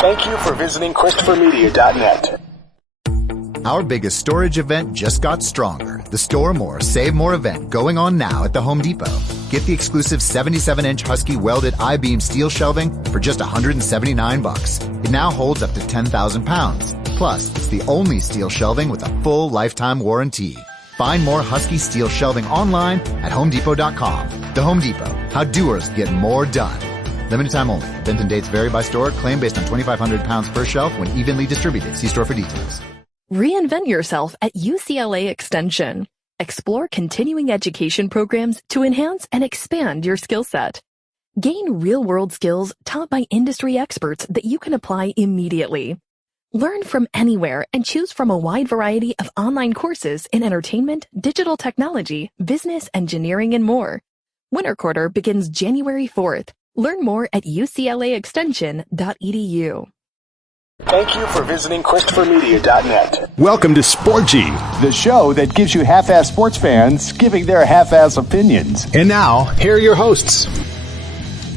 Thank you for visiting ChristopherMedia.net. Our biggest storage event just got stronger. The Store More, Save More event going on now at the Home Depot. Get the exclusive 77-inch Husky welded I-beam steel shelving for just $179. It now holds up to 10,000 pounds. Plus, it's the only steel shelving with a full lifetime warranty. Find more Husky steel shelving online at HomeDepot.com. The Home Depot, how doers get more done. Limited time only. Event and dates vary by store. Claim based on 2,500 pounds per shelf when evenly distributed. See store for details. Reinvent yourself at UCLA Extension. Explore continuing education programs to enhance and expand your skill set. Gain real-world skills taught by industry experts that you can apply immediately. Learn from anywhere and choose from a wide variety of online courses in entertainment, digital technology, business, engineering, and more. Winter quarter begins January 4th. Learn more at uclaextension.edu. Thank you for visiting ChristopherMedia.net. Welcome to Sporgy, the show that gives you half-ass sports fans giving their half-ass opinions. And now, here are your hosts.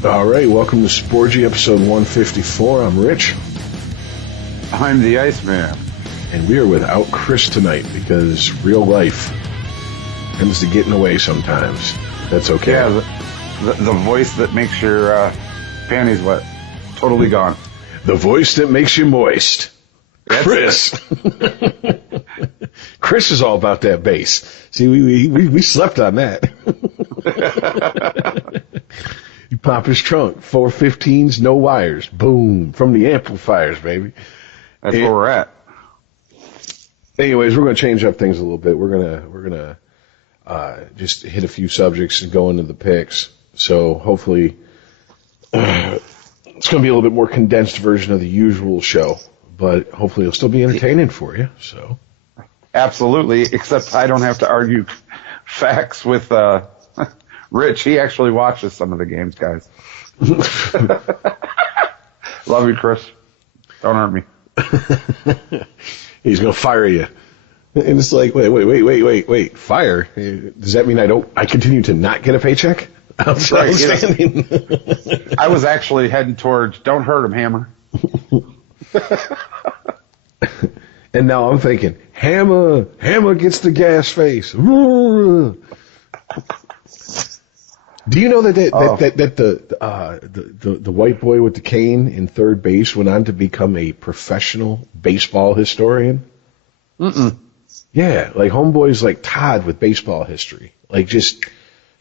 All right, welcome to Sporgy, episode 154. I'm Rich. I'm the Iceman. And we are without Chris tonight because real life tends to get in the way sometimes. That's okay. Yeah, the voice that makes your panties wet. Totally gone. The voice that makes you moist. That's Chris. Chris is all about that bass. See, we slept on that. You pop his trunk, 415s, no wires. Boom. From the amplifiers, baby. That's where we're at. Anyways, we're going to change up things a little bit. We're going to just hit a few subjects and go into the picks. So hopefully it's going to be a little bit more condensed version of the usual show, but hopefully it'll still be entertaining for you. So, absolutely, except I don't have to argue facts with Rich. He actually watches some of the games, guys. Love you, Chris. Don't hurt me. He's going to fire you. And it's like, wait, fire? Does that mean I continue to not get a paycheck? Outstanding. Right, I was actually heading towards, don't hurt him, Hammer. And now I'm thinking, Hammer gets the gas face. Do you know that the white boy with the cane in third base went on to become a professional baseball historian? Mm-mm. Yeah, like homeboy's like Todd with baseball history. Like just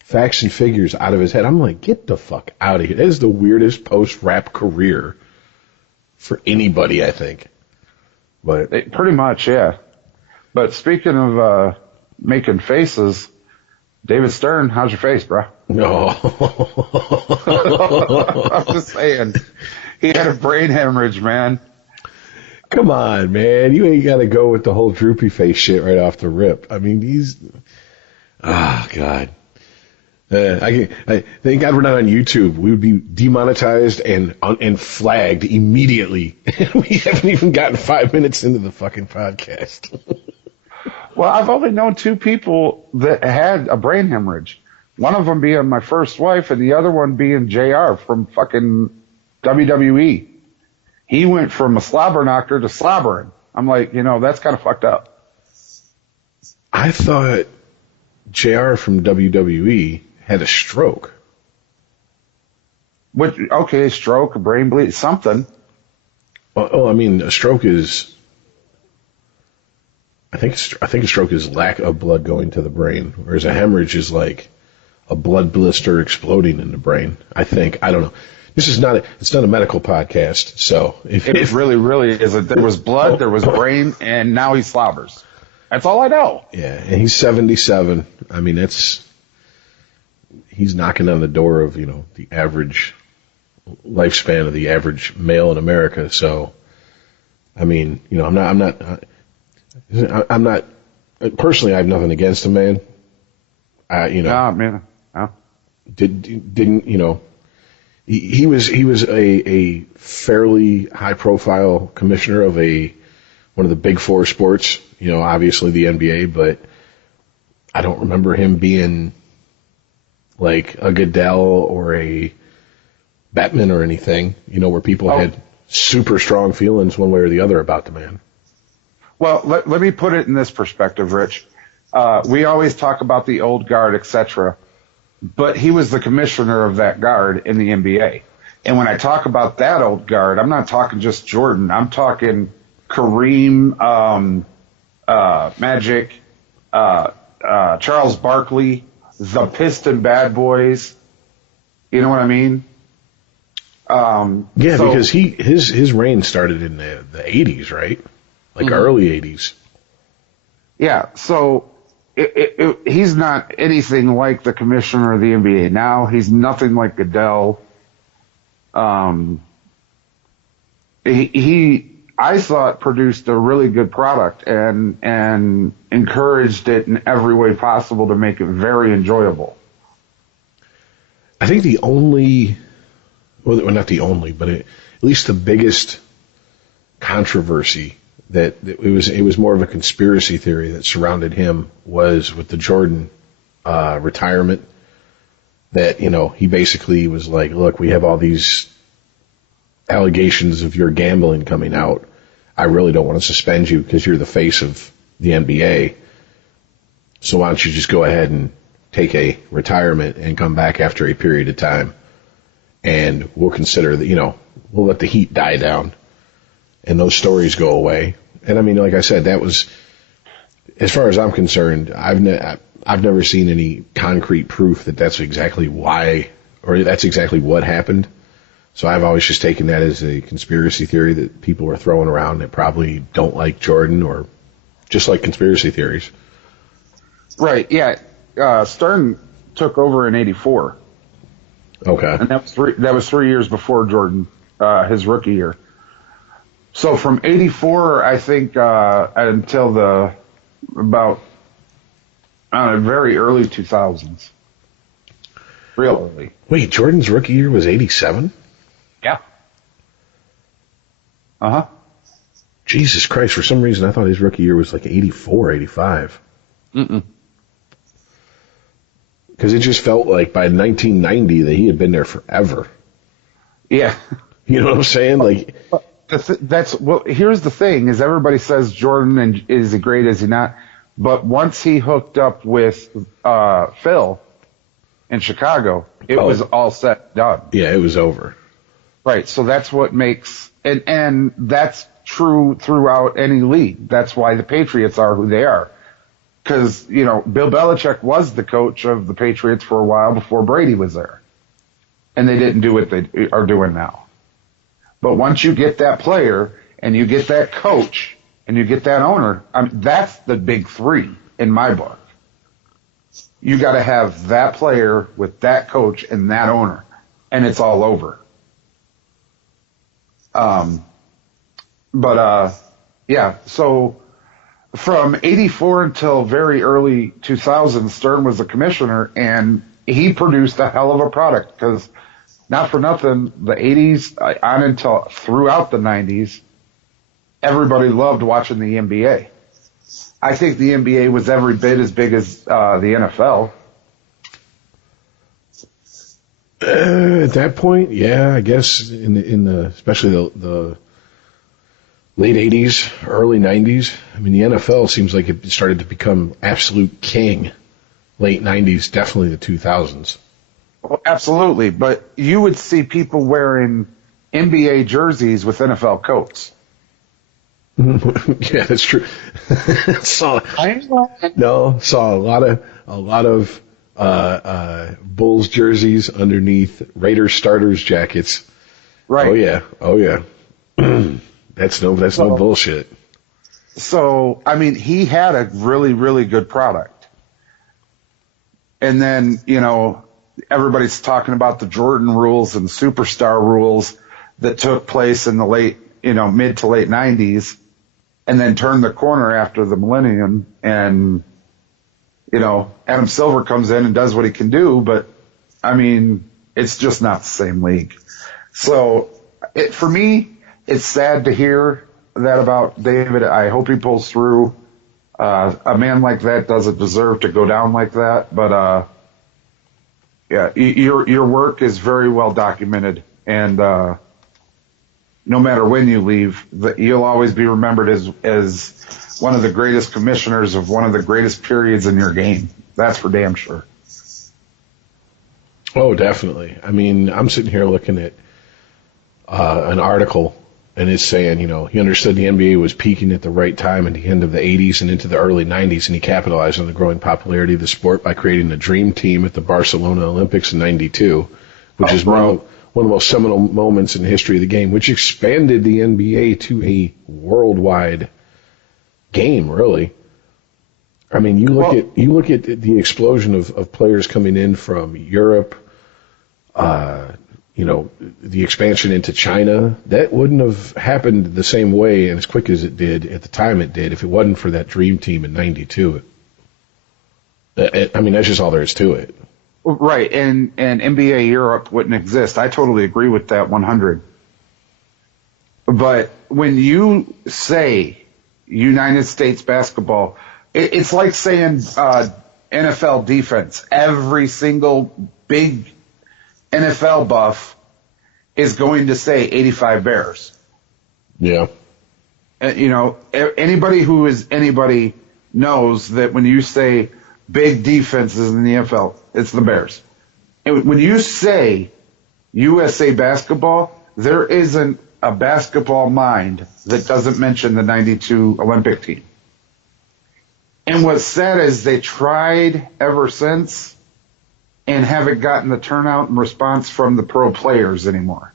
facts and figures out of his head. I'm like, get the fuck out of here. That is the weirdest post-rap career for anybody, I think. But pretty much, yeah. But speaking of making faces, David Stern, how's your face, bro? No. I'm just saying. He had a brain hemorrhage, man. Come on, man. You ain't got to go with the whole droopy face shit right off the rip. I mean, God. Thank God we're not on YouTube. We would be demonetized and flagged immediately. We haven't even gotten 5 minutes into the fucking podcast. Well, I've only known two people that had a brain hemorrhage. One of them being my first wife and the other one being JR from fucking WWE. He went from a slobber knocker to slobbering. I'm like, that's kind of fucked up. I thought JR from WWE had a stroke. Okay, stroke, a brain bleed, something. Oh, I mean, a stroke is. I think a stroke is lack of blood going to the brain, whereas a hemorrhage is like a blood blister exploding in the brain. I think. I don't know. This is not. It's not a medical podcast, so if it really is. There was blood, there was brain, and now he slobbers. That's all I know. Yeah, and he's 77. I mean, he's knocking on the door of, the average lifespan of the average male in America. So, I mean, I'm not personally, I have nothing against him, man. Man. Oh. Didn't, he was a fairly high profile commissioner of one of the big four sports, obviously the NBA, but I don't remember him being like a Goodell or a Bettman or anything, where people had super strong feelings one way or the other about the man. Well, let me put it in this perspective, Rich. We always talk about the old guard, etc., but he was the commissioner of that guard in the NBA. And when I talk about that old guard, I'm not talking just Jordan. I'm talking Kareem, Magic, Charles Barkley, the Piston Bad Boys. You know what I mean? Because his reign started in the 80s, right? Like early 80s. Yeah, so he's not anything like the commissioner of the NBA now. He's nothing like Goodell. He I thought produced a really good product and encouraged it in every way possible to make it very enjoyable. I think the only, well, not the only, but at least the biggest controversy that it was more of a conspiracy theory that surrounded him was with the Jordan retirement. That, he basically was like, look, we have all these allegations of your gambling coming out. I really don't want to suspend you because you're the face of the NBA. So why don't you just go ahead and take a retirement and come back after a period of time, and we'll consider that, we'll let the heat die down and those stories go away. And I mean, like I said, that was, as far as I'm concerned, I've never seen any concrete proof that that's exactly why, or that's exactly what happened. So I've always just taken that as a conspiracy theory that people were throwing around that probably don't like Jordan, or just like conspiracy theories. Right, yeah. Stern took over in '84. Okay. And that was 3 years before Jordan, his rookie year. So from '84, I think, until very early 2000s. Real early. Wait, Jordan's rookie year was '87? Yeah. Uh-huh. Jesus Christ, for some reason I thought his rookie year was like '84, '85. Mm-mm. Because it just felt like by 1990 that he had been there forever. Yeah. You know what I'm saying? Like, here's the thing, is everybody says Jordan is great, is he not? But once he hooked up with Phil in Chicago, it was all set and done. Yeah, it was over. Right, so that's what makes, and that's true throughout any league. That's why the Patriots are who they are. Because, Bill Belichick was the coach of the Patriots for a while before Brady was there. And they didn't do what they are doing now. But once you get that player, and you get that coach, and you get that owner, that's the big three in my book. You got to have that player with that coach and that owner, and it's all over. Yeah, so from '84 until very early 2000, Stern was the commissioner, and he produced a hell of a product, because not for nothing, the '80s on until throughout the '90s, everybody loved watching the NBA. I think the NBA was every bit as big as the NFL. At that point, yeah, I guess in the especially the late '80s, early '90s. I mean, the NFL seems like it started to become absolute king. Late '90s, definitely the 2000s. Well, absolutely, but you would see people wearing NBA jerseys with NFL coats. Yeah, that's true. saw a lot of Bulls jerseys underneath Raiders starters jackets. Right. Oh yeah. That's no bullshit. So, I mean, he had a really, really good product. And then, everybody's talking about the Jordan rules and superstar rules that took place in the mid to late 90s, and then turned the corner after the millennium. And, Adam Silver comes in and does what he can do, but I mean, it's just not the same league. So for me, it's sad to hear that about David. I hope he pulls through. A man like that doesn't deserve to go down like that, but, yeah, your work is very well documented, and, no matter when you leave, that you'll always be remembered as one of the greatest commissioners of one of the greatest periods in your game. That's for damn sure. Oh, definitely. I mean, I'm sitting here looking at an article, and it's saying, he understood the NBA was peaking at the right time at the end of the 80s and into the early 90s, and he capitalized on the growing popularity of the sport by creating a dream team at the Barcelona Olympics in '92, which is one of the most seminal moments in the history of the game, which expanded the NBA to a worldwide game, really. I mean, you look at the explosion of players coming in from Europe, the expansion into China. That wouldn't have happened the same way and as quick as it did at the time it did if it wasn't for that dream team in '92. I mean, that's just all there is to it. Right, and NBA Europe wouldn't exist. I totally agree with that 100. But when you say United States basketball, it's like saying NFL defense. Every single big NFL buff is going to say 85 Bears. Yeah. Anybody who is anybody knows that when you say big defenses in the NFL, it's the Bears. And when you say USA basketball, there isn't a basketball mind that doesn't mention the '92 Olympic team. And what's sad is they tried ever since and haven't gotten the turnout and response from the pro players anymore.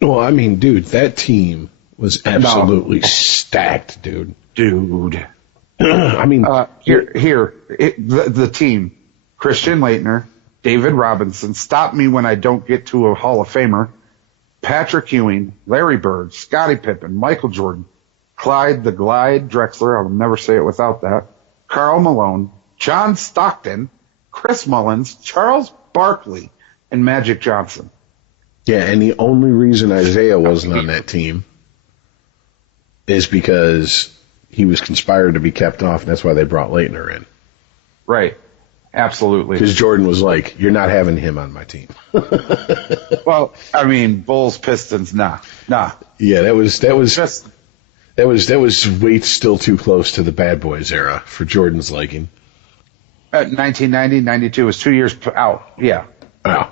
Well, I mean, dude, that team was absolutely stacked, dude. I mean, the team: Christian Laettner, David Robinson. Stop me when I don't get to a Hall of Famer. Patrick Ewing, Larry Bird, Scottie Pippen, Michael Jordan, Clyde the Glide Drexler. I'll never say it without that. Karl Malone, John Stockton, Chris Mullins, Charles Barkley, and Magic Johnson. Yeah, and the only reason Isaiah wasn't on that team is because he was conspired to be kept off, and that's why they brought Laettner in. Right. Absolutely. Because Jordan was like, you're not having him on my team. Well, I mean, Bulls, Pistons, nah. Yeah, that was way still too close to the Bad Boys era for Jordan's liking. 1990, 92 was 2 years out. Yeah. Wow.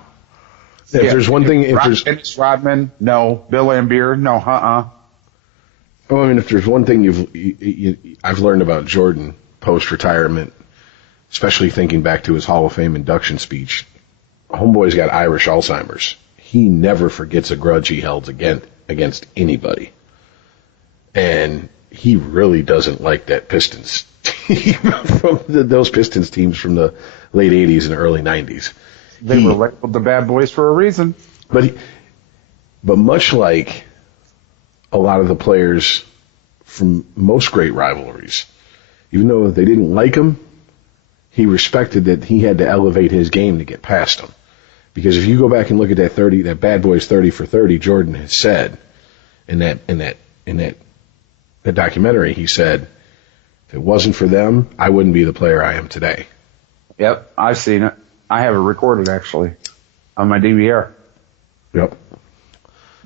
If there's one thing, Dennis Rodman, no. Bill Laimbeer, no. Well, I mean, if there's one thing I've learned about Jordan post-retirement, especially thinking back to his Hall of Fame induction speech, homeboy's got Irish Alzheimer's. He never forgets a grudge he held against anybody. And he really doesn't like that Pistons team from those Pistons teams from the late 80s and early 90s. They were labeled the Bad Boys for a reason. But much like a lot of the players from most great rivalries, even though they didn't like him, he respected that he had to elevate his game to get past them. Because if you go back and look at that Bad Boys 30 for 30, Jordan has said in that documentary, he said, if it wasn't for them, I wouldn't be the player I am today. Yep, I've seen it. I have it recorded, actually, on my DVR. Yep.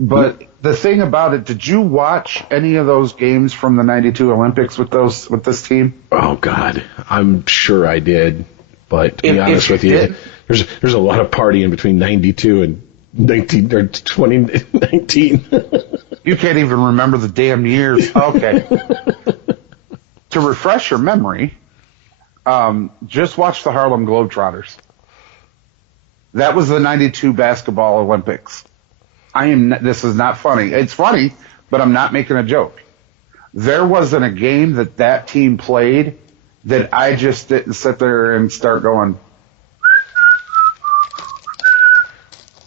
But the thing about it, did you watch any of those games from the '92 Olympics with this team? Oh God, I'm sure I did. But to be honest with you, there's a lot of partying between '92 and 2019. You can't even remember the damn years. Okay. To refresh your memory, just watch the Harlem Globetrotters. That was the '92 basketball Olympics. This is not funny. It's funny, but I'm not making a joke. There wasn't a game that team played that I just didn't sit there and start going.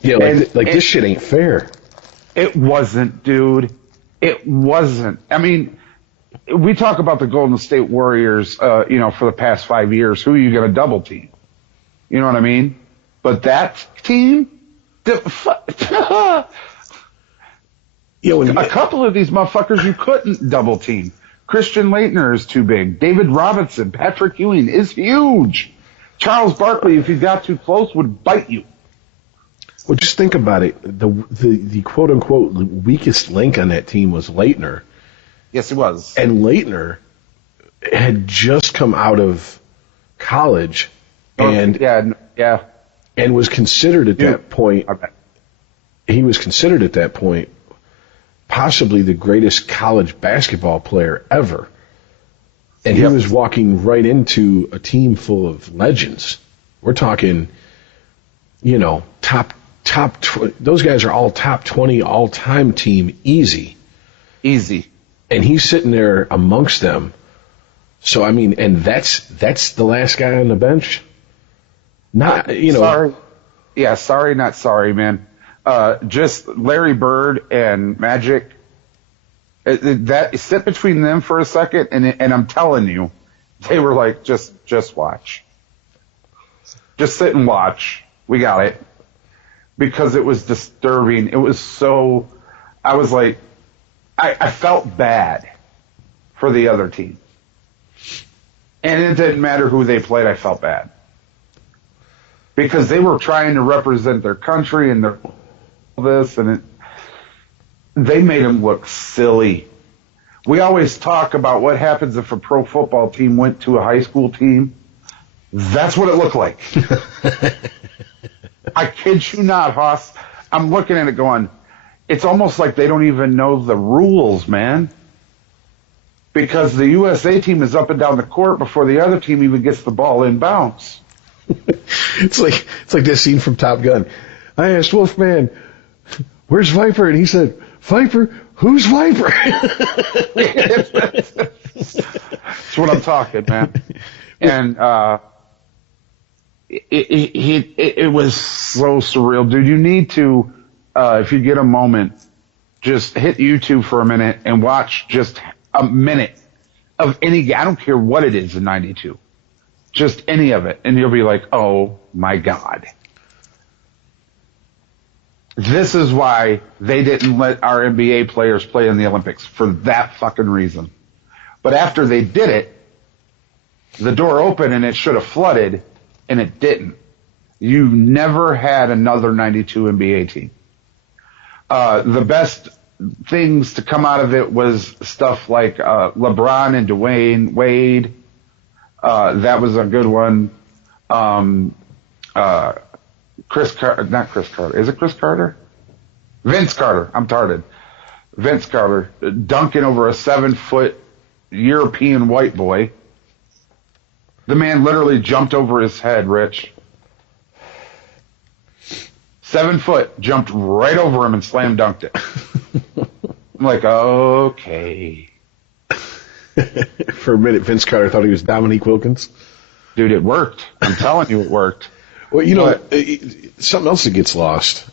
Yeah, this shit ain't fair. It wasn't, dude. It wasn't. I mean, we talk about the Golden State Warriors, for the past 5 years. Who are you going to double team? You know what I mean? But that team, a couple of these motherfuckers you couldn't double team. Christian Laettner is too big. David Robinson, Patrick Ewing is huge. Charles Barkley, if you got too close, would bite you. Well, just think about it. The quote unquote weakest link on that team was Leitner. Yes, it was. And Leitner had just come out of college and was considered at that point. He was considered at that point possibly the greatest college basketball player ever. And he was walking right into a team full of legends. We're talking, those guys are all top 20 all-time team easy. And he's sitting there amongst them. So, I mean, and that's the last guy on the bench? Sorry. Yeah, sorry, not sorry, man. Just Larry Bird and Magic. That sit between them for a second, and I'm telling you, they were like, just watch. Just sit and watch. We got it. Because it was disturbing. It was so, I was like, I felt bad for the other team. And it didn't matter who they played, I felt bad. Because they were trying to represent their country and their this, and they made them look silly. We always talk about what happens if a pro football team went to a high school team. That's what it looked like. I kid you not, Hoss. I'm looking at it going, it's almost like they don't even know the rules, man. Because the USA team is up and down the court before the other team even gets the ball in bounds. It's like that scene from Top Gun. I asked Wolfman, "Where's Viper?" And he said, "Viper? Who's Viper?" That's what I'm talking, man. And it was so surreal, dude. You need to, if you get a moment, just hit YouTube for a minute and watch just a minute of any. I don't care what it is in '92, just any of it, and you'll be like, "Oh my God." This is why they didn't let our NBA players play in the Olympics, for that fucking reason. But after they did it, the door opened and it should have flooded, and it didn't. You never had another 92 NBA team. The best things to come out of it was stuff like LeBron and Dwayne Wade. That was a good one. Not Chris Carter. Is it Chris Carter? Vince Carter. I'm tarded. Vince Carter dunking over a 7-foot European white boy. The man literally jumped over his head, Rich. 7 foot, jumped right over him and slam dunked it. I'm like, okay. For a minute, Vince Carter thought he was Dominique Wilkins. Dude, it worked. I'm telling you, it worked. Well, something else that gets lost,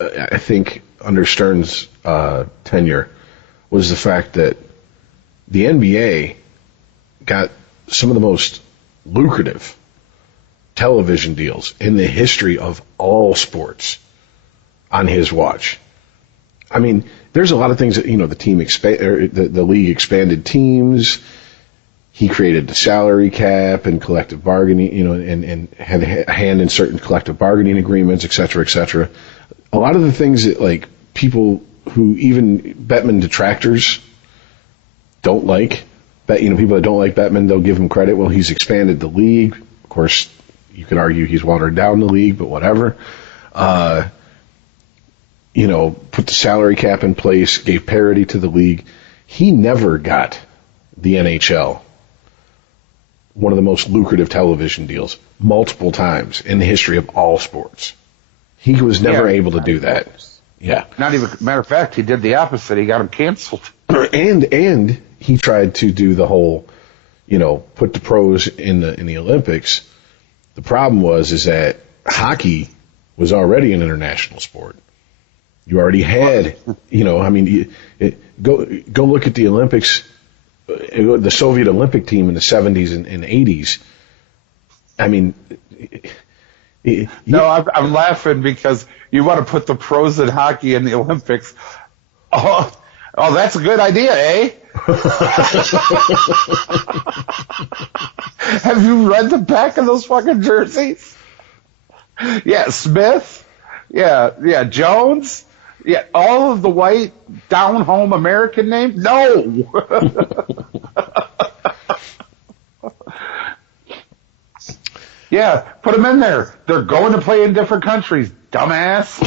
I think, under Stern's tenure, was the fact that the NBA got some of the most lucrative television deals in the history of all sports on his watch. I mean, there's a lot of things that, the team the league expanded teams. He created the salary cap and collective bargaining, and had a hand in certain collective bargaining agreements, et cetera, et cetera. A lot of the things that, like, people who, even Bettman detractors, don't like, people that don't like Bettman, they'll give him credit. Well, he's expanded the league. Of course, you could argue he's watered down the league, but whatever. Put the salary cap in place, gave parity to the league. He never got the NHL one of the most lucrative television deals multiple times in the history of all sports. He was never able to do that. Yeah. Not even, matter of fact, he did the opposite. He got him canceled. And he tried to do the whole, put the pros in the Olympics. The problem is that hockey was already an international sport. You already had, go look at the Olympics, the Soviet Olympic team in the 70s and 80s. I mean, no, I'm laughing because you want to put the pros in hockey in the Olympics. Oh, that's a good idea, eh? Have you read the back of those fucking jerseys? Yeah, Smith, Yeah, Jones. Yeah, all of the white down home American names. No. Yeah, put them in there. They're going to play in different countries, dumbass.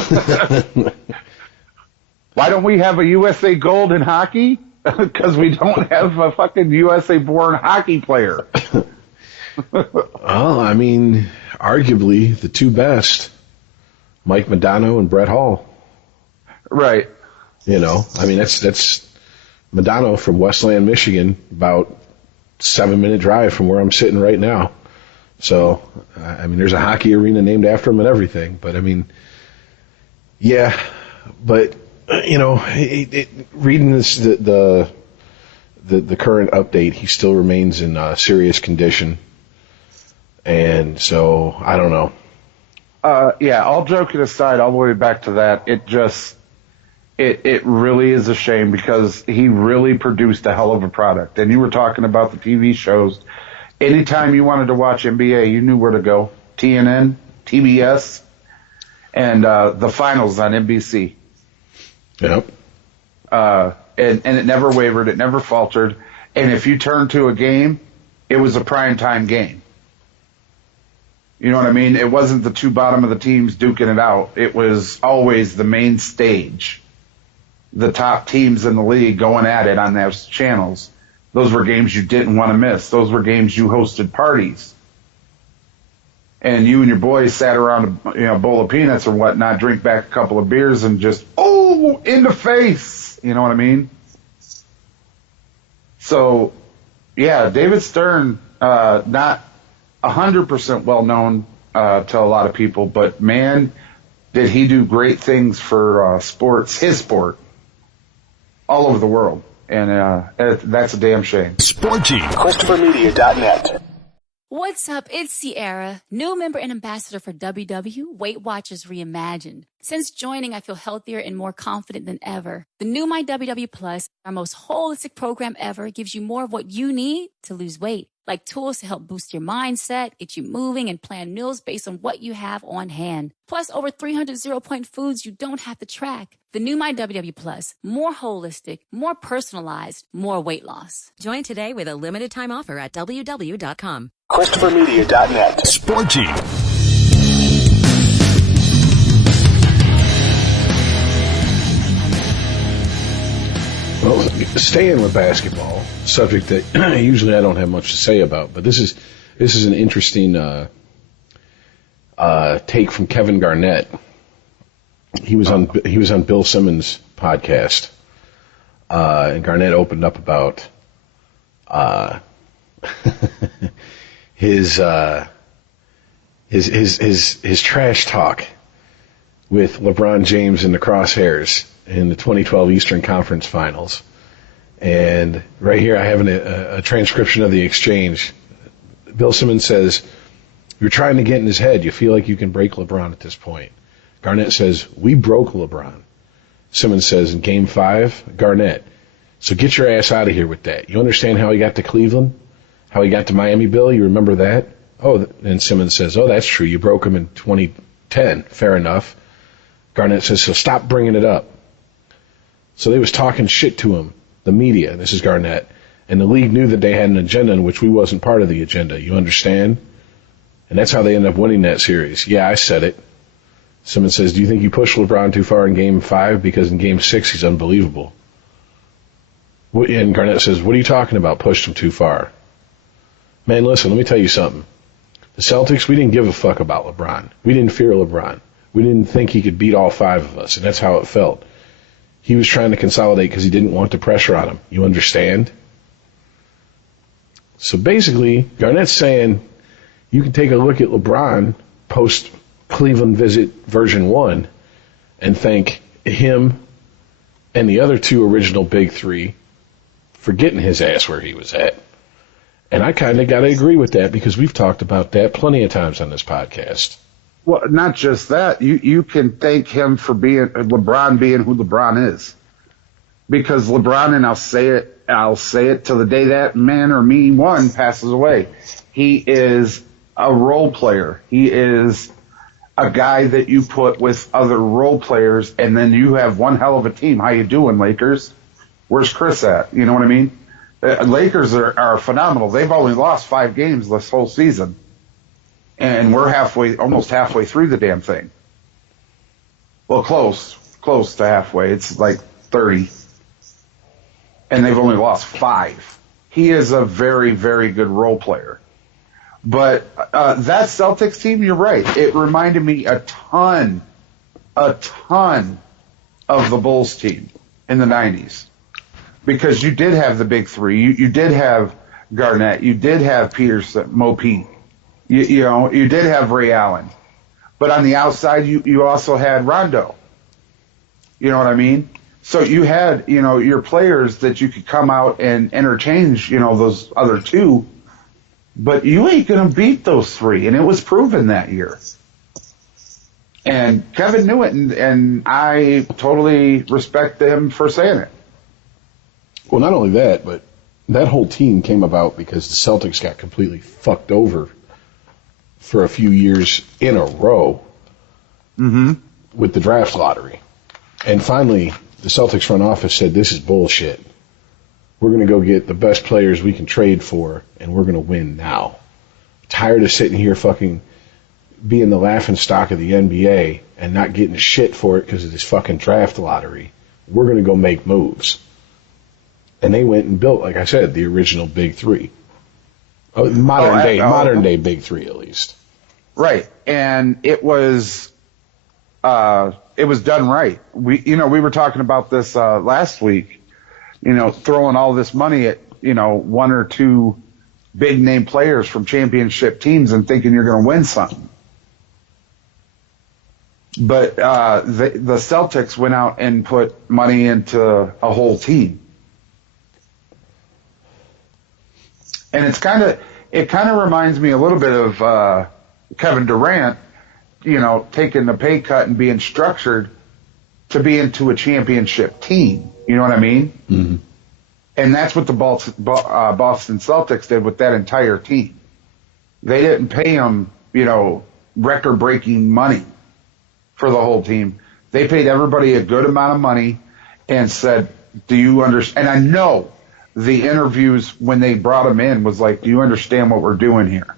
Why don't we have a USA Gold in hockey? Because we don't have a fucking USA born hockey player. Well, I mean, arguably the two best, Mike Modano and Brett Hall. Right. You know, I mean, that's Modano from Westland, Michigan, about 7-minute drive from where I'm sitting right now. So, I mean, there's a hockey arena named after him and everything. But, I mean, yeah. But, you know, reading this, the current update, he still remains in serious condition. And so, I don't know. Yeah, all joking aside, all the way back to that, it really is a shame because he really produced a hell of a product. And you were talking about the TV shows. Anytime you wanted to watch NBA, you knew where to go. TNN, TBS, and the finals on NBC. Yep. And it never wavered. It never faltered. And if you turned to a game, it was a primetime game. You know what I mean? It wasn't the two bottom of the teams duking it out. It was always the main stage. The top teams in the league going at it on those channels. Those were games you didn't want to miss. Those were games you hosted parties. And you and your boys sat around a bowl of peanuts or whatnot, drink back a couple of beers and just, in the face. You know what I mean? So, yeah, David Stern, not 100% well known to a lot of people, but man, did he do great things for sports, his sport, all over the world. And that's a damn shame. Sporgy. ChristopherMedia.net. What's up? It's Sierra, new member and ambassador for WW, Weight Watchers Reimagined. Since joining, I feel healthier and more confident than ever. The new My WW Plus, our most holistic program ever, gives you more of what you need to lose weight, like tools to help boost your mindset, get you moving, and plan meals based on what you have on hand. Plus, over 300 zero-point foods you don't have to track. The new My WW Plus, more holistic, more personalized, more weight loss. Join today with a limited time offer at WW.com. ChristopherMedia.net. Sporgy. Well, staying with basketball, subject that usually I don't have much to say about, but this is an interesting take from Kevin Garnett. He was on Bill Simmons' podcast, and Garnett opened up about his trash talk with LeBron James in the crosshairs in the 2012 Eastern Conference Finals. And right here I have a transcription of the exchange. Bill Simmons says, "You're trying to get in his head. You feel like you can break LeBron at this point." Garnett says, "We broke LeBron." Simmons says, in Game 5, Garnett, "So get your ass out of here with that. You understand how he got to Cleveland? How he got to Miami, Bill? You remember that?" "Oh," and Simmons says, "Oh, that's true. You broke him in 2010. Fair enough." Garnett says, "So stop bringing it up." So they was talking shit to him, the media, this is Garnett, and the league knew that they had an agenda in which we wasn't part of the agenda. You understand? And that's how they ended up winning that series. "Yeah, I said it." Simmons says, "Do you think you pushed LeBron too far in Game 5? Because in Game 6, he's unbelievable." And Garnett says, "What are you talking about, pushed him too far?" Man, listen, let me tell you something. The Celtics, we didn't give a fuck about LeBron. We didn't fear LeBron. We didn't think he could beat all 5 of us, and that's how it felt. He was trying to consolidate because he didn't want the pressure on him. You understand? So basically, Garnett's saying you can take a look at LeBron post Cleveland visit version 1 and thank him and the other 2 original big 3 for getting his ass where he was at. And I kind of got to agree with that because we've talked about that plenty of times on this podcast. Well, not just that. You can thank him for LeBron being who LeBron is. Because LeBron, and I'll say it till the day that man or me one passes away. He is a role player. He is a guy that you put with other role players, and then you have one hell of a team. How you doing, Lakers? Where's Chris at? You know what I mean? Lakers are phenomenal. They've only lost 5 games this whole season, and we're almost halfway through the damn thing. Well, close to halfway. It's like 30, and they've only lost 5. He is a very, very good role player. But that Celtics team, you're right. It reminded me a ton of the Bulls team in the 90s. Because you did have the big three. You did have Garnett. You did have Peterson, Mo Pete. You did have Ray Allen. But on the outside, you also had Rondo. You know what I mean? So you had, your players that you could come out and interchange, those other two. But you ain't going to beat those 3, and it was proven that year. And Kevin knew it, and I totally respect him for saying it. Well, not only that, but that whole team came about because the Celtics got completely fucked over for a few years in a row with the draft lottery. And finally, the Celtics front office said, this is bullshit. We're going to go get the best players we can trade for, and we're going to win now. Tired of sitting here fucking being the laughing stock of the NBA and not getting shit for it because of this fucking draft lottery. We're going to go make moves. And they went and built, like I said, the original Big Three. Modern day Big Three, at least. Right. And it was done right. We were talking about this last week. Throwing all this money at, 1 or 2 big name players from championship teams and thinking you're going to win something. But the Celtics went out and put money into a whole team. And it kind of reminds me a little bit of Kevin Durant, taking the pay cut and being structured to be into a championship team. You know what I mean? Mm-hmm. And that's what the Boston Celtics did with that entire team. They didn't pay them, record-breaking money for the whole team. They paid everybody a good amount of money and said, do you understand? And I know the interviews when they brought him in was like, do you understand what we're doing here?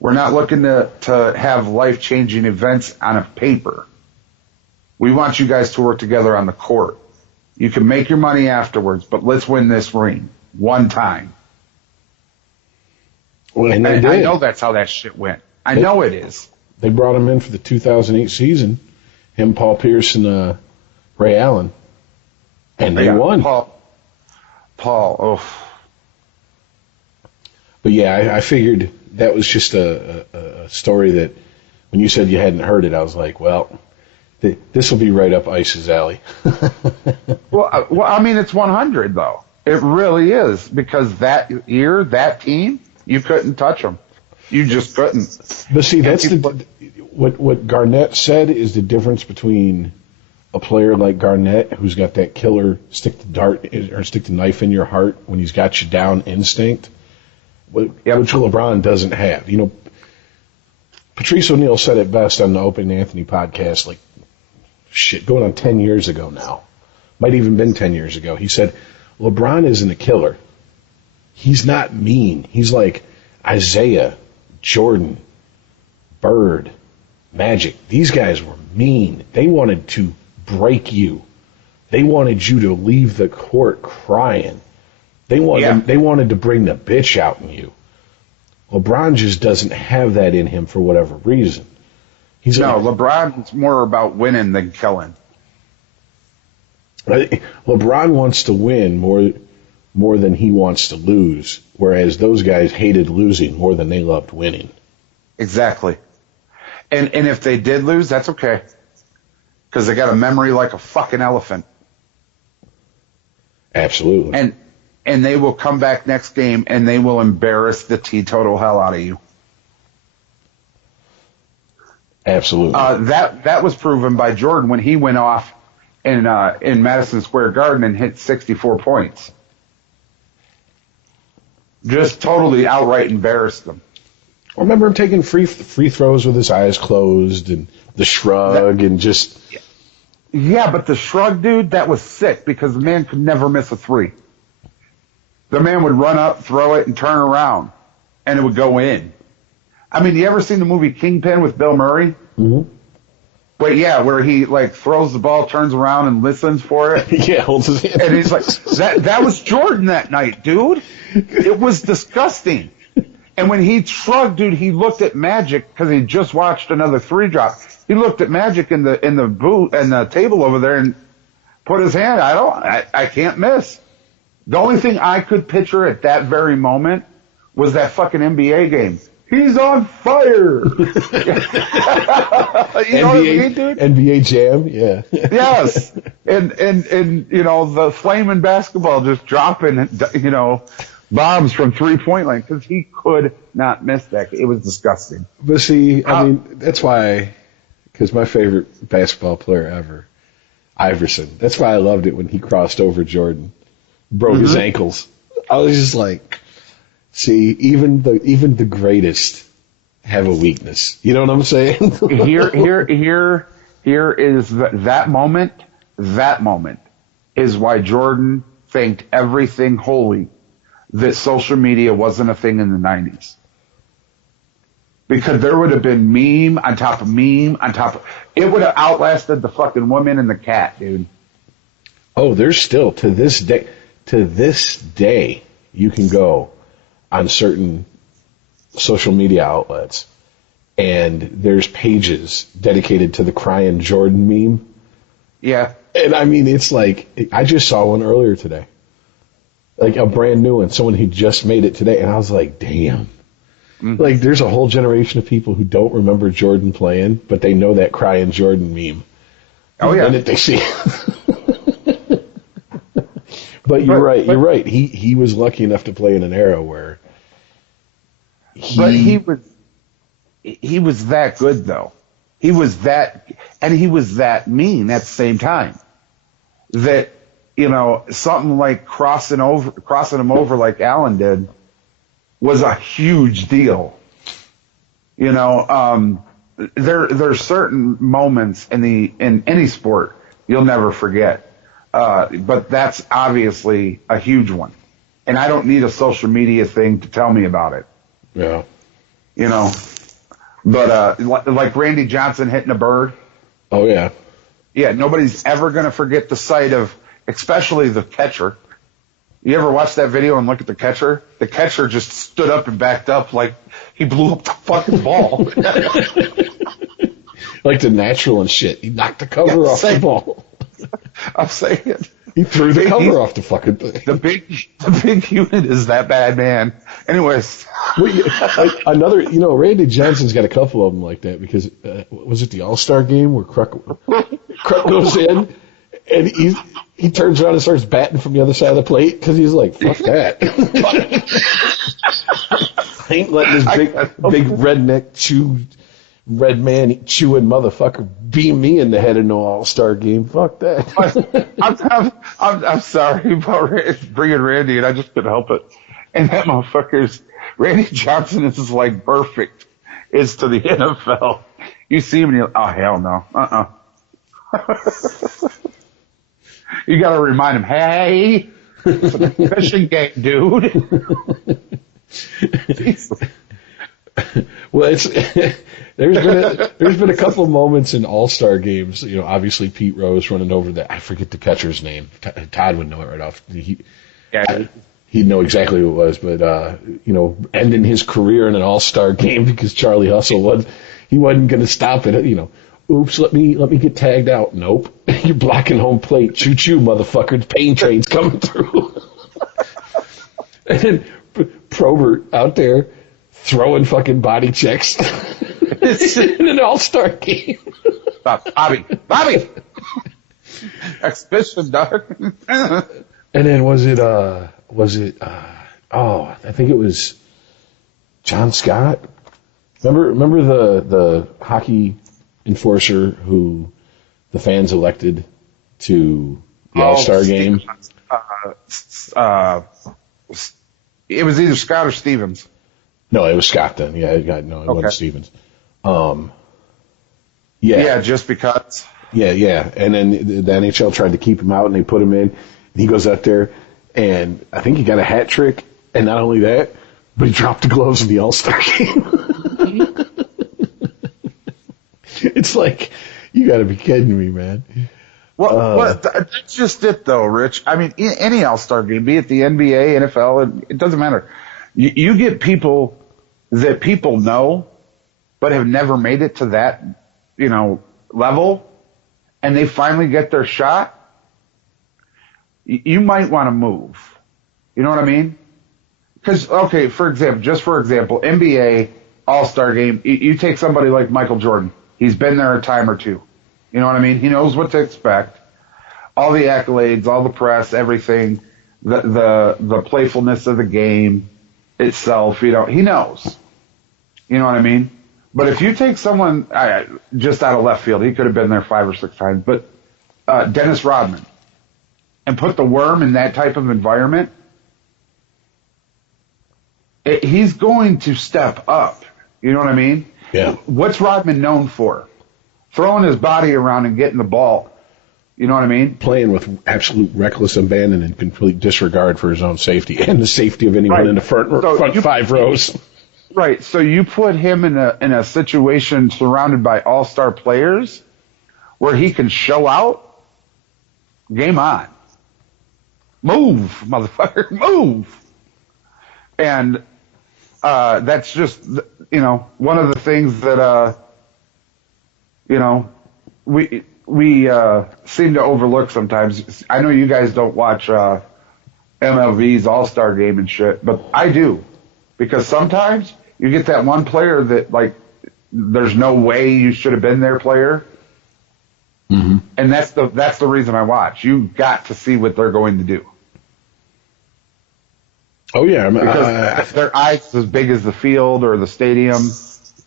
We're not looking to have life-changing events on a paper. We want you guys to work together on the court. You can make your money afterwards, but let's win this ring one time. Well, and I know that's how that shit went. I know it is. They brought him in for the 2008 season, him, Paul Pierce, and Ray Allen, and they won. Paul, oh. But yeah, I figured that was just a story that when you said you hadn't heard it, I was like, well, this will be right up Ice's alley. Well, I mean, it's 100 though. It really is, because that year, that team, you couldn't touch them. You just couldn't. But see, that's what Garnett said is the difference between a player like Garnett, who's got that killer stick the knife in your heart when he's got you down instinct, which LeBron doesn't have. Patrice O'Neal said it best on the Open Anthony podcast, like, going on 10 years ago now. Might even been 10 years ago. He said, LeBron isn't a killer. He's not mean. He's like Isaiah, Jordan, Bird, Magic. These guys were mean. They wanted to break you. They wanted you to leave the court crying. They wanted to bring the bitch out in you. LeBron just doesn't have that in him for whatever reason. LeBron's more about winning than killing. LeBron wants to win more than he wants to lose, whereas those guys hated losing more than they loved winning. Exactly. And if they did lose, that's okay, because they got a memory like a fucking elephant. Absolutely. And they will come back next game and they will embarrass the teetotal hell out of you. Absolutely. That was proven by Jordan when he went off in Madison Square Garden and hit 64 points. Just totally outright embarrassed them. I remember him taking free throws with his eyes closed and the shrug and just. Yeah, but the shrug, dude, that was sick because the man could never miss a three. The man would run up, throw it, and turn around, and it would go in. I mean, you ever seen the movie Kingpin with Bill Murray? Mm-hmm. But yeah, where he like throws the ball, turns around, and listens for it. Yeah, holds his hand. And he's like, that was Jordan that night, dude. It was disgusting. And when he shrugged, dude, he looked at Magic because he just watched another three drop. He looked at Magic in the booth and the table over there and put his hand. I can't miss. The only thing I could picture at that very moment was that fucking NBA game. He's on fire. You know what I mean, dude? NBA Jam, yeah. Yes. And you know, the flaming basketball just dropping, you know, bombs from 3-point line because he could not miss that. It was disgusting. But see, I mean, that's why, because my favorite basketball player ever, Iverson, that's why I loved it when he crossed over Jordan, broke his ankles. I was just like, see, even the greatest have a weakness. You know what I'm saying? Here is that moment. That moment is why Jordan thanked everything holy that social media wasn't a thing in the 90s. Because there would have been meme on top of meme on top of... It would have outlasted the fucking woman and the cat, dude. Oh, there's still, to this day, you can go on certain social media outlets, and there's pages dedicated to the crying Jordan meme. Yeah. And I mean, it's like, I just saw one earlier today. Like a brand new one, someone who just made it today, and I was like, damn. Mm-hmm. Like, there's a whole generation of people who don't remember Jordan playing, but they know that crying Jordan meme. Oh, yeah. The minute they see it. But you're right. He was lucky enough to play in an era where he was that good, though. He was that mean at the same time. That, you know, something like crossing him over like Allen did was a huge deal. You know, there's certain moments in any sport you'll never forget. But that's obviously a huge one. And I don't need a social media thing to tell me about it. Yeah. You know, but like Randy Johnson hitting a bird. Oh, yeah. Yeah, nobody's ever going to forget the sight of, especially the catcher. You ever watch that video and look at the catcher? The catcher just stood up and backed up like he blew up the fucking ball. Like the natural and shit. He knocked the cover off the ball. I'm saying. He threw the cover off the fucking thing. The big unit is that bad, man. Anyways. Another, you know, Randy Johnson's got a couple of them like that because, was it the All-Star game where Kruk goes in and he turns around and starts batting from the other side of the plate because he's like, fuck that. I ain't letting this big redneck red man chewing motherfucker beam me in the head in no All-Star game. Fuck that. I'm sorry about bringing Randy, and I just couldn't help it. And that motherfucker's Randy Johnson is like perfect. Is to the NFL. You see him and you're, oh hell no, You got to remind him, hey, it's a fishing game, dude. Well, there's been a couple of moments in All-Star games. You know, obviously Pete Rose running over I forget the catcher's name. Todd would know it right off. He'd know exactly who it was, but you know, ending his career in an All-Star game because Charlie Hustle wasn't going to stop it. You know, oops, let me get tagged out. Nope, you're blocking home plate. Choo choo, motherfucker. The pain train's coming through. And then Probert out there throwing fucking body checks in an All-Star game. Bobby. Exhibition, dog. And then was it I think it was John Scott. Remember the hockey enforcer who the fans elected to the All-Star game? It was either Scott or Stevens. No, it was Scott then. Yeah, it wasn't Stevens. Yeah, just because. Yeah. And then the NHL tried to keep him out, and they put him in. And he goes out there, and I think he got a hat trick. And not only that, but he dropped the gloves in the All-Star game. It's like, you got to be kidding me, man. Well, that's just it, though, Rich. I mean, any All-Star game, be it the NBA, NFL, it doesn't matter. You get people that people know, but have never made it to that, level, and they finally get their shot. You might want to move. You know what I mean? Because, okay, for example, NBA All-Star game, you take somebody like Michael Jordan. He's been there a time or two. You know what I mean? He knows what to expect. All the accolades, all the press, everything, the playfulness of the game itself, he knows. You know what I mean? But if you take someone just out of left field, he could have been there 5 or 6 times, but Dennis Rodman, and put the worm in that type of environment, he's going to step up. You know what I mean? Yeah. What's Rodman known for? Throwing his body around and getting the ball. You know what I mean? Playing with absolute reckless abandon and complete disregard for his own safety and the safety of anyone in the front 5 rows. Right. So you put him in a situation surrounded by all-star players where he can show out. Game on. Move, motherfucker, move. And that's just, one of the things that, we seem to overlook sometimes. I know you guys don't watch MLB's All-Star Game and shit, but I do. Because sometimes you get that one player that, like, there's no way you should have been their player. Mm-hmm. And that's the reason I watch. You got to see what they're going to do. Oh, yeah. Because their eyes as big as the field or the stadium,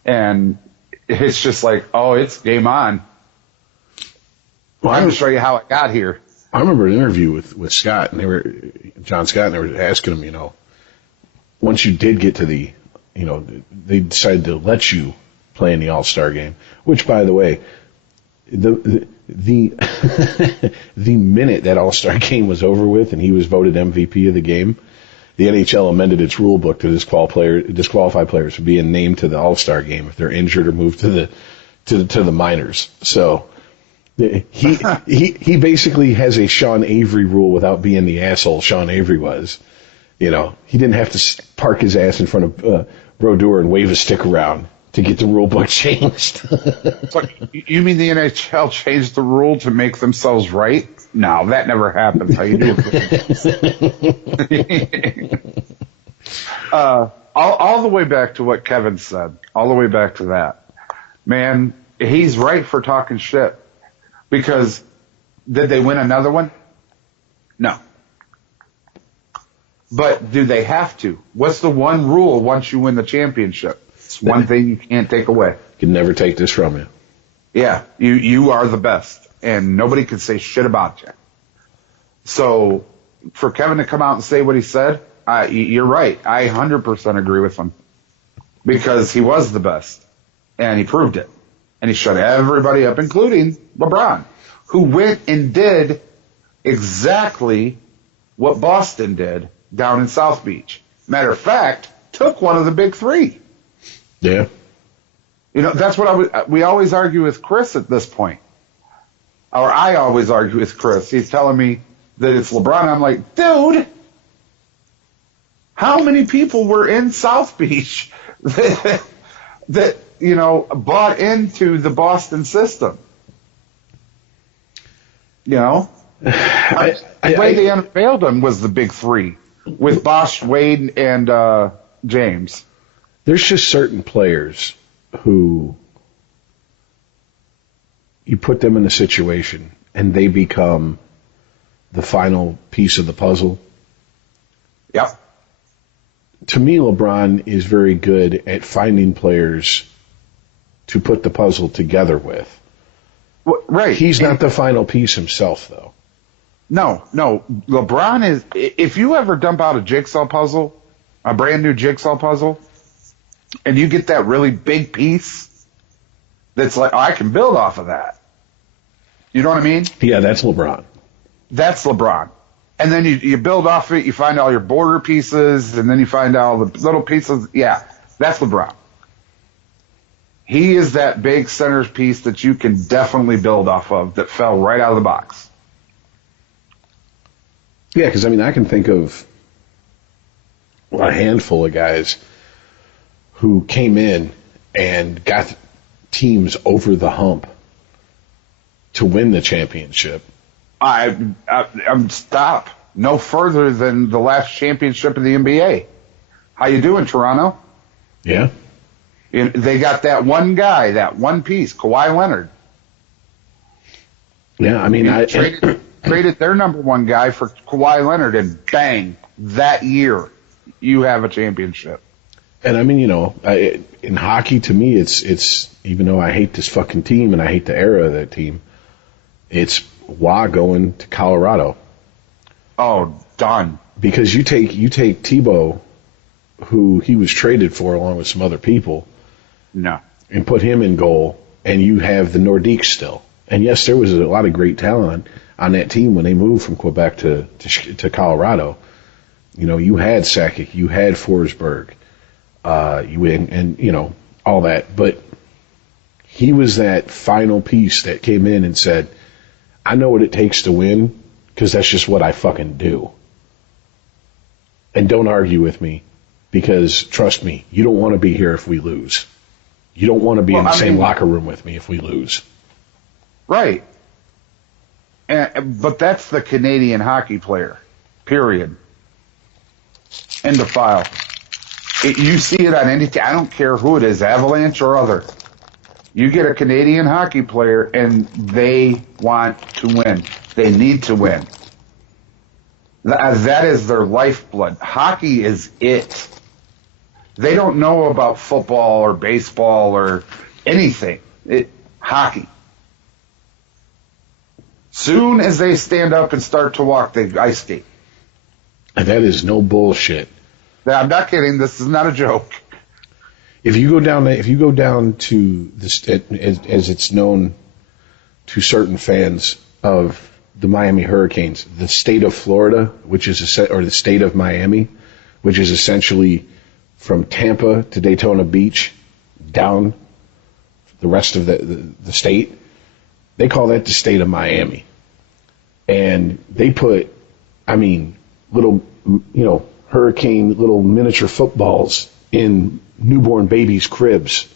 and it's just like, oh, it's game on. Well, I'm going to show you how it got here. I remember an interview with Scott, and John Scott, and they were asking him, once you did get to the, they decided to let you play in the All-Star game, which, by the way, the minute that All-Star game was over with and he was voted MVP of the game, the NHL amended its rule book to disqualify players from being named to the All-Star game if they're injured or moved to the minors. So he basically has a Sean Avery rule without being the asshole Sean Avery was. He didn't have to park his ass in front of Brodeur and wave a stick around to get the rule book changed. So, you mean the NHL changed the rule to make themselves right? No, that never happened. How you doing? All the way back to what Kevin said. All the way back to that. Man, he's right for talking shit. Because did they win another one? No. But do they have to? What's the one rule once you win the championship? It's one thing you can't take away. Can never take this from you. Yeah, you are the best, and nobody can say shit about you. So for Kevin to come out and say what he said, you're right. I 100% agree with him because he was the best, and he proved it. And he shut everybody up, including LeBron, who went and did exactly what Boston did down in South Beach. Matter of fact, took one of the big three. Yeah. That's what we always argue with Chris at this point. Or I always argue with Chris. He's telling me that it's LeBron. I'm like, dude, how many people were in South Beach that bought into the Boston system? The way they unveiled them was the big three with Bosh, Wade, and James. There's just certain players who you put them in a situation and they become the final piece of the puzzle. Yep. To me, LeBron is very good at finding players to put the puzzle together with. Well, right. He's not the final piece himself, though. No. LeBron is, if you ever dump out a jigsaw puzzle, a brand new jigsaw puzzle, and you get that really big piece that's like, oh, I can build off of that. You know what I mean? Yeah, that's LeBron. That's LeBron. And then you build off of it, you find all your border pieces, and then you find all the little pieces. Yeah, that's LeBron. He is that big centerpiece that you can definitely build off of that fell right out of the box. Yeah, because, I mean, I can think of a handful of guys who came in and got teams over the hump to win the championship. I'm stop. No further than the last championship in the NBA. How you doing, Toronto? Yeah. They got that one guy, that one piece, Kawhi Leonard. Yeah, I mean, traded their number one guy for Kawhi Leonard, and bang, that year you have a championship. And I mean, you know, in hockey, to me, it's even though I hate this fucking team and I hate the era of that team, it's Wah going to Colorado. Oh, done. Because you take Tebow, who he was traded for along with some other people, no, and put him in goal, and you have the Nordiques still. And yes, there was a lot of great talent on that team when they moved from Quebec to Colorado. You know, you had Sakic, you had Forsberg, and you know, all that. But he was that final piece that came in and said, I know what it takes to win, because that's just what I fucking do. And don't argue with me, because trust me, you don't want to be here if we lose. You don't want to be in the same locker room with me if we lose. Right. But that's the Canadian hockey player, period. End of file. You see it on any team. I don't care who it is, Avalanche or other. You get a Canadian hockey player, and they want to win. They need to win. That is their lifeblood. Hockey is it. They don't know about football or baseball or anything. Hockey. Soon as they stand up and start to walk, they ice skate. And that is no bullshit. I'm not kidding. This is not a joke. If you go down to this, as it's known to certain fans of the Miami Hurricanes, the state of Florida, which is or the state of Miami, which is essentially from Tampa to Daytona Beach down the rest of the state, they call that the state of Miami. And they put, I mean, little, you know, Hurricane little miniature footballs in newborn babies' cribs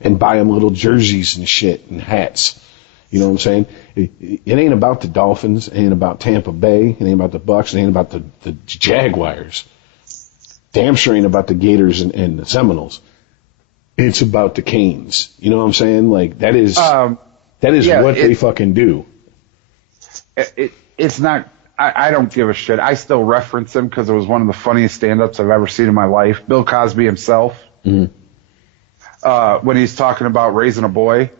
and buy them little jerseys and shit and hats. You know what I'm saying? It ain't about the Dolphins. It ain't about Tampa Bay. It ain't about the Bucks. It ain't about the Jaguars. Damn sure ain't about the Gators and the Seminoles. It's about the Canes. You know what I'm saying? Like, that is what they fucking do. It's not, I don't give a shit. I still reference him because it was one of the funniest stand-ups I've ever seen in my life. Bill Cosby himself. Mm-hmm. When he's talking about raising a boy.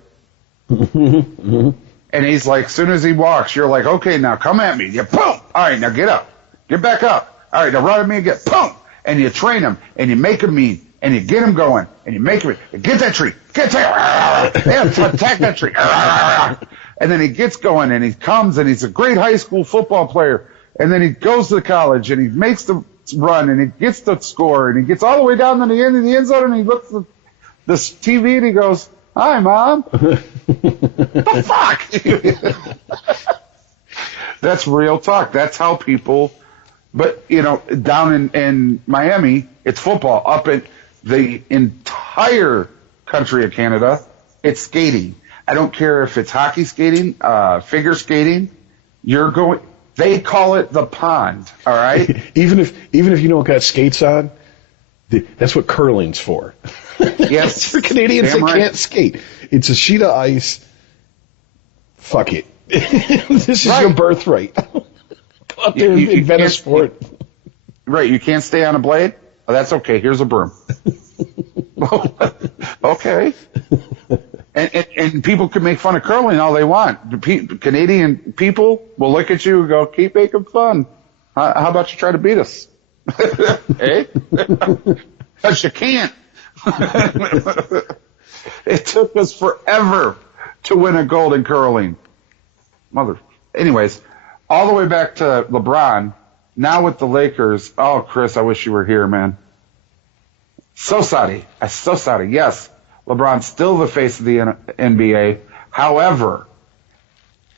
Mm-hmm. And he's like, as soon as he walks, you're like, okay, now come at me. You boom. All right, now get up. Get back up. All right, now run at me again. Boom. And you train him, and you make him mean, and you get him going, and you make him, get that tree. Get that, attack that tree. And then he gets going, and he comes, and he's a great high school football player. And then he goes to college, and he makes the run, and he gets the score, and he gets all the way down to the end of the end zone, and he looks at this TV, and he goes, hi, Mom. The fuck? That's real talk. That's how people, but, you know, down in Miami, it's football. Up in the entire country of Canada, it's skating. I don't care if it's hockey skating, figure skating. They call it the pond, all right? even if you don't got skates on, that's what curling's for. Yes. For Canadians that can't skate. It's a sheet of ice. Fuck it. This is your birthright. Go out there and invent a sport. Right, you can't stay on a blade? Oh, that's okay. Here's a broom. Okay. And people can make fun of curling all they want. Canadian people will look at you and go, keep making fun. How about you try to beat us? Eh? Because you can't. It took us forever to win a gold in curling. Anyways, all the way back to LeBron. Now with the Lakers. Oh, Chris, I wish you were here, man. So sorry. I'm so sorry. Yes, LeBron's still the face of the NBA. However,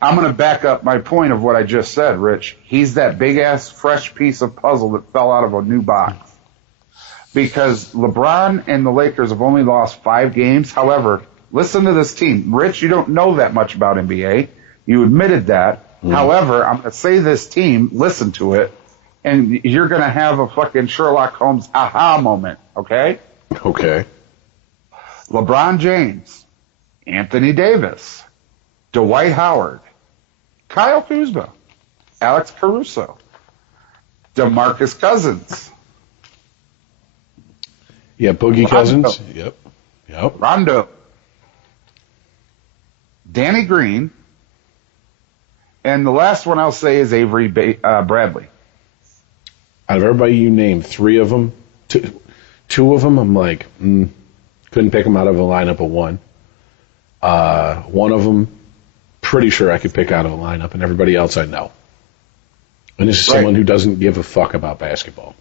I'm going to back up my point of what I just said, Rich. He's that big-ass fresh piece of puzzle that fell out of a new box. Because LeBron and the Lakers have only lost 5 games. However, listen to this team. Rich, you don't know that much about NBA. You admitted that. However, I'm going to say this team, listen to it, and you're going to have a fucking Sherlock Holmes aha moment, okay? Okay. LeBron James, Anthony Davis, Dwight Howard, Kyle Kuzma, Alex Caruso, DeMarcus Cousins. Yeah, Boogie Cousins. Yep. Rondo. Danny Green. And the last one I'll say is Avery Bradley. Out of everybody you named, 3 of them, two of them, I'm like, couldn't pick them out of a lineup of 1. One of them, pretty sure I could pick out of a lineup, and everybody else I know. And this is someone who doesn't give a fuck about basketball.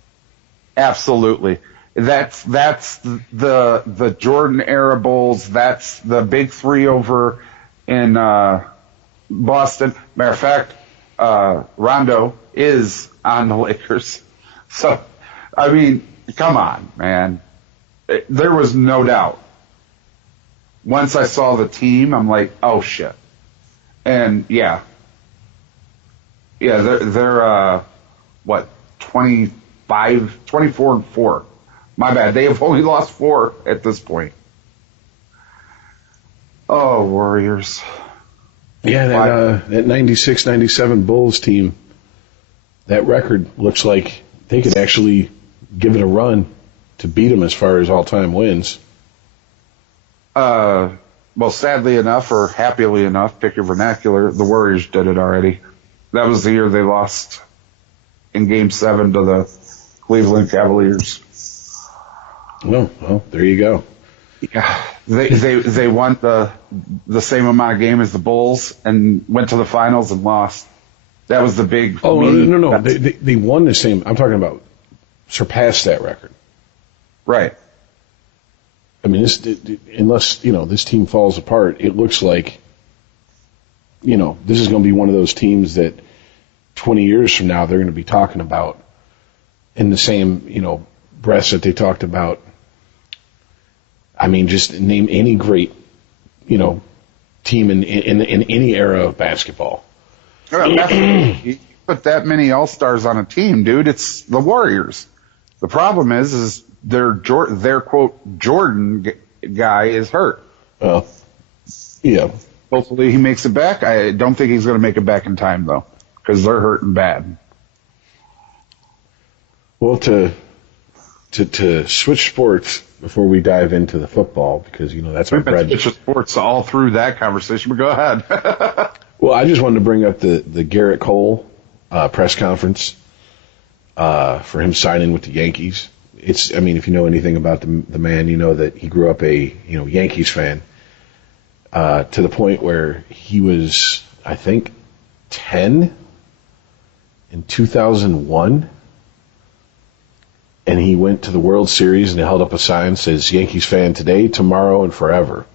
Absolutely. That's the Jordan era Bulls. That's the big 3 over in Boston. Matter of fact, Rondo is on the Lakers. So, I mean, come on, man. There was no doubt. Once I saw the team, I'm like, oh shit. And yeah, they're what, 24-4. My bad. They have only lost 4 at this point. Oh, Warriors. Yeah, that 96-97 Bulls team, that record looks like they could actually give it a run to beat them as far as all-time wins. Well, sadly enough, or happily enough, pick your vernacular, the Warriors did it already. That was the year they lost in Game 7 to the Cleveland Cavaliers. Oh, well, there you go. Yeah, they won the same amount of game as the Bulls and went to the finals and lost. That was the big. Oh no! They won the same. I'm talking about surpassed that record. Right. I mean, unless this team falls apart, it looks like this is going to be one of those teams that 20 years from now they're going to be talking about in the same breaths that they talked about. I mean, just name any great team in any era of basketball. You put that many All-Stars on a team, dude. It's the Warriors. The problem is their quote Jordan guy is hurt. Yeah. Hopefully he makes it back. I don't think he's going to make it back in time though, because they're hurting bad. Well, to switch sports before we dive into the football, because that's our bread. Switch sports all through that conversation, but go ahead. Well, I just wanted to bring up the Garrett Cole press conference for him signing with the Yankees. If you know anything about the man, you know that he grew up a Yankees fan to the point where he was, I think, 10 in 2001, and he went to the World Series and he held up a sign that says Yankees fan today, tomorrow, and forever.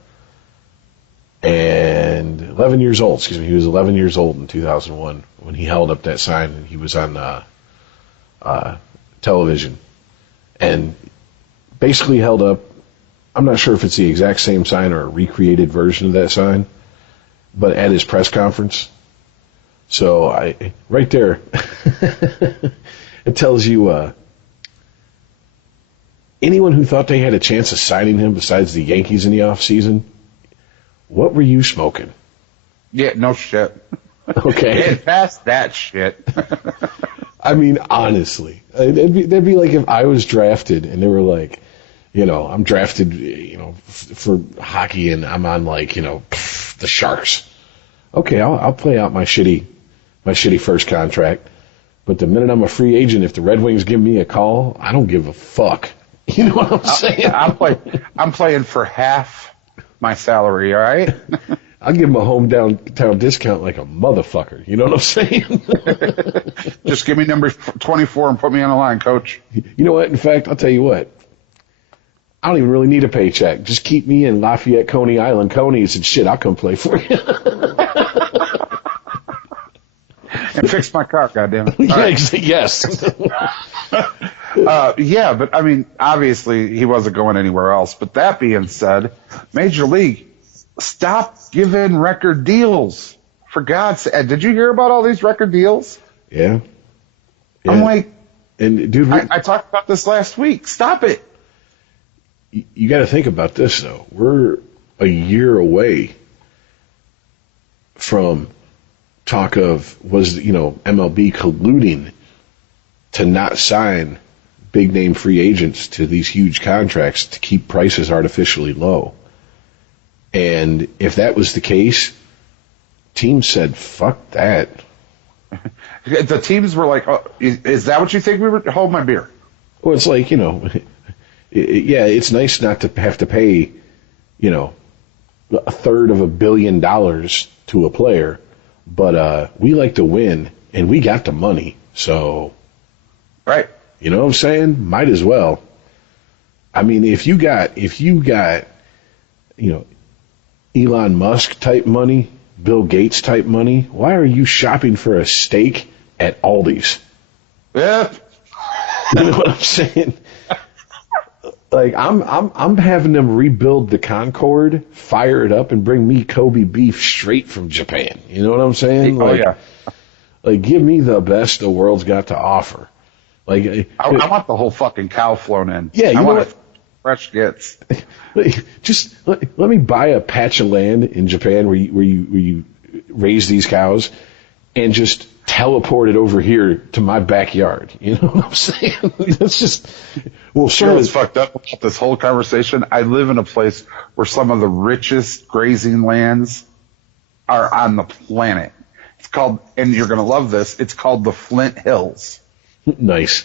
And 11 years old, he was 11 years old in 2001 when he held up that sign, and he was on television. And basically held up, I'm not sure if it's the exact same sign or a recreated version of that sign, but at his press conference. So right there, it tells you anyone who thought they had a chance of signing him besides the Yankees in the offseason, what were you smoking? Yeah, no shit. Okay. Get past that shit. I mean, honestly, that'd be like if I was drafted and they were like, I'm drafted, for hockey and I'm on the Sharks. Okay, I'll play out my shitty first contract. But the minute I'm a free agent, if the Red Wings give me a call, I don't give a fuck. You know what I'm saying? I'm playing for half my salary, all right? I'll give him a hometown discount like a motherfucker. You know what I'm saying? Just give me number 24 and put me on the line, coach. You know what? In fact, I'll tell you what. I don't even really need a paycheck. Just keep me in Lafayette, Coney Island, Coney's and shit. I'll come play for you. And fix my car, goddammit. Yes. Yeah, but I mean, obviously he wasn't going anywhere else. But that being said, Major League, stop giving record deals. For God's sake. Did you hear about all these record deals? Yeah. I'm like, and dude, I talked about this last week. Stop it. You got to think about this, though. We're a year away from talk of MLB colluding to not sign big name free agents to these huge contracts to keep prices artificially low. And if that was the case, teams said, fuck that. The teams were like, oh, is that what you think we were? Hold my beer. Well, it's like, it's nice not to have to pay, $300 billion to a player, but we like to win, and we got the money, so. Right. You know what I'm saying? Might as well. I mean, if you got, Elon Musk type money, Bill Gates type money, why are you shopping for a steak at Aldi's? Yeah. You know what I'm saying? Like, I'm having them rebuild the Concorde, fire it up, and bring me Kobe beef straight from Japan. You know what I'm saying? Oh, yeah. Like, give me the best the world's got to offer. Like, I want the whole fucking cow flown in. Yeah, I want fresh gets. Just let me buy a patch of land in Japan where you raise these cows, and just teleport it over here to my backyard. You know what I'm saying? That's just, well, sure. It's fucked up about this whole conversation. I live in a place where some of the richest grazing lands are on the planet. It's called, and you're going to love this, it's called the Flint Hills. Nice.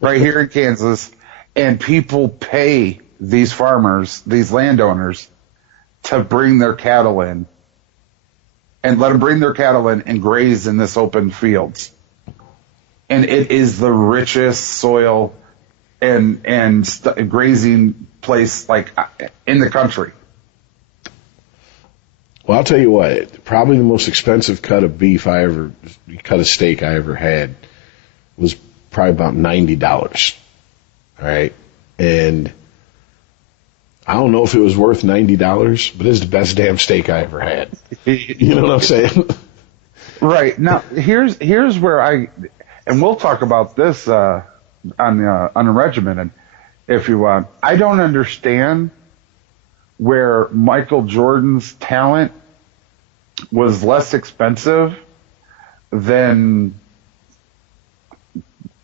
Right here in Kansas. And people pay these farmers, these landowners, to bring their cattle in. And let them bring their cattle in and graze in this open fields. And it is the richest soil and grazing place like in the country. Well, I'll tell you what, probably the most expensive cut of steak I ever had was probably about $90. All right. And I don't know if it was worth $90, but it's the best damn steak I ever had. You know what I'm saying? Right. Now, here's where and we'll talk about this on the regimen, if you want. I don't understand where Michael Jordan's talent was less expensive than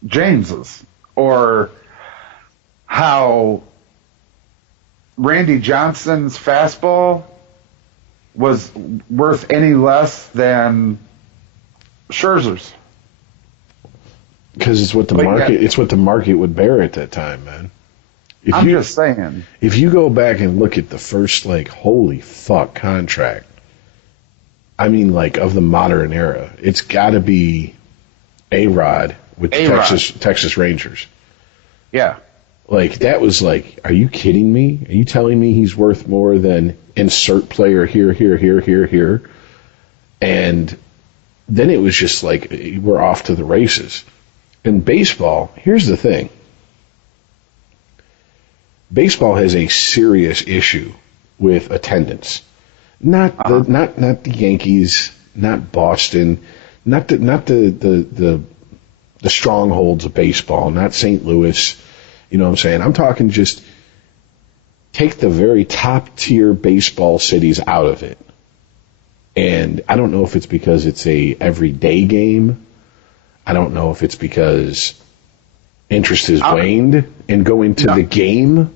James's, or how Randy Johnson's fastball was worth any less than Scherzer's. Because it's what the market. It's what the market would bear at that time, man. I'm just saying. If you go back and look at the first, holy fuck contract, I mean, of the modern era, it's got to be A-Rod with the Texas Rangers. Yeah. That was are you kidding me? Are you telling me he's worth more than insert player here? And then it was just we're off to the races. In baseball, here's the thing. Baseball has a serious issue with attendance. Not the Yankees, not Boston, not the strongholds of baseball, not St. Louis. You know what I'm saying? I'm talking just take the very top tier baseball cities out of it. And I don't know if it's because it's a everyday game. I don't know if it's because interest has waned in going to the game.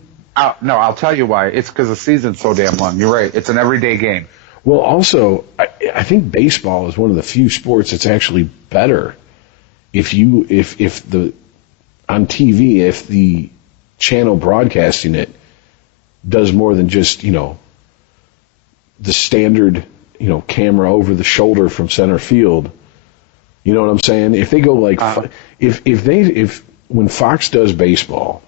No, I'll tell you why. It's because the season's so damn long. You're right. It's an everyday game. Well, also, I think baseball is one of the few sports that's actually better. On TV, if the channel broadcasting it does more than just, the standard, camera over the shoulder from center field. You know what I'm saying? If they go like, when Fox does baseball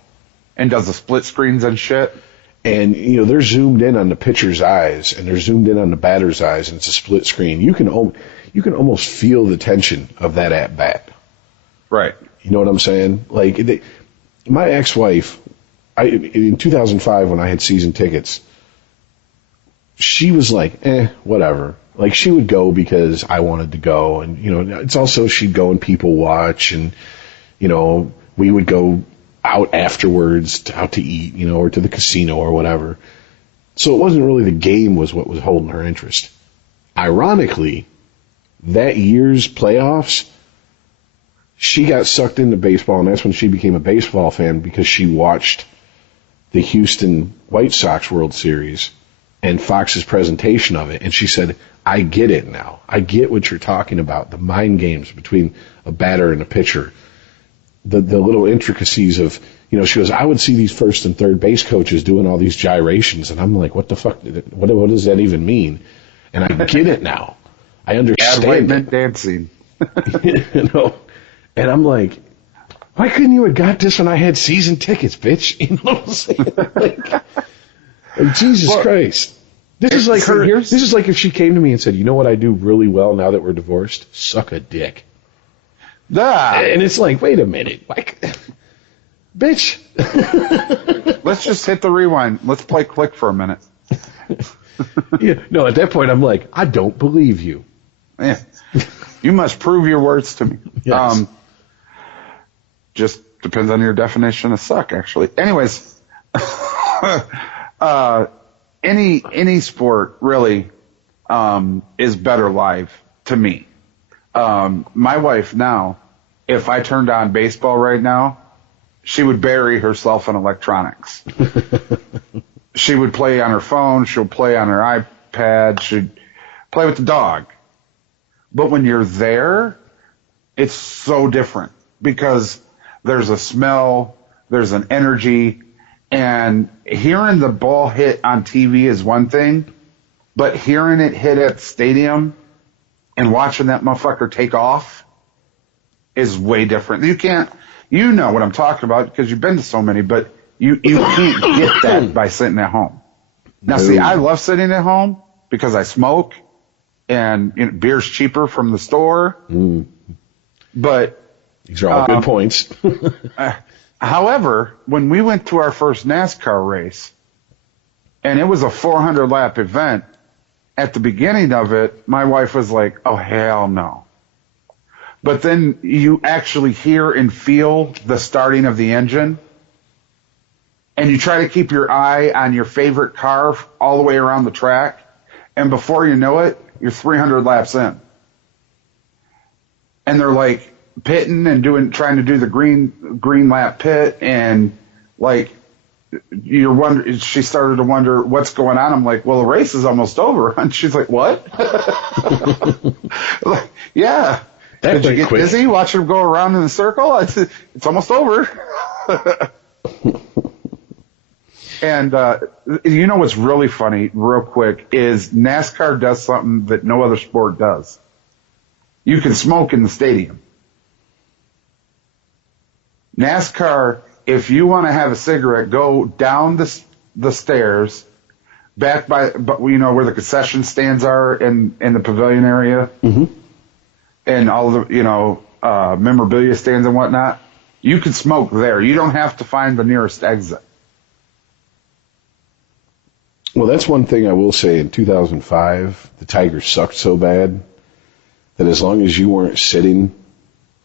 and does the split screens and shit, and they're zoomed in on the pitcher's eyes and they're zoomed in on the batter's eyes, and it's a split screen, you can almost feel the tension of that at bat. Right. You know what I'm saying? Like my ex-wife, in 2005 when I had season tickets, she was like, whatever. Like, she would go because I wanted to go, and it's also she'd go and people watch, and we would go out afterwards, out to eat, or to the casino or whatever. So it wasn't really the game was what was holding her interest. Ironically, that year's playoffs, she got sucked into baseball, and that's when she became a baseball fan, because she watched the Houston White Sox World Series and Fox's presentation of it, and she said, I get it now. I get what you're talking about, the mind games between a batter and a pitcher, the little intricacies of, she goes, I would see these first and third base coaches doing all these gyrations, and I'm like, what the fuck, what does that even mean? And I get it now. I understand white men dancing. And I'm like, why couldn't you have got this when I had season tickets, bitch? You know what I'm saying? Like, Jesus Christ. This is like her. This is like if she came to me and said, you know what I do really well now that we're divorced? Suck a dick. And it's like, wait a minute. Like, bitch. Let's just hit the rewind. Let's play Click for a minute. No, at that point, I'm like, I don't believe you. Yeah. You must prove your words to me. Yes. Just depends on your definition of suck, actually. Anyways, any sport really is better live to me. My wife now, if I turned on baseball right now, she would bury herself in electronics. She would play on her phone. She'll play on her iPad. She'd play with the dog. But when you're there, it's so different because there's a smell, there's an energy, and hearing the ball hit on TV is one thing, but hearing it hit at the stadium and watching that motherfucker take off is way different. You know what I'm talking about because you've been to so many, but you can't get that by sitting at home. Now, see, I love sitting at home because I smoke and beer's cheaper from the store. But these are all good points. However, when we went to our first NASCAR race, and it was a 400-lap event, at the beginning of it, my wife was like, oh, hell no. But then you actually hear and feel the starting of the engine, and you try to keep your eye on your favorite car all the way around the track, and before you know it, you're 300 laps in. And they're like pitting and trying to do the green lap pit, and like she started to wonder what's going on. I'm like, well, the race is almost over. And she's like, what? Like, yeah. Did you get dizzy watching them go around in a circle? It's almost over. And you know what's really funny, real quick, is NASCAR does something that no other sport does. You can smoke in the stadium. NASCAR, if you want to have a cigarette, go down the stairs, back by where the concession stands are in the pavilion area, and all the memorabilia stands and whatnot. You can smoke there. You don't have to find the nearest exit. Well, that's one thing I will say. In 2005, the Tigers sucked so bad that as long as you weren't sitting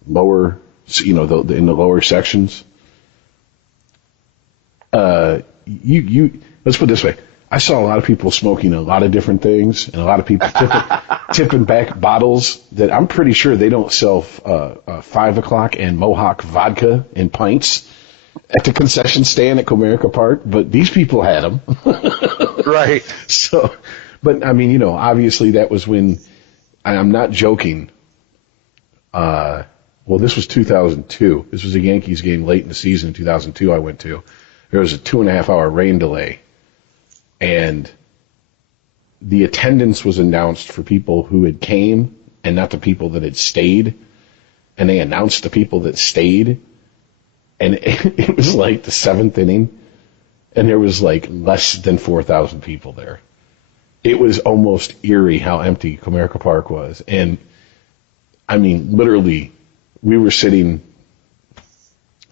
lower, in the lower sections, let's put it this way. I saw a lot of people smoking a lot of different things and a lot of people tipping back bottles that I'm pretty sure they don't sell 5 o'clock and Mohawk vodka in pints at the concession stand at Comerica Park, but these people had them. Right. So, but I mean, obviously that was when, I'm not joking. Well, this was 2002. This was a Yankees game late in the season in 2002 I went to. there was a 2.5 hour rain delay, and the attendance was announced for people who had came and not the people that had stayed, and they announced the people that stayed, and it was like the 7th inning, and there was like less than 4,000 people there. It was almost eerie how empty Comerica Park was. And I mean, literally, we were sitting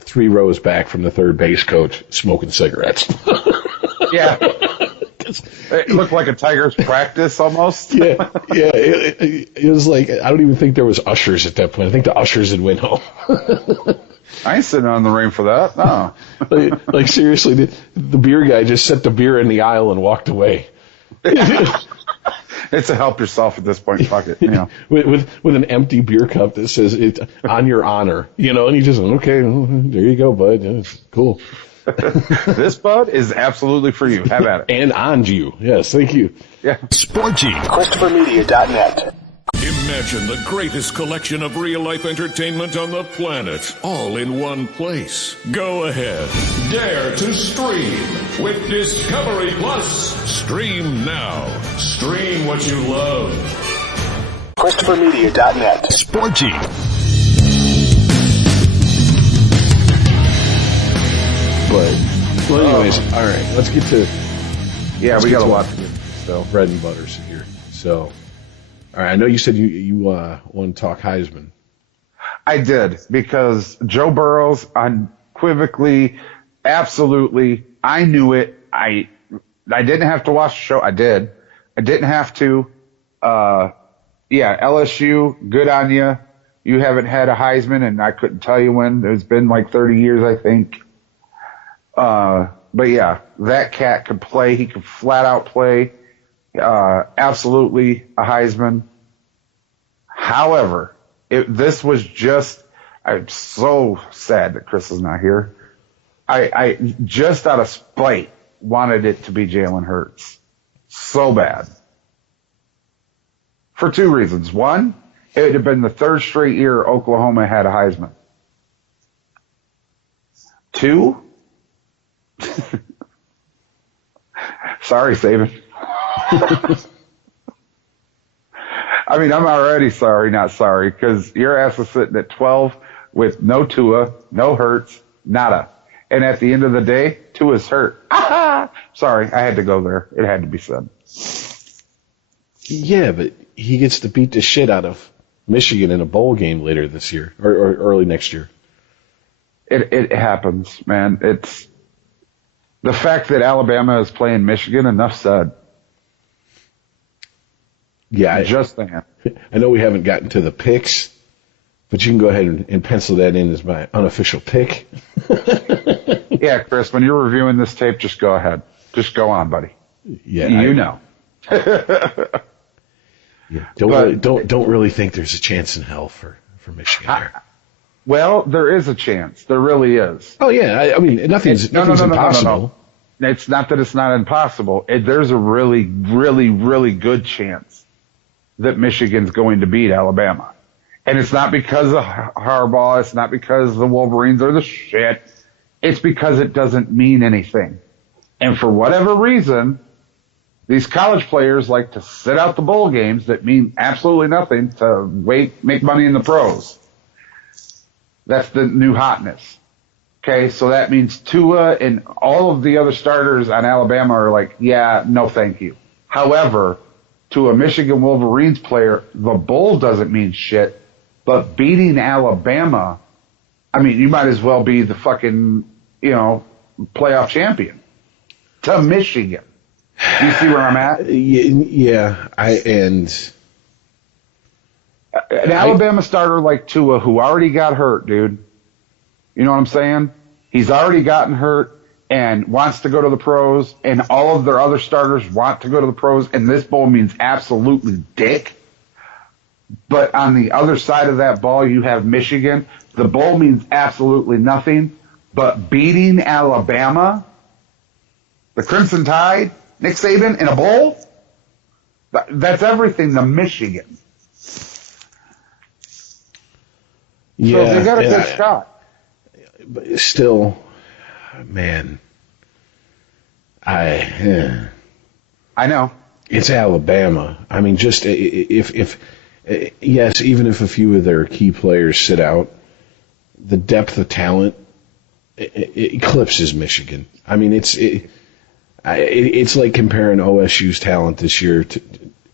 3 rows back from the third base coach smoking cigarettes. Yeah. It looked like a Tigers practice almost. Yeah. It was like, I don't even think there was ushers at that point. I think the ushers had went home. I ain't sitting on the ring for that. No. like seriously, the beer guy just set the beer in the aisle and walked away. It's a help yourself at this point. Fuck it. You know. with an empty beer cup that says "It on your honor," and he just okay, well, there you go, bud. Yeah, it's cool. This bud is absolutely for you. Have at it. And on you. Yes, thank you. Yeah. Sporgy. ChristopherMedia.net. Imagine the greatest collection of real-life entertainment on the planet, all in one place. Go ahead. Dare to stream with Discovery Plus. Stream now. Stream what you love. ChristopherMedia.net. Sporgy. Well, anyways, all right, let's get to... Yeah, we got a lot to do. So, bread and butters here. So... All right, I know you said you want to talk Heisman. I did, because Joe Burrows unequivocally, absolutely, I knew it. I didn't have to watch the show. I did. I didn't have to. LSU, good on you. You haven't had a Heisman, and I couldn't tell you when. It's been like 30 years, I think. But yeah, that cat could play. He could flat out play. Absolutely a Heisman. However, this was just, I'm so sad that Chris is not here. I just out of spite wanted it to be Jalen Hurts. So bad. For 2 reasons. One, it would have been the 3rd straight year Oklahoma had a Heisman. 2, sorry, Saban. I mean, I'm already not sorry, because your ass is sitting at 12 with no Tua, no Hurts, nada. And at the end of the day, Tua's hurt. Sorry, I had to go there. It had to be said. Yeah, but he gets to beat the shit out of Michigan in a bowl game later this year, or early next year. It happens, man. It's the fact that Alabama is playing Michigan, enough said. Yeah, just that. I know we haven't gotten to the picks, but you can go ahead and pencil that in as my unofficial pick. Yeah, Chris, when you're reviewing this tape, just go ahead. Just go on, buddy. Yeah, you know. Yeah, don't really think there's a chance in hell for Michigan there. Well, there is a chance. There really is. Oh yeah, I mean nothing's impossible. No. It's not that it's not impossible. There's a really, really, really good chance that Michigan's going to beat Alabama. And it's not because of Harbaugh. It's not because the Wolverines are the shit. It's because it doesn't mean anything. And for whatever reason, these college players like to sit out the bowl games that mean absolutely nothing to make money in the pros. That's the new hotness. Okay, so that means Tua and all of the other starters on Alabama are like, yeah, no thank you. However, to a Michigan Wolverines player, the bowl doesn't mean shit, but beating Alabama, I mean, you might as well be the fucking, playoff champion to Michigan. You see where I'm at? Yeah, an Alabama starter like Tua, who already got hurt, dude. You know what I'm saying? He's already gotten hurt and wants to go to the pros, and all of their other starters want to go to the pros, and this bowl means absolutely dick. But on the other side of that ball, you have Michigan. The bowl means absolutely nothing, but beating Alabama, the Crimson Tide, Nick Saban in a bowl, that's everything to Michigan. Yeah, so they got a good shot. But still, man, I know. It's Alabama. I mean, just if yes, even if a few of their key players sit out, the depth of talent it eclipses Michigan. I mean, it's like comparing OSU's talent this year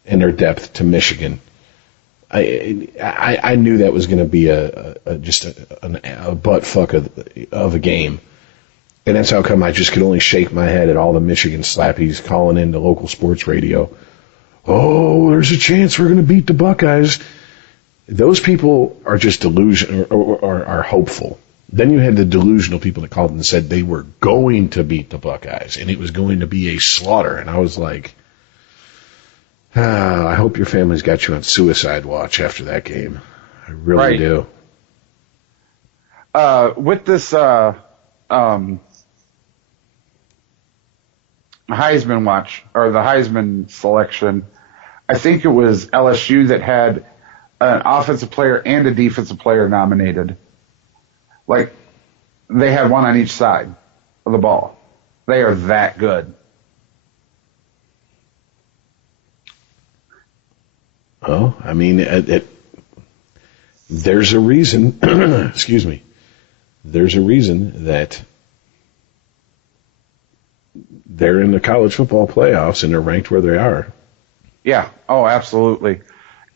and their depth to Michigan. I knew that was going to be just a butt fuck of a game. And that's how come I just could only shake my head at all the Michigan slappies calling into local sports radio. Oh, there's a chance we're going to beat the Buckeyes. Those people are just delusional or are hopeful. Then you had the delusional people that called and said they were going to beat the Buckeyes and it was going to be a slaughter. And I was like, I hope your family's got you on suicide watch after that game. I really do. With this Heisman watch, or the Heisman selection, I think it was LSU that had an offensive player and a defensive player nominated. Like, they had one on each side of the ball. They are that good. Oh, I mean, there's a reason, excuse me, there's a reason that they're in the college football playoffs and they're ranked where they are. Yeah. Oh, absolutely.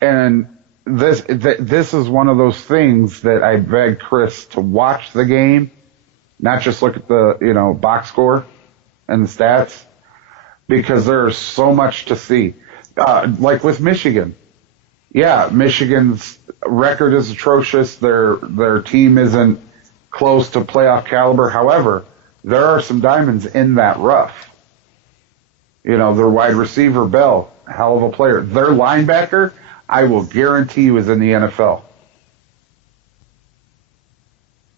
And this is one of those things that I begged Chris to watch the game, not just look at the, box score and the stats, because there's so much to see. Like with Michigan. Yeah, Michigan's record is atrocious. Their team isn't close to playoff caliber. However, there are some diamonds in that rough. Their wide receiver, Bell, hell of a player. Their linebacker, I will guarantee you, is in the NFL.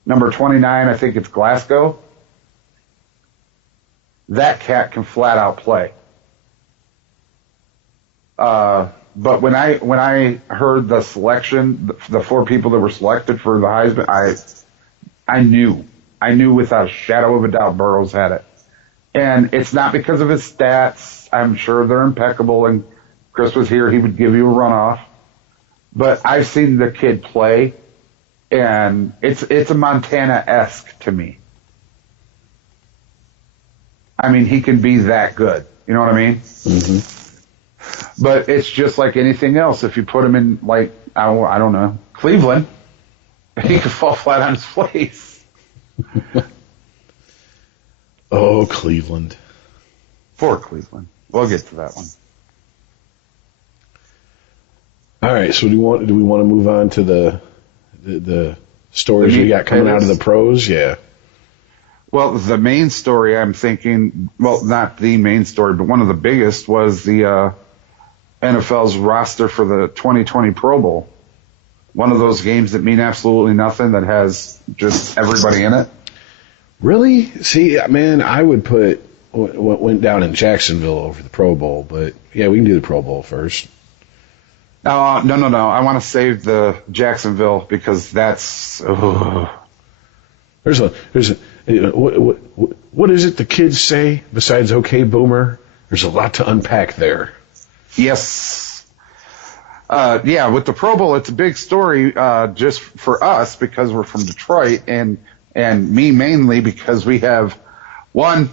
Number 29, I think it's Glasgow. That cat can flat out play. But when I heard the selection, the four people that were selected for the Heisman, I knew without a shadow of a doubt Burrows had it. And it's not because of his stats. I'm sure they're impeccable, and Chris was here, he would give you a runoff. But I've seen the kid play, and it's a Montana-esque to me. I mean, he can be that good. You know what I mean? Mm-hmm. But it's just like anything else. If you put him in, like, I don't know, Cleveland, he could fall flat on his face. Oh, Cleveland. For Cleveland. We'll get to that one. All right, so do we want to move on to the stories we got coming out of the pros? Yeah. Well, the main story I'm thinking, well, not the main story, but one of the biggest was the NFL's roster for the 2020 Pro Bowl. One of those games that mean absolutely nothing, that has just everybody in it. Really? See, man, I would put what went down in Jacksonville over the Pro Bowl, but yeah, we can do the Pro Bowl first. No. I want to save the Jacksonville because that's. There's a what is it the kids say besides "Okay, Boomer"? There's a lot to unpack there. Yes. Yeah, with the Pro Bowl, it's a big story just for us because we're from Detroit, and me mainly because we have one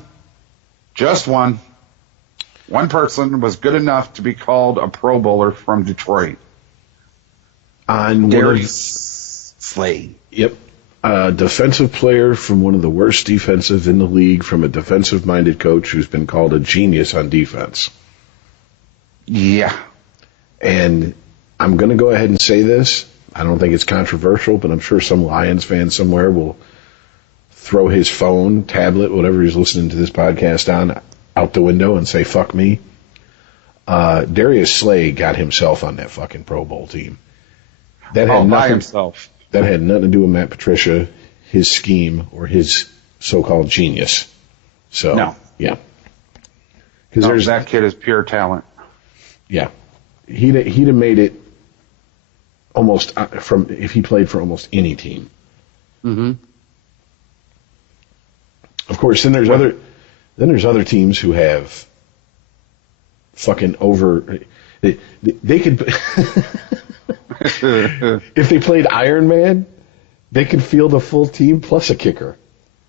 person was good enough to be called a Pro Bowler from Detroit. Darius Slay. Yep. Defensive player from one of the worst defensive in the league, from a defensive-minded coach who's been called a genius on defense. Yeah. And I'm going to go ahead and say this. I don't think it's controversial, but I'm sure some Lions fan somewhere will throw his phone, tablet, whatever he's listening to this podcast on, out the window and say, fuck me. Darius Slay got himself on that fucking Pro Bowl team. That had by himself. That had nothing to do with Matt Patricia, his scheme, or his so-called genius. So, no. Yeah. Because that kid is pure talent. Yeah. He'd have made it almost if he played for almost any team. Mm-hmm. Of course, then there's Then there's other teams who have fucking over. They could, if they played Iron Man, they could field a full team plus a kicker.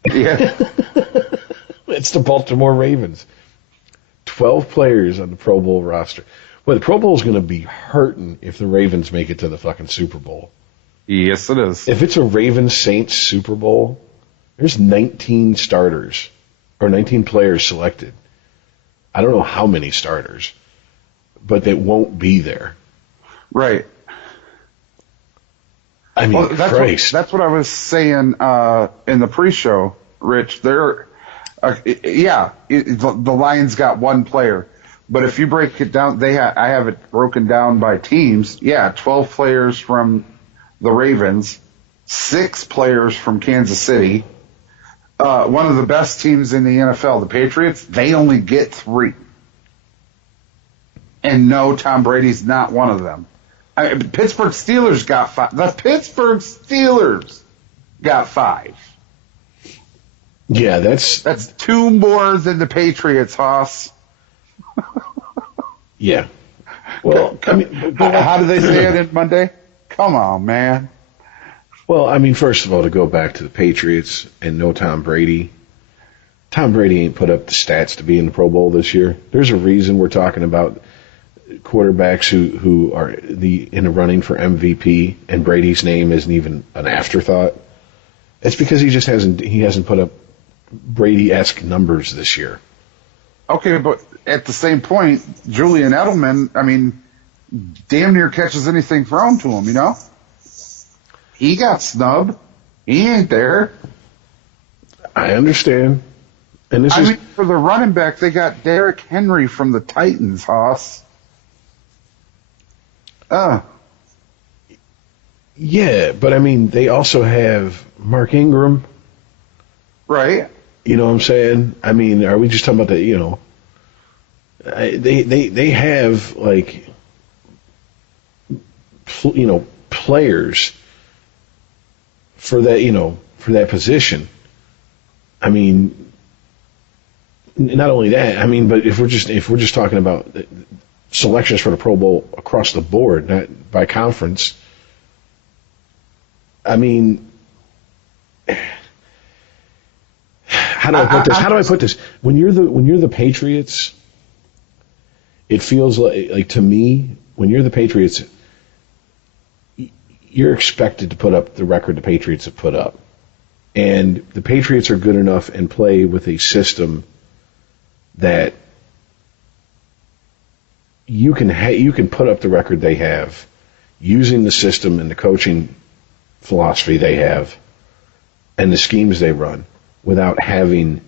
Yeah. It's the Baltimore Ravens. 12 players on the Pro Bowl roster. Well, the Pro Bowl is going to be hurting if the Ravens make it to the fucking Super Bowl. Yes, it is. If it's a Ravens-Saints Super Bowl, there's 19 starters, or 19 players selected. I don't know how many starters, but they won't be there. Right. I mean, Christ. That's what I was saying in the pre-show, Rich. The Lions got one player. But if you break it down, I have it broken down by teams. Yeah, 12 players from the Ravens, 6 players from Kansas City. One of the best teams in the NFL, the Patriots, they only get 3. And no, Tom Brady's not one of them. Pittsburgh Steelers got 5. The Pittsburgh Steelers got 5. Yeah, that's 2 more than the Patriots, Hoss. Yeah. Well, I mean, how do they say it in Monday? Come on, man. Well, I mean, first of all, to go back to the Patriots and no Tom Brady. Tom Brady ain't put up the stats to be in the Pro Bowl this year. There's a reason we're talking about quarterbacks who are in the running for MVP, and Brady's name isn't even an afterthought. It's because he hasn't put up Brady-esque numbers this year. Okay, but at the same point, Julian Edelman, I mean, damn near catches anything thrown to him, you know? He got snubbed. He ain't there. I understand. And I mean, for the running back, they got Derrick Henry from the Titans, Hoss. Yeah, but I mean, they also have Mark Ingram. Right. You know what I'm saying? I mean, are we just talking about the, you know, they have, like, you know, players for that, you know, for that position. I mean, not only that, I mean, but if we're just talking about selections for the Pro Bowl across the board, not by conference, I mean, how do I put this? When you're the Patriots, it feels like to me, when you're the Patriots, you're expected to put up the record the Patriots have put up. And the Patriots are good enough and play with a system that you can put up the record they have using the system and the coaching philosophy they have and the schemes they run without having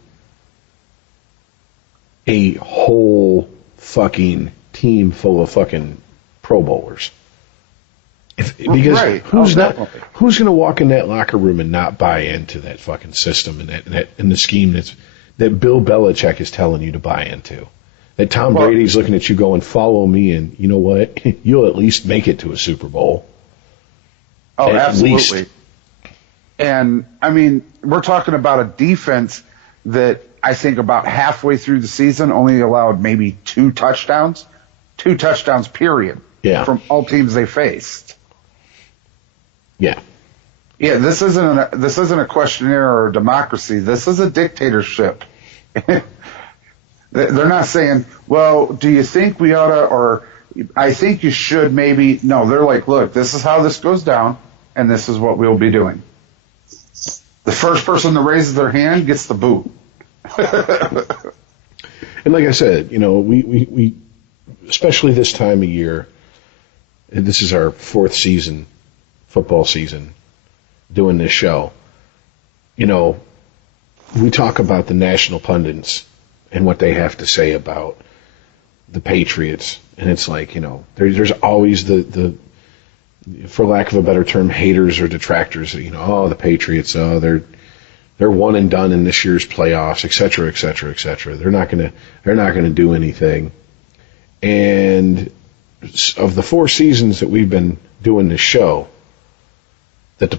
a whole fucking team full of fucking Pro Bowlers. Because right. who's going to walk in that locker room and not buy into that fucking system and the scheme that Bill Belichick is telling you to buy into? That Tom Brady's looking at you going, follow me, and you know what? You'll at least make it to a Super Bowl. Oh, at absolutely. Least. And, I mean, we're talking about a defense that I think about halfway through the season only allowed maybe 2 touchdowns. 2 touchdowns, period. Yeah. From all teams they faced. Yeah. Yeah, this isn't a questionnaire or a democracy. This is a dictatorship. They're not saying, well, do you think we ought to, or I think you should maybe. No, they're like, look, this is how this goes down, and this is what we'll be doing. The first person that raises their hand gets the boot. And like I said, you know, we especially this time of year, and this is our 4th season, football season, doing this show. You know, we talk about the national pundits and what they have to say about the Patriots, and it's like, you know, there's always the for lack of a better term, haters or detractors. You know, oh, the Patriots, oh, they're one and done in this year's playoffs, et cetera, et cetera, et cetera. They're not gonna do anything. And of the 4 seasons that we've been doing this show, that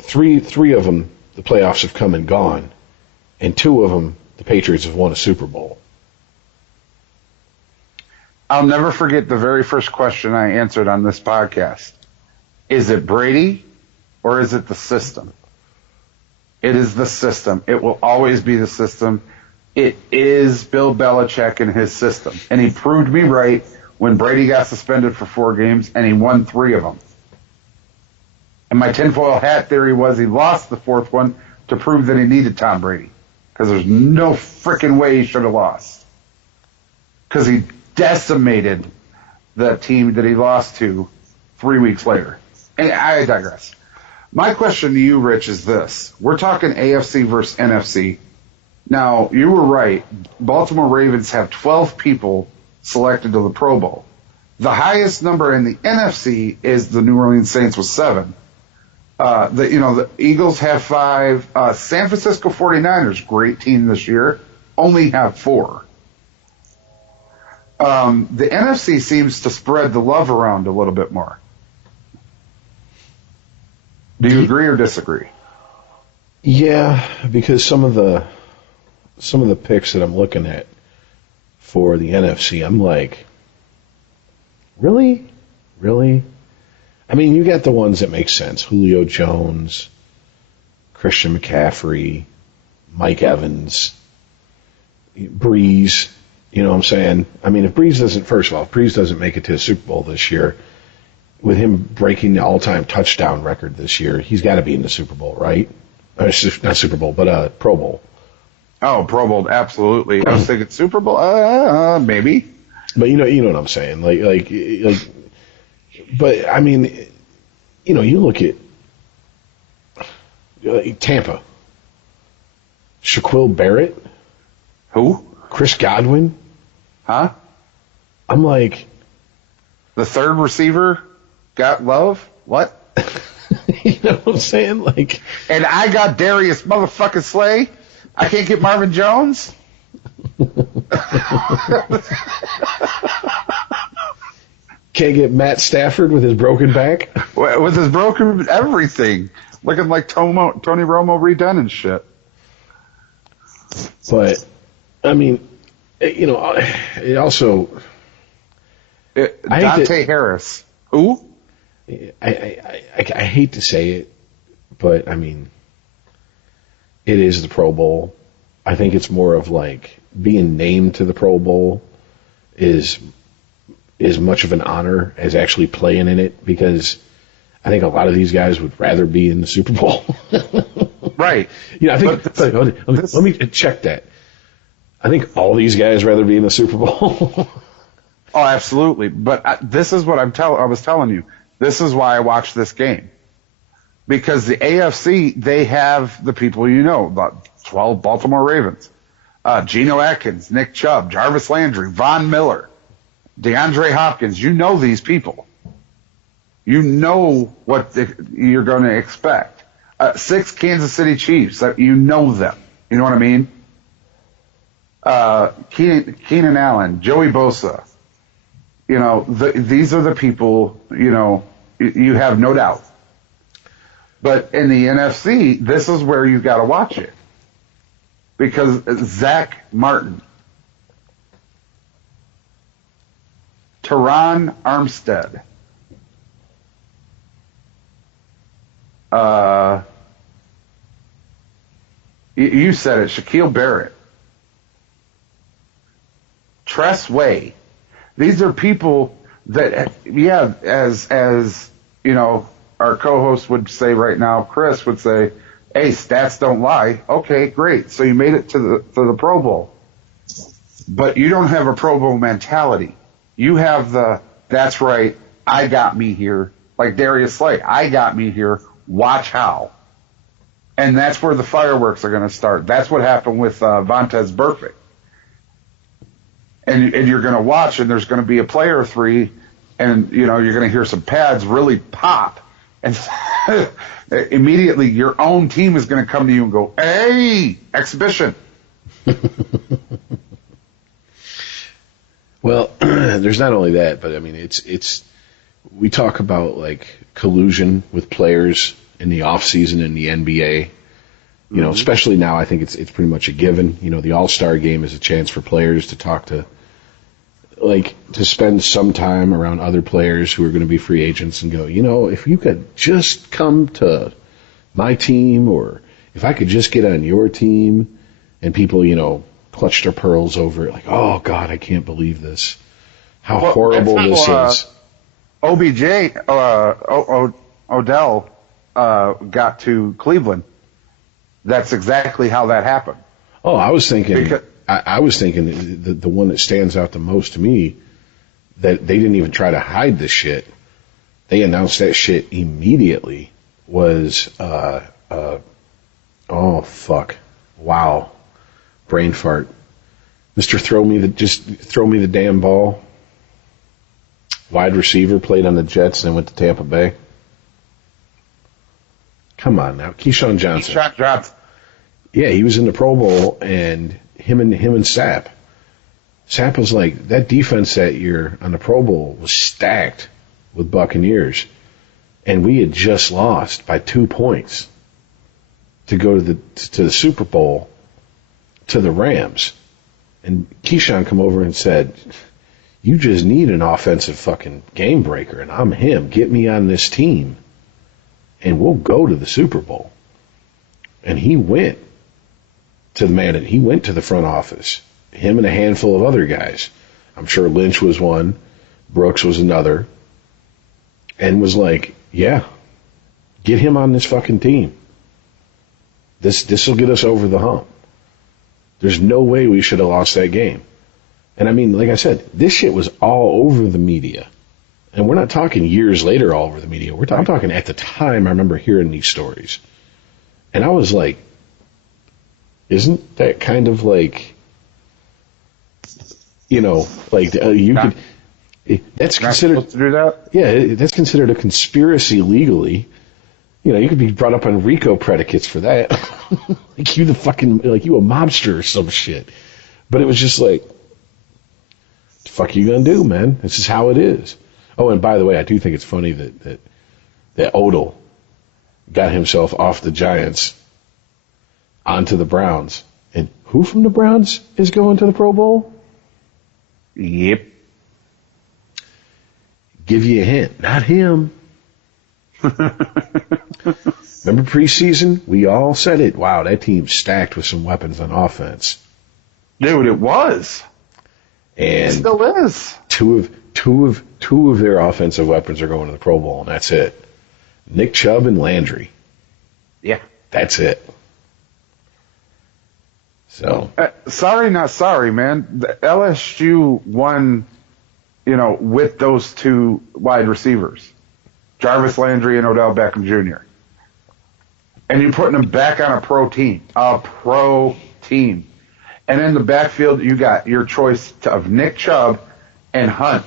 three of them, the playoffs have come and gone, and 2 of them the Patriots have won a Super Bowl. I'll never forget the very first question I answered on this podcast. Is it Brady or is it the system? It is the system. It will always be the system. It is Bill Belichick and his system. And he proved me right when Brady got suspended for 4 games and he won 3 of them. And my tinfoil hat theory was he lost the 4th one to prove that he needed Tom Brady. Because there's no freaking way he should have lost. Because he decimated the team that he lost to 3 weeks later. And I digress. My question to you, Rich, is this. We're talking AFC versus NFC. Now, you were right. Baltimore Ravens have 12 people selected to the Pro Bowl. The highest number in the NFC is the New Orleans Saints with 7. The Eagles have 5. San Francisco 49ers, great team this year, only have 4. The NFC seems to spread the love around a little bit more. Do you agree or disagree? Yeah, because some of the picks that I'm looking at for the NFC, I'm like, really? I mean, you got the ones that make sense. Julio Jones, Christian McCaffrey, Mike Evans, Breeze, you know what I'm saying? I mean, if Breeze doesn't make it to the Super Bowl this year, with him breaking the all-time touchdown record this year, he's got to be in the Super Bowl, right? Not Super Bowl, but Pro Bowl. Oh, Pro Bowl, absolutely. I was thinking Super Bowl, maybe. But you know what I'm saying, like. But I mean, you look at Tampa, Shaquille Barrett, who? Chris Godwin, huh? I'm like, the third receiver got love. What? You know what I'm saying? Like, and I got Darius motherfucking Slay. I can't get Marvin Jones. Can't get Matt Stafford with his broken back? With his broken everything. Looking like Tony Romo redone and shit. But, I mean, it also... Dante Harris. Who? I hate to say it, but, I mean, it is the Pro Bowl. I think it's more of like being named to the Pro Bowl is much of an honor as actually playing in it, because I think a lot of these guys would rather be in the Super Bowl. Right. I think. Let me check that. I think all these guys rather be in the Super Bowl. Oh, absolutely. But this is what I was telling you. This is why I watched this game. Because the AFC, they have the people the 12 Baltimore Ravens. Geno Atkins, Nick Chubb, Jarvis Landry, Von Miller, DeAndre Hopkins. You know these people. You know what you're going to expect. 6 Kansas City Chiefs. You know them. You know what I mean? Keenan Allen, Joey Bosa. These are the people, you have no doubt. But in the NFC, this is where you got to watch it. Because Zach Martin, Teron Armstead, you said it, Shaquille Barrett, Tress Way. These are people that, as our co-host would say right now, Chris would say, hey, stats don't lie. Okay, great. So you made it to the Pro Bowl. But you don't have a Pro Bowl mentality. You have that's right, I got me here. Like Darius Slay, I got me here. Watch how. And that's where the fireworks are going to start. That's what happened with Vontaze Burfict. And you're going to watch, and there's going to be a player or 3, and, you're going to hear some pads really pop. And immediately your own team is going to come to you and go, hey, exhibition. Well, there's not only that, but I mean, we talk about like collusion with players in the off season in the NBA. You know, especially now, I think it's pretty much a given. You know, the All-Star game is a chance for players to talk to, like, to spend some time around other players who are going to be free agents and go, you know, if you could just come to my team, or if I could just get on your team, and people, you know, clutch their pearls over it, like, oh, God, I can't believe this. How horrible this is. OBJ, Odell got to Cleveland. That's exactly how that happened. Oh, I was thinking, I was thinking the one that stands out the most to me, that they didn't even try to hide this shit. They announced that shit immediately. Was oh fuck, wow, brain fart, Mr. Throw me the damn ball. Wide receiver, played on the Jets and then went to Tampa Bay. Come on now, Keyshawn Johnson. Keyshawn Johnson. Yeah, he was in the Pro Bowl, and him and Sapp. Sapp was like, that defense that year on the Pro Bowl was stacked with Buccaneers, and we had just lost by 2 points to go to the Super Bowl to the Rams. And Keyshawn come over and said, you just need an offensive fucking game breaker, and I'm him. Get me on this team, and we'll go to the Super Bowl. And he went to he went to the front office, him and a handful of other guys. I'm sure Lynch was one, Brooks was another, and was like, yeah, get him on this fucking team. This will get us over the hump. There's no way we should have lost that game. And I mean, like I said, this shit was all over the media. And we're not talking years later all over the media. I'm talking at the time I remember hearing these stories. And I was like, isn't that kind of like, you know, like you could, that's considered, to do that? Yeah, that's considered a conspiracy legally. You know, you could be brought up on RICO predicates for that. like you a mobster or some shit. But it was just like, what the fuck are you gonna do, man? This is how it is. Oh, and by the way, I do think it's funny that Odell got himself off the Giants onto the Browns. And who from the Browns is going to the Pro Bowl? Yep. Give you a hint. Not him. Remember preseason? We all said it. Wow, that team's stacked with some weapons on offense. Dude, it was. And it still is. Two of their offensive weapons are going to the Pro Bowl, and that's it. Nick Chubb and Landry. Yeah. That's it. So. Sorry, not sorry, man. The LSU won, you know, with those two wide receivers, Jarvis Landry and Odell Beckham Jr. And you're putting them back on a pro team. And in the backfield, you got your choice of Nick Chubb and Hunt.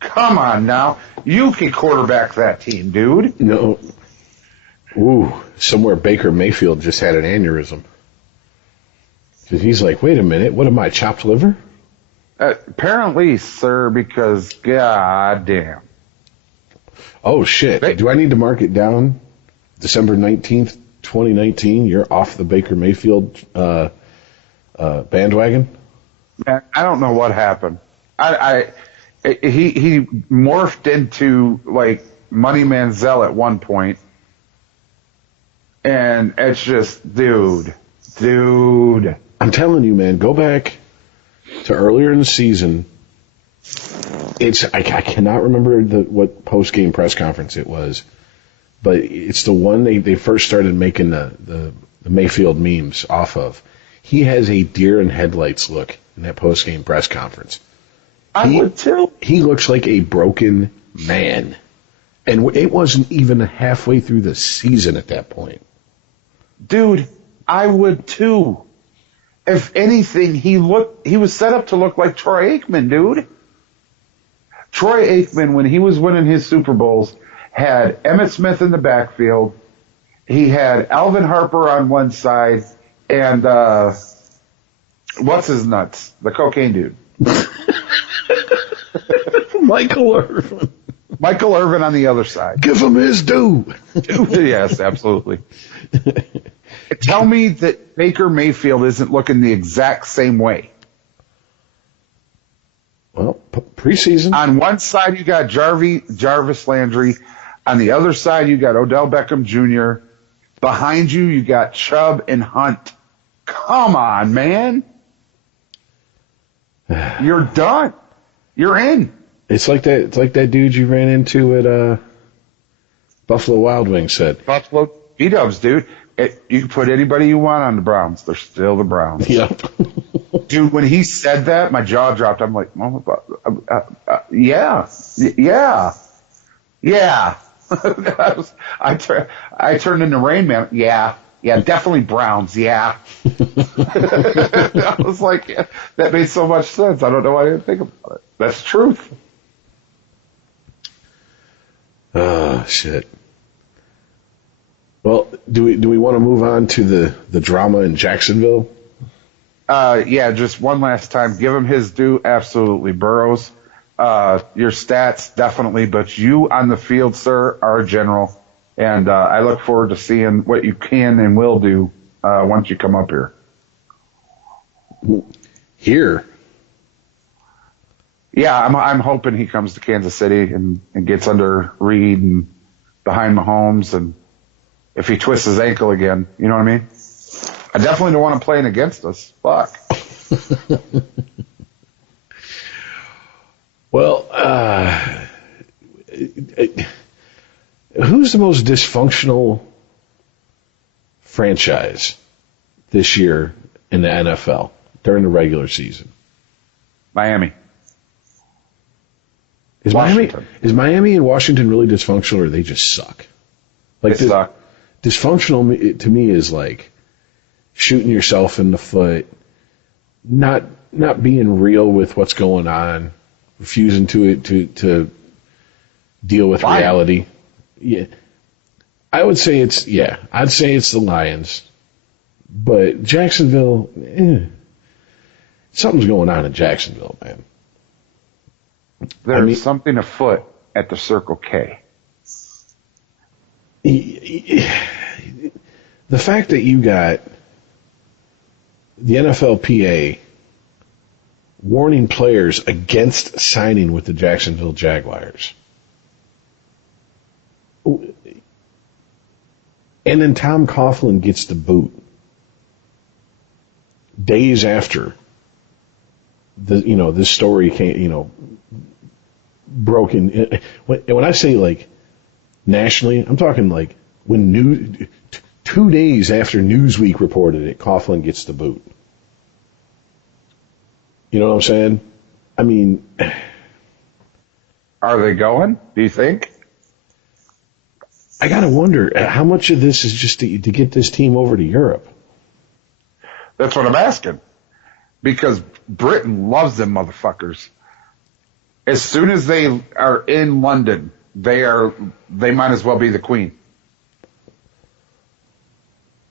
Come on now. You can quarterback that team, dude. No. Ooh, somewhere Baker Mayfield just had an aneurysm. Because he's like, wait a minute, what am I, chopped liver? Apparently, sir, because goddamn. Oh, shit. Do I need to mark it down? December 19th, 2019, you're off the Baker Mayfield bandwagon? Man, I don't know what happened. He morphed into, like, Money Manziel at one point. And it's just, dude. I'm telling you, man, go back to earlier in the season. I cannot remember what post-game press conference it was, but it's the one they first started making the Mayfield memes off of. He has a deer in headlights look in that post-game press conference. I would too. He looks like a broken man. And it wasn't even halfway through the season at that point. Dude, I would too. If anything, he was set up to look like Troy Aikman, dude. Troy Aikman, when he was winning his Super Bowls, had Emmitt Smith in the backfield. He had Alvin Harper on one side, and what's his nuts? The cocaine dude. Michael Irvin. Michael Irvin on the other side. Give him his due. Yes, absolutely. Tell me that Baker Mayfield isn't looking the exact same way. Well, preseason. On one side, you got Jarvis Landry. On the other side, you got Odell Beckham Jr. Behind you, you got Chubb and Hunt. Come on, man. You're done. You're in. It's like that dude you ran into at Buffalo Wild Wings said. Buffalo B-dubs, dude. You can put anybody you want on the Browns. They're still the Browns. Yep. Dude, when he said that, my jaw dropped. I'm like, yeah. I turned into Rain Man. Yeah, definitely Browns. Yeah. I was like, yeah, that made so much sense. I don't know why I didn't think about it. That's truth. Oh, shit. Well, do we want to move on to the drama in Jacksonville? Yeah, just one last time. Give him his due. Absolutely. Burrows, your stats, definitely. But you on the field, sir, are a general. And I look forward to seeing what you can and will do once you come up here. Here? Yeah, I'm hoping he comes to Kansas City and gets under Reed and behind Mahomes. And if he twists his ankle again, you know what I mean? I definitely don't want him playing against us. Fuck. Well, who's the most dysfunctional franchise this year in the NFL during the regular season? Miami. Is Miami and Washington really dysfunctional, or they just suck? Like they suck. Dysfunctional to me is like shooting yourself in the foot, not being real with what's going on, refusing to deal with reality. Yeah, I'd say it's the Lions, but Jacksonville, something's going on in Jacksonville, man. There's something afoot at the Circle K. The fact that you got the NFLPA warning players against signing with the Jacksonville Jaguars. And then Tom Coughlin gets the boot days after this story came, broken. When I say like nationally, I'm talking like when 2 days after Newsweek reported it, Coughlin gets the boot. You know what I'm saying? I mean, are they going? Do you think? I gotta wonder how much of this is just to get this team over to Europe. That's what I'm asking, because Britain loves them motherfuckers. As soon as they are in London, they might as well be the queen.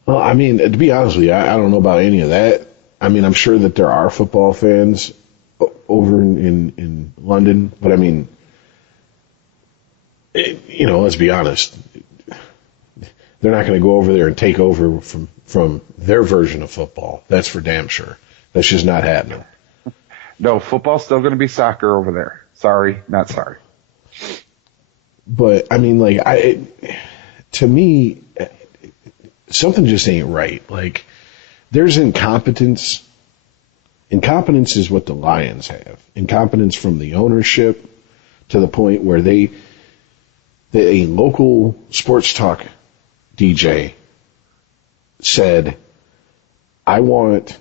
Well, I mean, to be honest with you, I don't know about any of that. I mean, I'm sure that there are football fans over in London, but I mean, let's be honest. They're not going to go over there and take over from their version of football. That's for damn sure. That's just not happening. No, football's still going to be soccer over there. Sorry, not sorry. But I mean, to me, something just ain't right. Like, there's incompetence. Incompetence is what the Lions have. Incompetence from the ownership to the point where a local sports talk DJ said, I want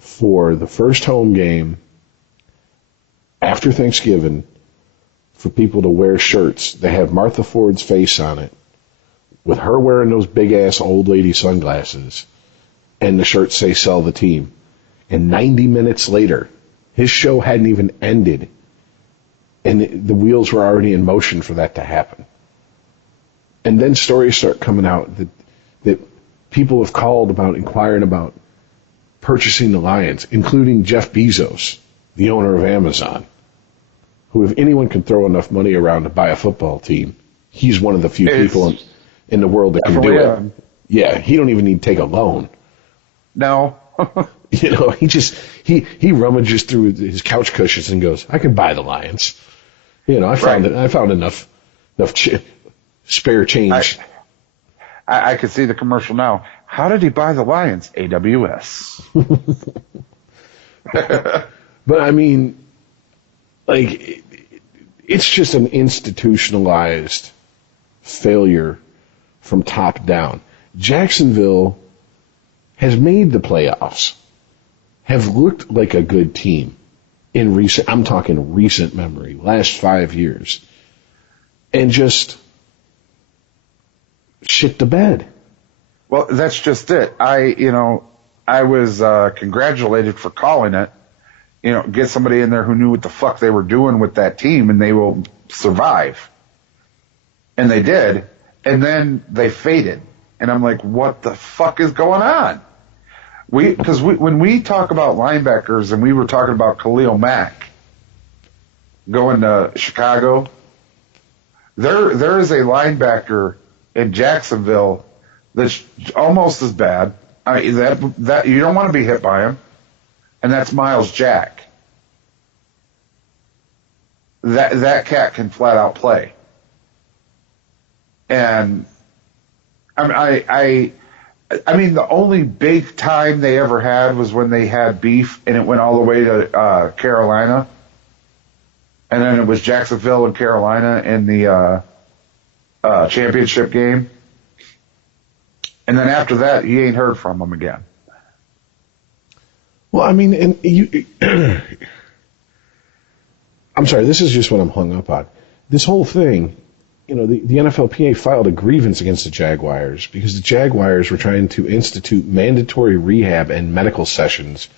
for the first home game after Thanksgiving for people to wear shirts that have Martha Ford's face on it, with her wearing those big-ass old lady sunglasses, and the shirts say sell the team. And 90 minutes later, his show hadn't even ended, and the wheels were already in motion for that to happen. And then stories start coming out that people have called about, inquiring about purchasing the Lions, including Jeff Bezos, the owner of Amazon. who, if anyone can throw enough money around to buy a football team, he's one of the few people in the world that can do it. Yeah, he don't even need to take a loan. No. You know, he rummages through his couch cushions and goes, I can buy the Lions. You know, I found enough spare change. I could see the commercial now. How did he buy the Lions? AWS. But I mean, like, it's just an institutionalized failure from top down. Jacksonville has made the playoffs, have looked like a good team in I'm talking recent memory, last 5 years, and just shit the bed. Well, that's just it. I was congratulated for calling it. You know, get somebody in there who knew what the fuck they were doing with that team, and they will survive. And they did. And then they faded. And I'm like, what the fuck is going on? Because when we talk about linebackers, and we were talking about Khalil Mack going to Chicago, there is a linebacker in Jacksonville that's almost as bad. I mean, that you don't want to be hit by him, and that's Miles Jack. That cat can flat out play, and I mean, the only big time they ever had was when they had beef, and it went all the way to Carolina, and then it was Jacksonville and Carolina in the championship game. And then after that, you ain't heard from them again. Well, I mean, and you, I'm sorry, this is just what I'm hung up on. This whole thing, you know, the NFLPA filed a grievance against the Jaguars because the Jaguars were trying to institute mandatory rehab and medical sessions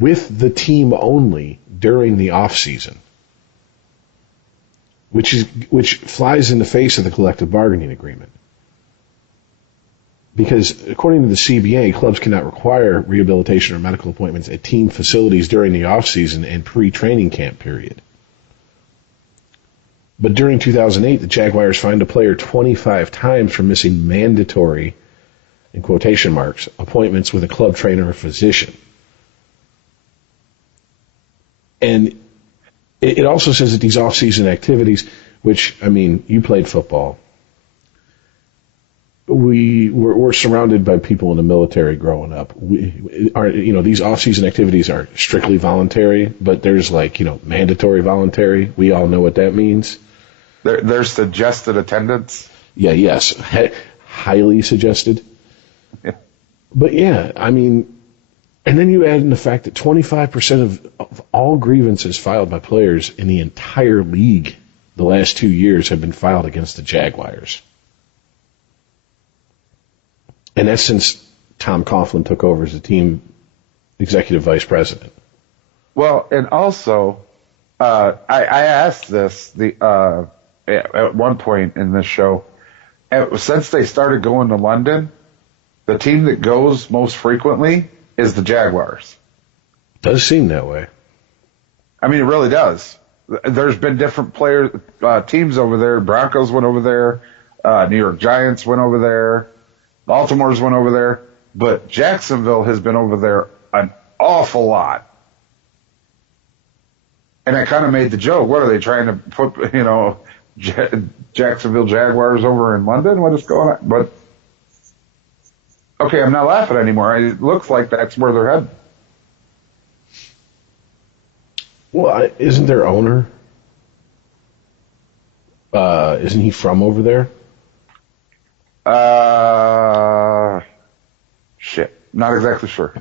with the team only during the off season, which flies in the face of the collective bargaining agreement. Because according to the CBA, clubs cannot require rehabilitation or medical appointments at team facilities during the off-season and pre-training camp period. But during 2008, the Jaguars fined a player 25 times for missing mandatory, in quotation marks, appointments with a club trainer or physician. And it also says that these off-season activities, which, I mean, you played football. We're surrounded by people in the military growing up. These off-season activities are strictly voluntary, but there's mandatory voluntary. We all know what that means. There's suggested attendance. Yeah, yes, highly suggested. Yeah. But yeah, I mean, and then you add in the fact that 25% of all grievances filed by players in the entire league the last 2 years have been filed against the Jaguars. And that's since Tom Coughlin took over as the team executive vice president. Well, and also, I asked this at one point in this show. Since they started going to London, the team that goes most frequently is the Jaguars. Does seem that way. I mean, it really does. There's been different teams over there. Broncos went over there. New York Giants went over there. Baltimore's went over there, but Jacksonville has been over there an awful lot. And I kind of made the joke, what are they trying to put, Jacksonville Jaguars over in London? What is going on? But, okay, I'm not laughing anymore. It looks like that's where they're heading. Well, isn't their owner, isn't he from over there? Shit. Not exactly sure.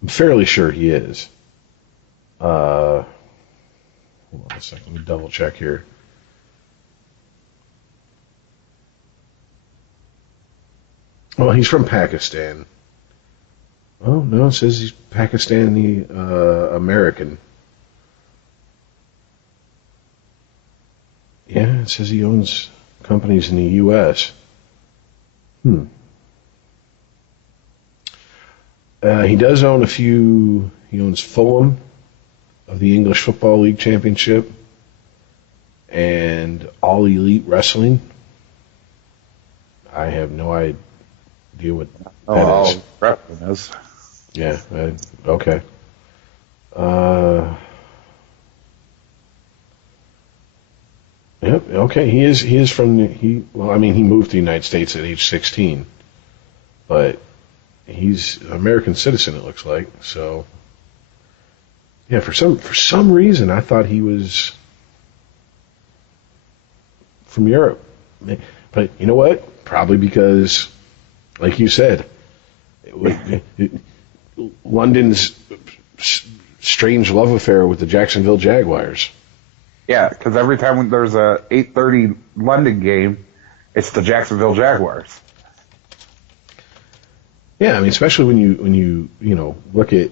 I'm fairly sure he is. Hold on a second. Let me double check here. Well, he's from Pakistan. Oh, no, it says he's Pakistani American. Yeah, it says he owns companies in the U.S. He does own a few. He owns Fulham, of the English Football League Championship and All Elite Wrestling. I have no idea what that is. Wrestling is. Yeah, okay. Yep, okay. He is from he moved to the United States at age 16. But he's an American citizen, it looks like. So yeah, for some reason I thought he was from Europe. But you know what? Probably because, like you said, London's strange love affair with the Jacksonville Jaguars. Yeah, because every time there's a 8:30 London game, it's the Jacksonville Jaguars. Yeah, I mean, especially when you look at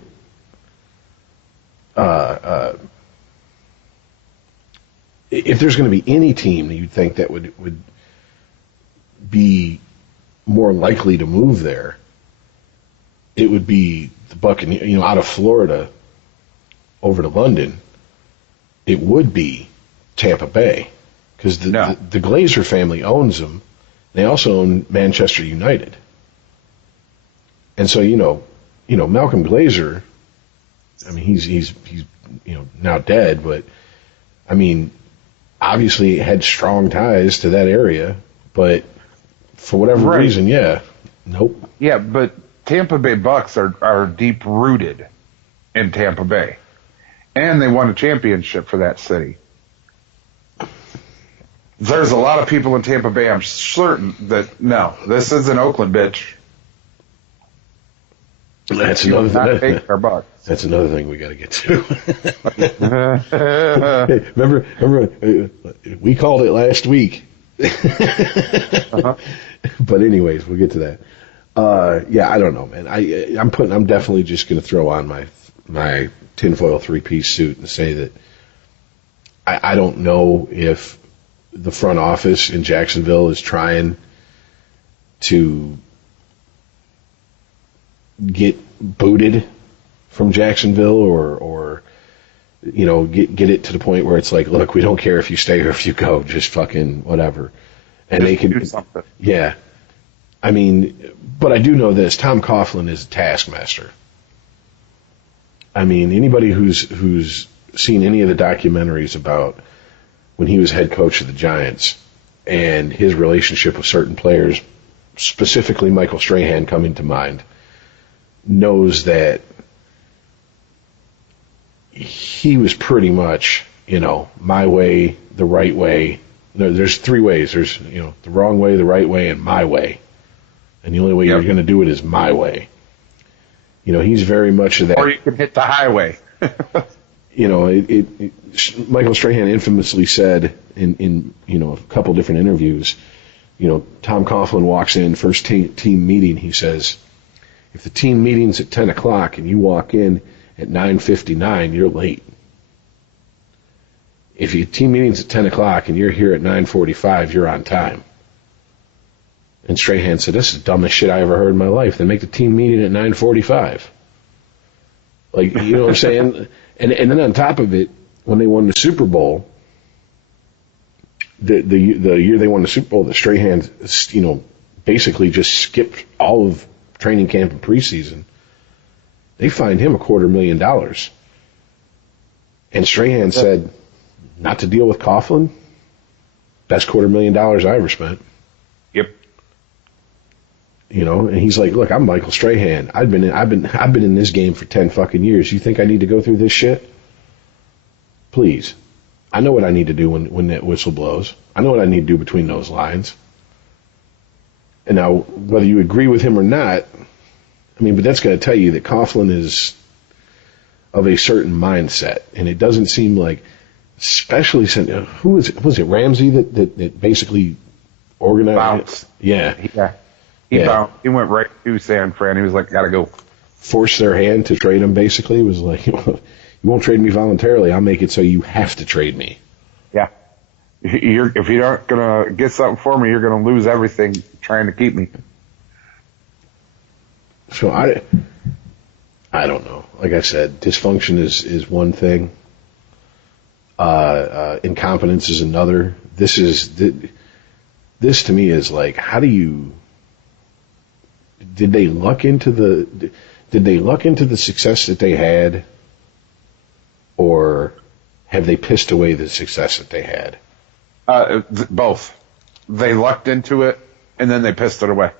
if there's going to be any team that you'd think that would be more likely to move there, it would be the Buccaneers, out of Florida over to London. It would be Tampa Bay because the Glazer family owns them. They also own Manchester United. And so, Malcolm Glazer, I mean, he's now dead, but I mean, obviously had strong ties to that area, but for whatever reason, nope. Yeah, but Tampa Bay Bucks are deep rooted in Tampa Bay, and they won a championship for that city. There's a lot of people in Tampa Bay, I'm certain, that no, this isn't Oakland, bitch. That's another thing we got to get to. Hey, remember, we called it last week. But anyways, we'll get to that. I don't know, man. I'm definitely just going to throw on my tinfoil 3-piece suit and say that I don't know if the front office in Jacksonville is trying to get booted from Jacksonville or get it to the point where it's like, look, we don't care if you stay or if you go, just fucking whatever. And just they can do something. Yeah. I mean, but I do know this, Tom Coughlin is a taskmaster. I mean, anybody who's seen any of the documentaries about when he was head coach of the Giants and his relationship with certain players, specifically Michael Strahan coming to mind, knows that he was pretty much, my way, the right way. There's 3 ways. There's, the wrong way, the right way, and my way. And the only way you're going to do it is my way. He's very much of that. Or you can hit the highway. Michael Strahan infamously said in a couple different interviews, Tom Coughlin walks in, first team meeting, he says, if the team meeting's at 10 o'clock and you walk in at 9:59, you're late. If your team meeting's at 10 o'clock and you're here at 9:45, you're on time. And Strahan said, this is the dumbest shit I ever heard in my life. They make the team meeting at 9:45. Like, you know what I'm saying? And then on top of it, when they won the Super Bowl, the year they won the Super Bowl, the Strahan, basically just skipped all of training camp and preseason. They fined him $250,000. And Strahan said, not to deal with Coughlin, best $250,000 I ever spent. Yep. And he's like, look, I'm Michael Strahan. I've been in this game for 10 fucking years. You think I need to go through this shit? Please. I know what I need to do when that whistle blows. I know what I need to do between those lines. And now, whether you agree with him or not, but that's going to tell you that Coughlin is of a certain mindset. And it doesn't seem like, especially since, was it Ramsey that basically organized? Bounced. Yeah. He bounced. He went right to San Fran. He was like, gotta go. Forced their hand to trade him, basically. It was like, you won't trade me voluntarily. I'll make it so you have to trade me. Yeah. If you're not going to get something for me, you're going to lose everything trying to keep me. So I don't know. Like I said, dysfunction is one thing. Incompetence is another. This to me is like, how do you? Did they luck into the success that they had, or have they pissed away the success that they had? Both. They lucked into it, and then they pissed it away.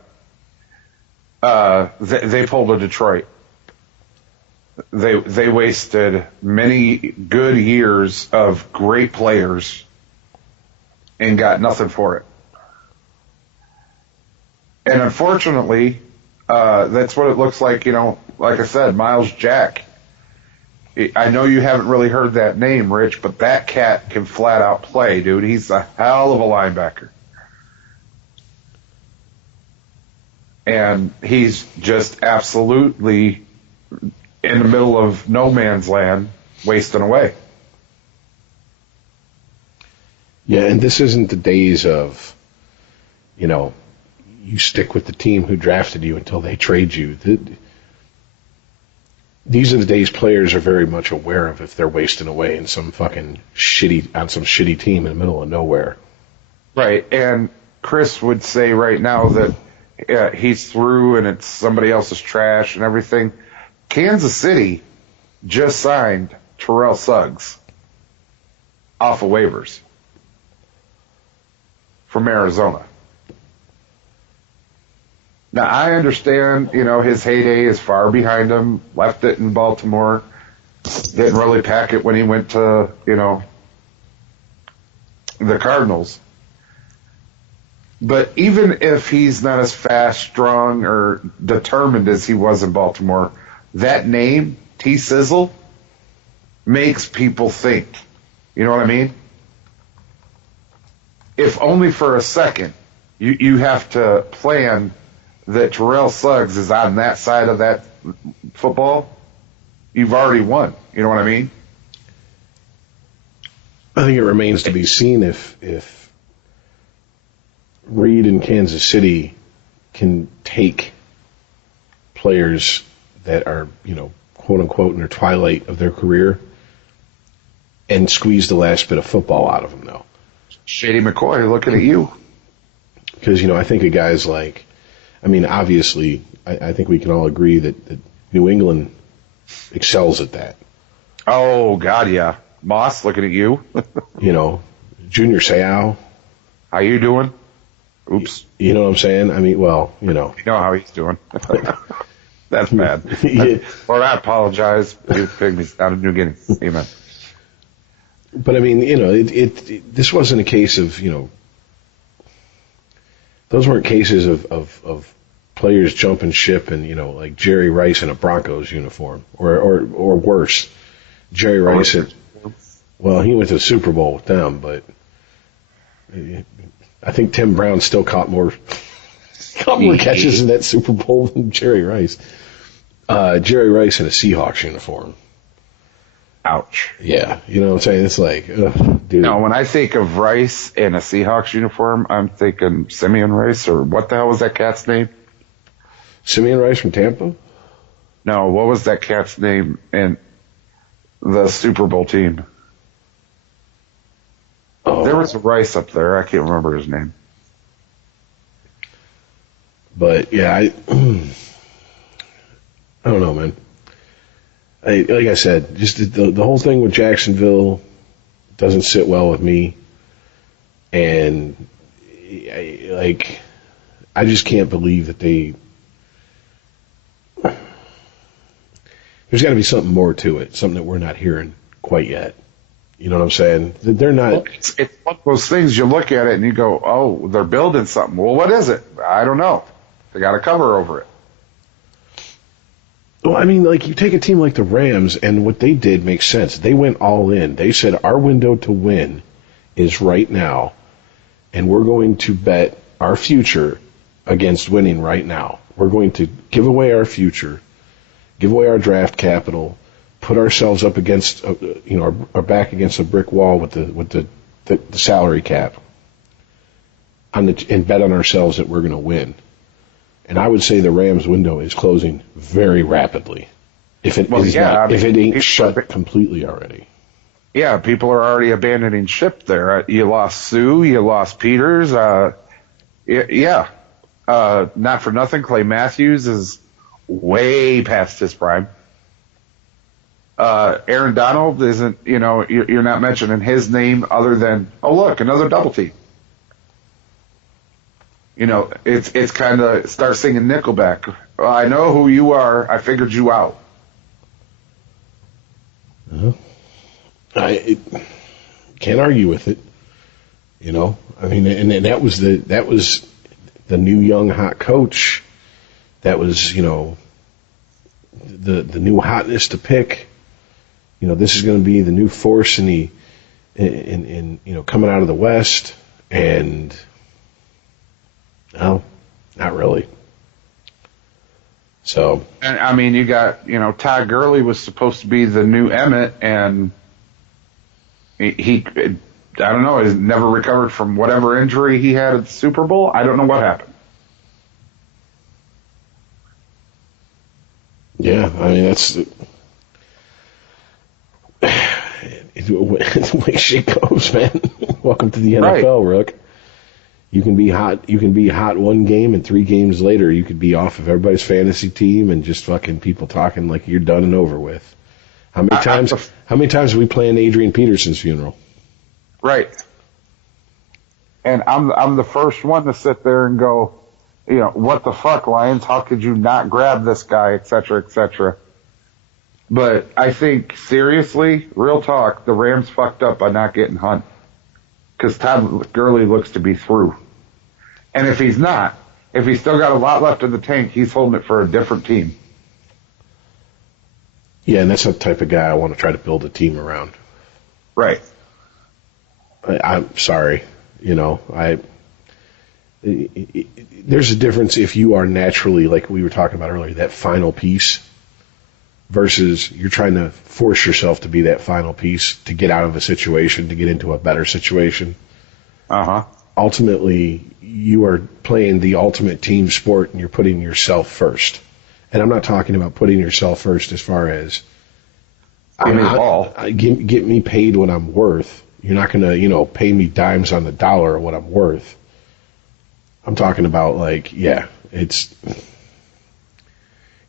They pulled a Detroit. They wasted many good years of great players and got nothing for it. And unfortunately, that's what it looks like, like I said, Miles Jack. I know you haven't really heard that name, Rich, but that cat can flat out play, dude. He's a hell of a linebacker. And he's just absolutely in the middle of no man's land, wasting away. Yeah, and this isn't the days of, you stick with the team who drafted you until they trade you. These are the days players are very much aware of if they're wasting away in some shitty team in the middle of nowhere. Right, and Chris would say right now that he's through and it's somebody else's trash and everything. Kansas City just signed Terrell Suggs off of waivers from Arizona. Now, I understand, his heyday is far behind him, left it in Baltimore, didn't really pack it when he went to, the Cardinals. But even if he's not as fast, strong, or determined as he was in Baltimore, that name, T-Sizzle, makes people think. You know what I mean? If only for a second, you have to plan that Terrell Suggs is on that side of that football, you've already won. You know what I mean? I think it remains to be seen if Reed in Kansas City can take players that are, quote unquote, in their twilight of their career and squeeze the last bit of football out of them, though. Shady McCoy looking at you. Because, I think of guys like, obviously, I think we can all agree that New England excels at that. Oh, God, yeah. Moss looking at you. Junior Seau. How you doing? Oops. You know what I'm saying? You know how he's doing. That's bad. Yeah. Lord, I apologize. You pygmies down in New Guinea. Amen. But this wasn't a case of, those weren't cases of players jumping ship and, like Jerry Rice in a Broncos uniform or worse. Jerry Rice he went to the Super Bowl with them, but I think Tim Brown still caught more catches in that Super Bowl than Jerry Rice. Jerry Rice in a Seahawks uniform. Ouch. Yeah, you know what I'm saying? It's like, ugh, dude. No, when I think of Rice in a Seahawks uniform, I'm thinking Simeon Rice, or what the hell was that cat's name? Simeon Rice from Tampa? No, what was that cat's name in the Super Bowl team? Oh. There was a Rice up there. I can't remember his name. But, yeah, I don't know, man. Like I said, just the whole thing with Jacksonville doesn't sit well with me. And, I just can't believe that there's got to be something more to it, something that we're not hearing quite yet. You know what I'm saying? They're not. Well, it's one of those things you look at it and you go, oh, they're building something. Well, what is it? I don't know. They got a cover over it. Well, you take a team like the Rams, and what they did makes sense. They went all in. They said, our window to win is right now, and we're going to bet our future against winning right now. We're going to give away our future, give away our draft capital, put ourselves up against, our back against a brick wall with the salary cap, and bet on ourselves that we're going to win. And I would say the Rams' window is closing very rapidly, if it ain't shut completely already. Yeah, people are already abandoning ship there. You lost Sue, you lost Peters. Yeah. Not for nothing, Clay Matthews is way past his prime. Aaron Donald isn't, you're not mentioning his name other than, oh, look, another double team. It's kind of start singing Nickelback. Well, I know who you are. I figured you out. I can't argue with it. I mean, and that was the new young hot coach. That was, the new hotness to pick. This is going to be the new force in coming out of the West, and no, not really. So, and I mean, you got Todd Gurley was supposed to be the new Emmett, and he I don't know, has never recovered from whatever injury he had at the Super Bowl. I don't know what happened. Yeah, I mean that's the way shit goes, man. Welcome to the NFL, Rook. You can be hot. You can be hot one game, and 3 games later, you could be off of everybody's fantasy team, and just fucking people talking like you're done and over with. How many times? How many times have we planned Adrian Peterson's funeral? Right. And I'm the first one to sit there and go, what the fuck, Lions? How could you not grab this guy, et cetera, et cetera. But I think, seriously, real talk, the Rams fucked up by not getting Hunt. Because Todd Gurley looks to be through. And if he's not, if he's still got a lot left in the tank, he's holding it for a different team. Yeah, and that's the type of guy I want to try to build a team around. Right. I'm sorry. There's a difference if you are naturally, like we were talking about earlier, that final piece, versus you're trying to force yourself to be that final piece to get out of a situation, to get into a better situation. Ultimately, you are playing the ultimate team sport, and you're putting yourself first. And I'm not talking about putting yourself first as far as get me paid what I'm worth. You're not going to, pay me dimes on the dollar of what I'm worth. I'm talking about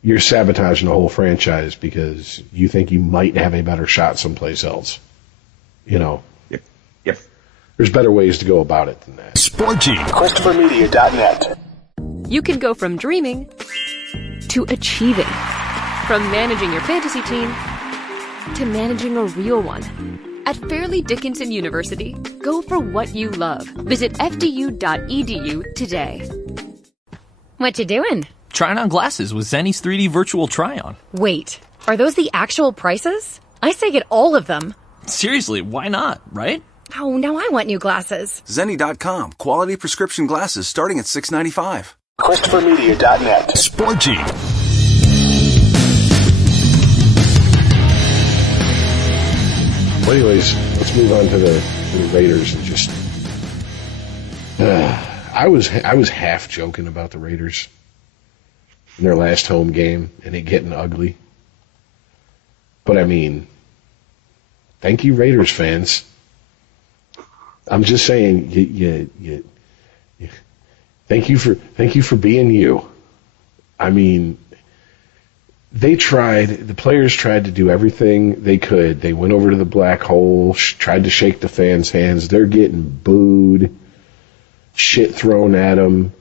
you're sabotaging the whole franchise because you think you might have a better shot someplace else. Yep. There's better ways to go about it than that. Sporgy. ChristopherMedia.net. You can go from dreaming to achieving. From managing your fantasy team to managing a real one. At Fairleigh Dickinson University, go for what you love. Visit fdu.edu today. What you doing? Trying on glasses with Zenny's 3D virtual try-on. Wait, are those the actual prices? I say get all of them. Seriously, why not, right? Oh, now I want new glasses. Zenny.com. Quality prescription glasses starting at $6.95. ChristopherMedia.net. Sporgy. Well, anyways, let's move on to the Raiders and just. I was half joking about the Raiders in their last home game and it getting ugly. But I mean, thank you, Raiders fans. I'm just saying, thank you for being you. I mean, the players tried to do everything they could. They went over to the black hole, tried to shake the fans' hands. They're getting booed, shit thrown at them,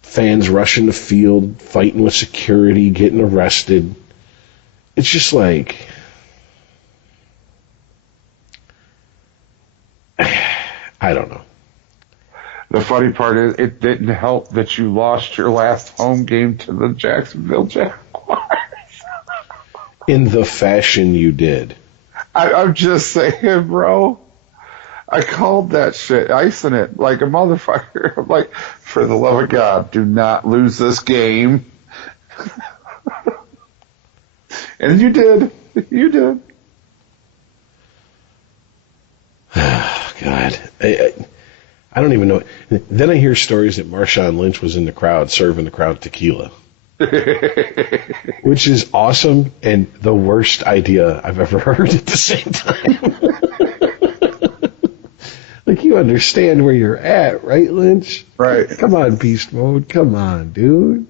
fans rushing the field, fighting with security, getting arrested. It's just like, I don't know. The funny part is it didn't help that you lost your last home game to the Jacksonville Jaguars. In the fashion you did. I'm just saying, bro. I called that shit, icing it like a motherfucker. I'm like, for the love of God, do not lose this game. And you did. You did. God. I don't even know. Then I hear stories that Marshawn Lynch was in the crowd serving the crowd tequila. Which is awesome and the worst idea I've ever heard at the same time. Like, you understand where you're at, right, Lynch? Right. Come on, Beast Mode. Come on, dude.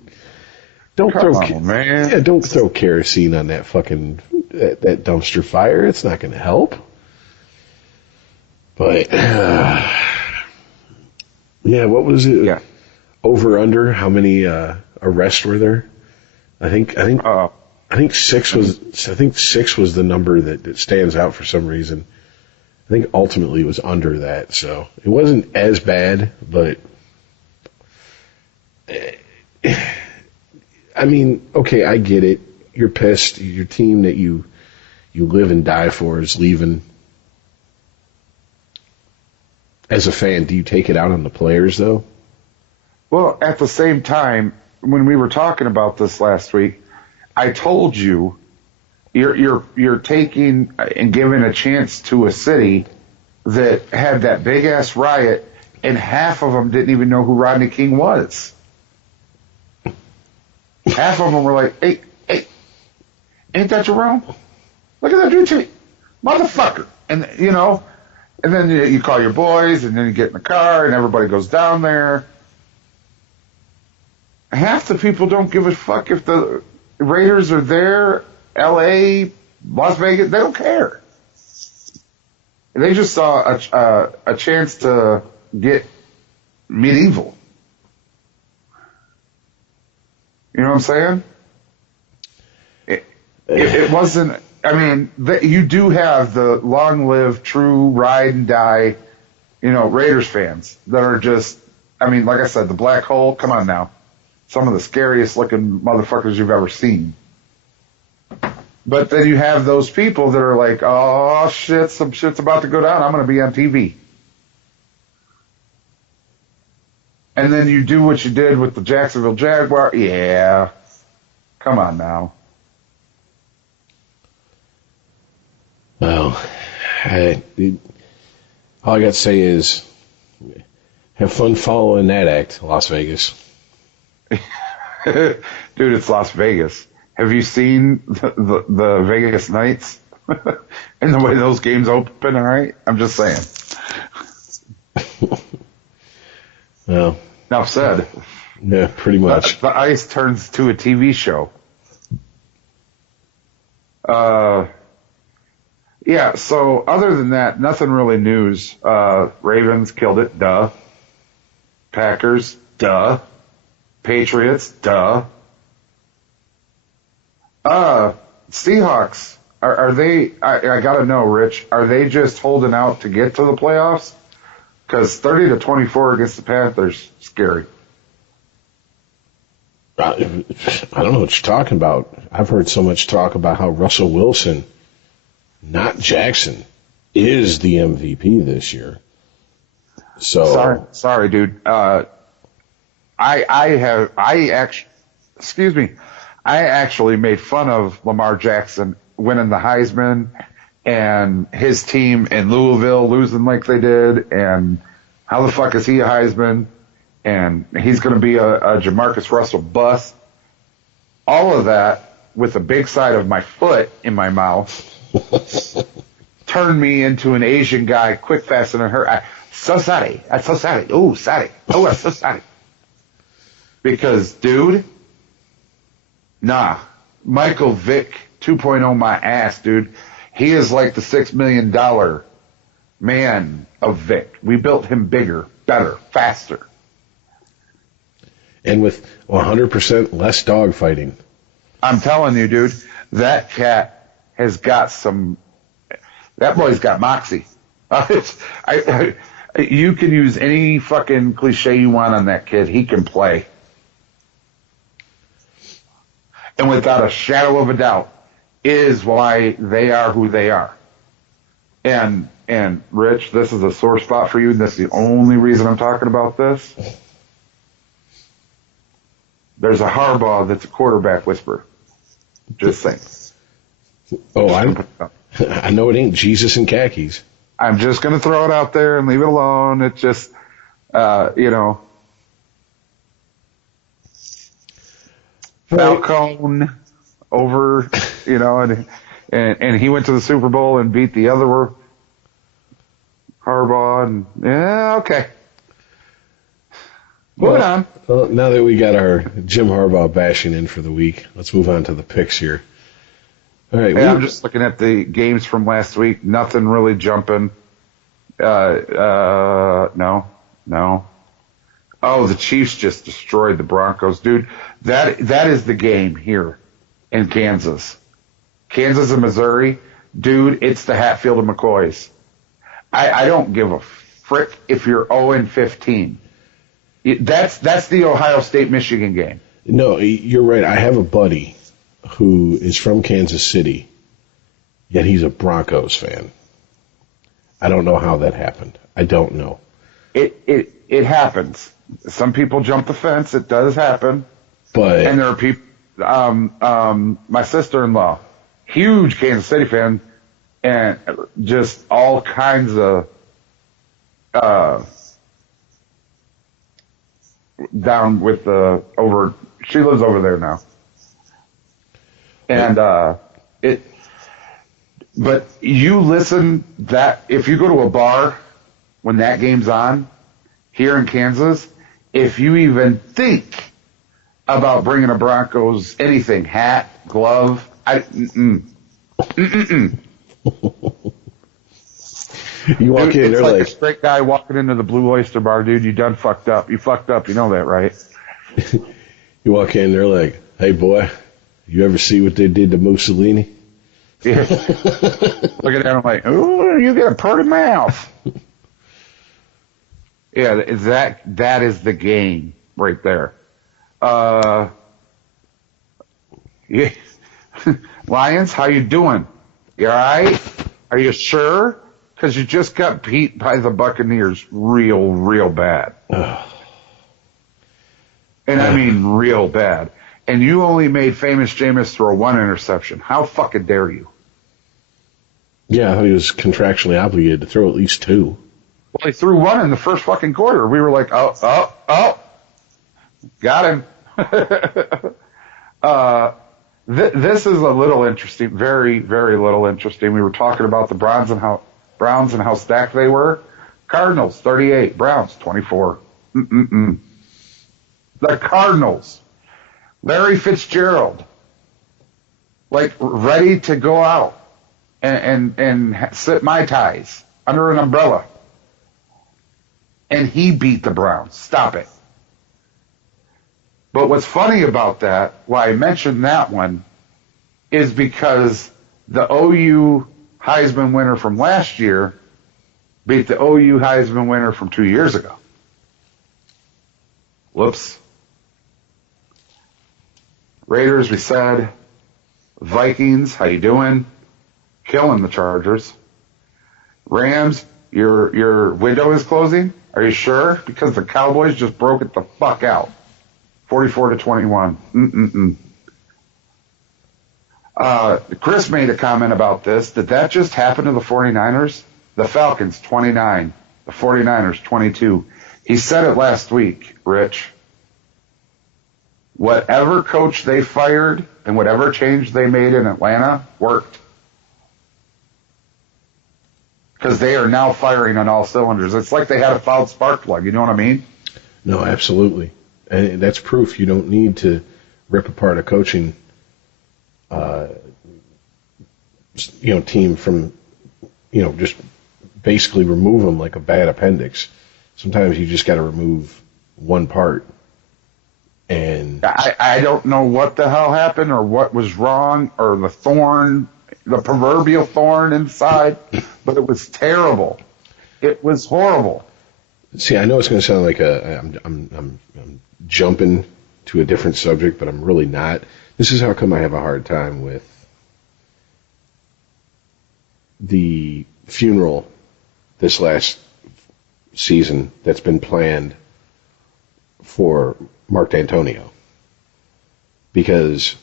Don't throw kerosene on that fucking that dumpster fire. It's not going to help. But yeah, what was it? Yeah. Over under? How many arrests were there? I think 6 was. I think 6 was the number that stands out for some reason. I think ultimately it was under that, so it wasn't as bad, but I mean, okay, I get it. You're pissed. Your team that you live and die for is leaving. As a fan, do you take it out on the players, though? Well, at the same time, when we were talking about this last week, I told you you're taking and giving a chance to a city that had that big ass riot, and half of them didn't even know who Rodney King was. Half of them were like, "Hey, ain't that Jerome? Look at that dude to me, motherfucker!" And and then you call your boys, and then you get in the car, and everybody goes down there. Half the people don't give a fuck if the Raiders are there, L.A., Las Vegas. They don't care. They just saw a chance to get medieval. You know what I'm saying? It wasn't. I mean, you do have the long-lived, true ride and die, Raiders fans that are just. I mean, like I said, the black hole. Come on now. Some of the scariest looking motherfuckers you've ever seen. But then you have those people that are like, oh shit, some shit's about to go down. I'm going to be on TV. And then you do what you did with the Jacksonville Jaguar. Yeah. Come on now. Well, all I got to say is have fun following that act, Las Vegas. Dude, it's Las Vegas. Have you seen the Vegas Knights and the way those games open? All right, I'm just saying. Well, enough said. Yeah, pretty much. The ice turns to a TV show. Yeah. So other than that, nothing really news. Ravens killed it. Duh. Packers. Duh. Patriots, duh. Seahawks, are they, I gotta know, Rich, are they just holding out to get to the playoffs? Because 30-24 against the Panthers, scary. I don't know what you're talking about. I've heard so much talk about how Russell Wilson, not Jackson, is the MVP this year. So sorry, dude. I actually made fun of Lamar Jackson winning the Heisman and his team in Louisville losing like they did, and how the fuck is he a Heisman? And he's going to be a Jamarcus Russell bust. All of that with a big side of my foot in my mouth turned me into an Asian guy quick, fast, and in hurt. So sorry. I'm so sorry. Oh, sorry. Oh, I'm so sorry. Because, dude, Michael Vick 2.0 my ass, dude. He is like the $6 million man of Vic. We built him bigger, better, faster. And with 100% less dogfighting. I'm telling you, dude, that cat has got that boy's got moxie. You can use any fucking cliche you want on that kid. He can play. And without a shadow of a doubt, is why they are who they are. And Rich, this is a sore spot for you, and this is the only reason I'm talking about this. There's a Harbaugh that's a quarterback whisperer. Just saying. Oh, I know it ain't Jesus in khakis. I'm just going to throw it out there and leave it alone. It's just, Falcone over, and he went to the Super Bowl and beat the other Harbaugh. And yeah, okay. Moving on. Well, now that we got our Jim Harbaugh bashing in for the week, let's move on to the picks here. All right. Hey, I'm just looking at the games from last week. Nothing really jumping. No. Oh, the Chiefs just destroyed the Broncos, dude. That is the game here in Kansas. Kansas and Missouri, dude. It's the Hatfield and McCoys. I don't give a frick if you're 0-15. That's the Ohio State-Michigan game. No, you're right. I have a buddy who is from Kansas City, yet he's a Broncos fan. I don't know how that happened. I don't know. It happens. Some people jump the fence. It does happen. And there are people. My sister-in-law, huge Kansas City fan, and just all kinds of down with the over. She lives over there now, and But you listen that if you go to a bar when that game's on here in Kansas, if you even think about bringing a Broncos anything, hat, glove, You walk in, it's they're like a straight guy walking into the Blue Oyster Bar, dude. You done fucked up. You fucked up. You know that, right? You walk in, they're like, "Hey, boy, you ever see what they did to Mussolini?" Yeah. Look at that. I'm like, ooh, you got a pretty mouth. Yeah, that is the game right there. Yeah. Lions, how you doing? You all right? Are you sure? Because you just got beat by the Buccaneers real bad. And I mean real bad. And you only made Famous Jameis throw one interception. How fucking dare you? Yeah, I thought he was contractually obligated to throw at least two. Well, he threw one in the first fucking quarter. We were like, oh. Got him. This is a little interesting. Very, very little interesting. We were talking about the Browns and how stacked they were. Cardinals, 38. Browns, 24. The Cardinals. Larry Fitzgerald, like ready to go out and sit Mai Tais under an umbrella. And he beat the Browns. Stop it. But what's funny about that, why I mentioned that one, is because the OU Heisman winner from last year beat the OU Heisman winner from 2 years ago. Whoops. Raiders, we said. Vikings, how you doing? Killing the Chargers. Rams, your window is closing? Are you sure? Because the Cowboys just broke it the fuck out. 44-21. Chris made a comment about this. Did that just happen to the 49ers? The Falcons, 29. The 49ers, 22. He said it last week, Rich. Whatever coach they fired and whatever change they made in Atlanta worked. Because they are now firing on all cylinders. It's like they had a fouled spark plug. You know what I mean? No, absolutely. And that's proof you don't need to rip apart a coaching team from, just basically remove them like a bad appendix. Sometimes you just got to remove one part. And I don't know what the hell happened or what was wrong or the proverbial thorn inside, but it was terrible. It was horrible. See, I know it's going to sound like I'm jumping to a different subject, but I'm really not. This is how come I have a hard time with the funeral this last season that's been planned for Mark D'Antonio, because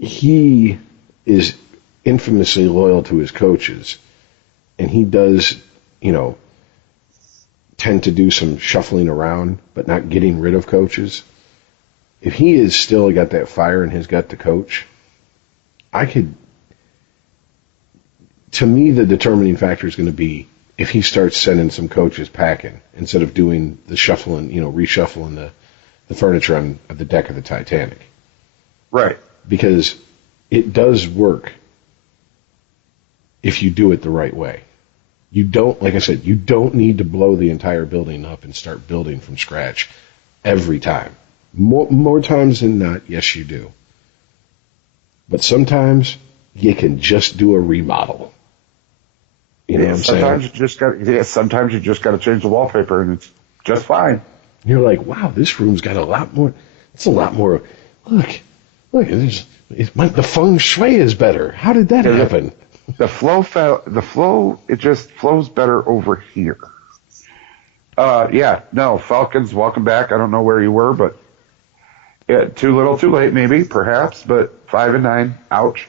he is infamously loyal to his coaches, and he does, tend to do some shuffling around, but not getting rid of coaches. if he is still got that fire in his gut to coach, to me, the determining factor is going to be if he starts sending some coaches packing instead of doing the shuffling, reshuffling the furniture on the deck of the Titanic. Right. Because it does work if you do it the right way. You don't, like I said, you don't need to blow the entire building up and start building from scratch every time. More times than not, yes, you do. But sometimes you can just do a remodel. You know what I'm sometimes saying? Sometimes you just got to change the wallpaper, and it's just fine. You're like, wow, this room's got a lot more. It's a lot more. Look, the feng shui is better. How did that happen? The flow, it just flows better over here. Falcons, welcome back. I don't know where you were, but too little, too late, maybe, perhaps. But 5-9, ouch.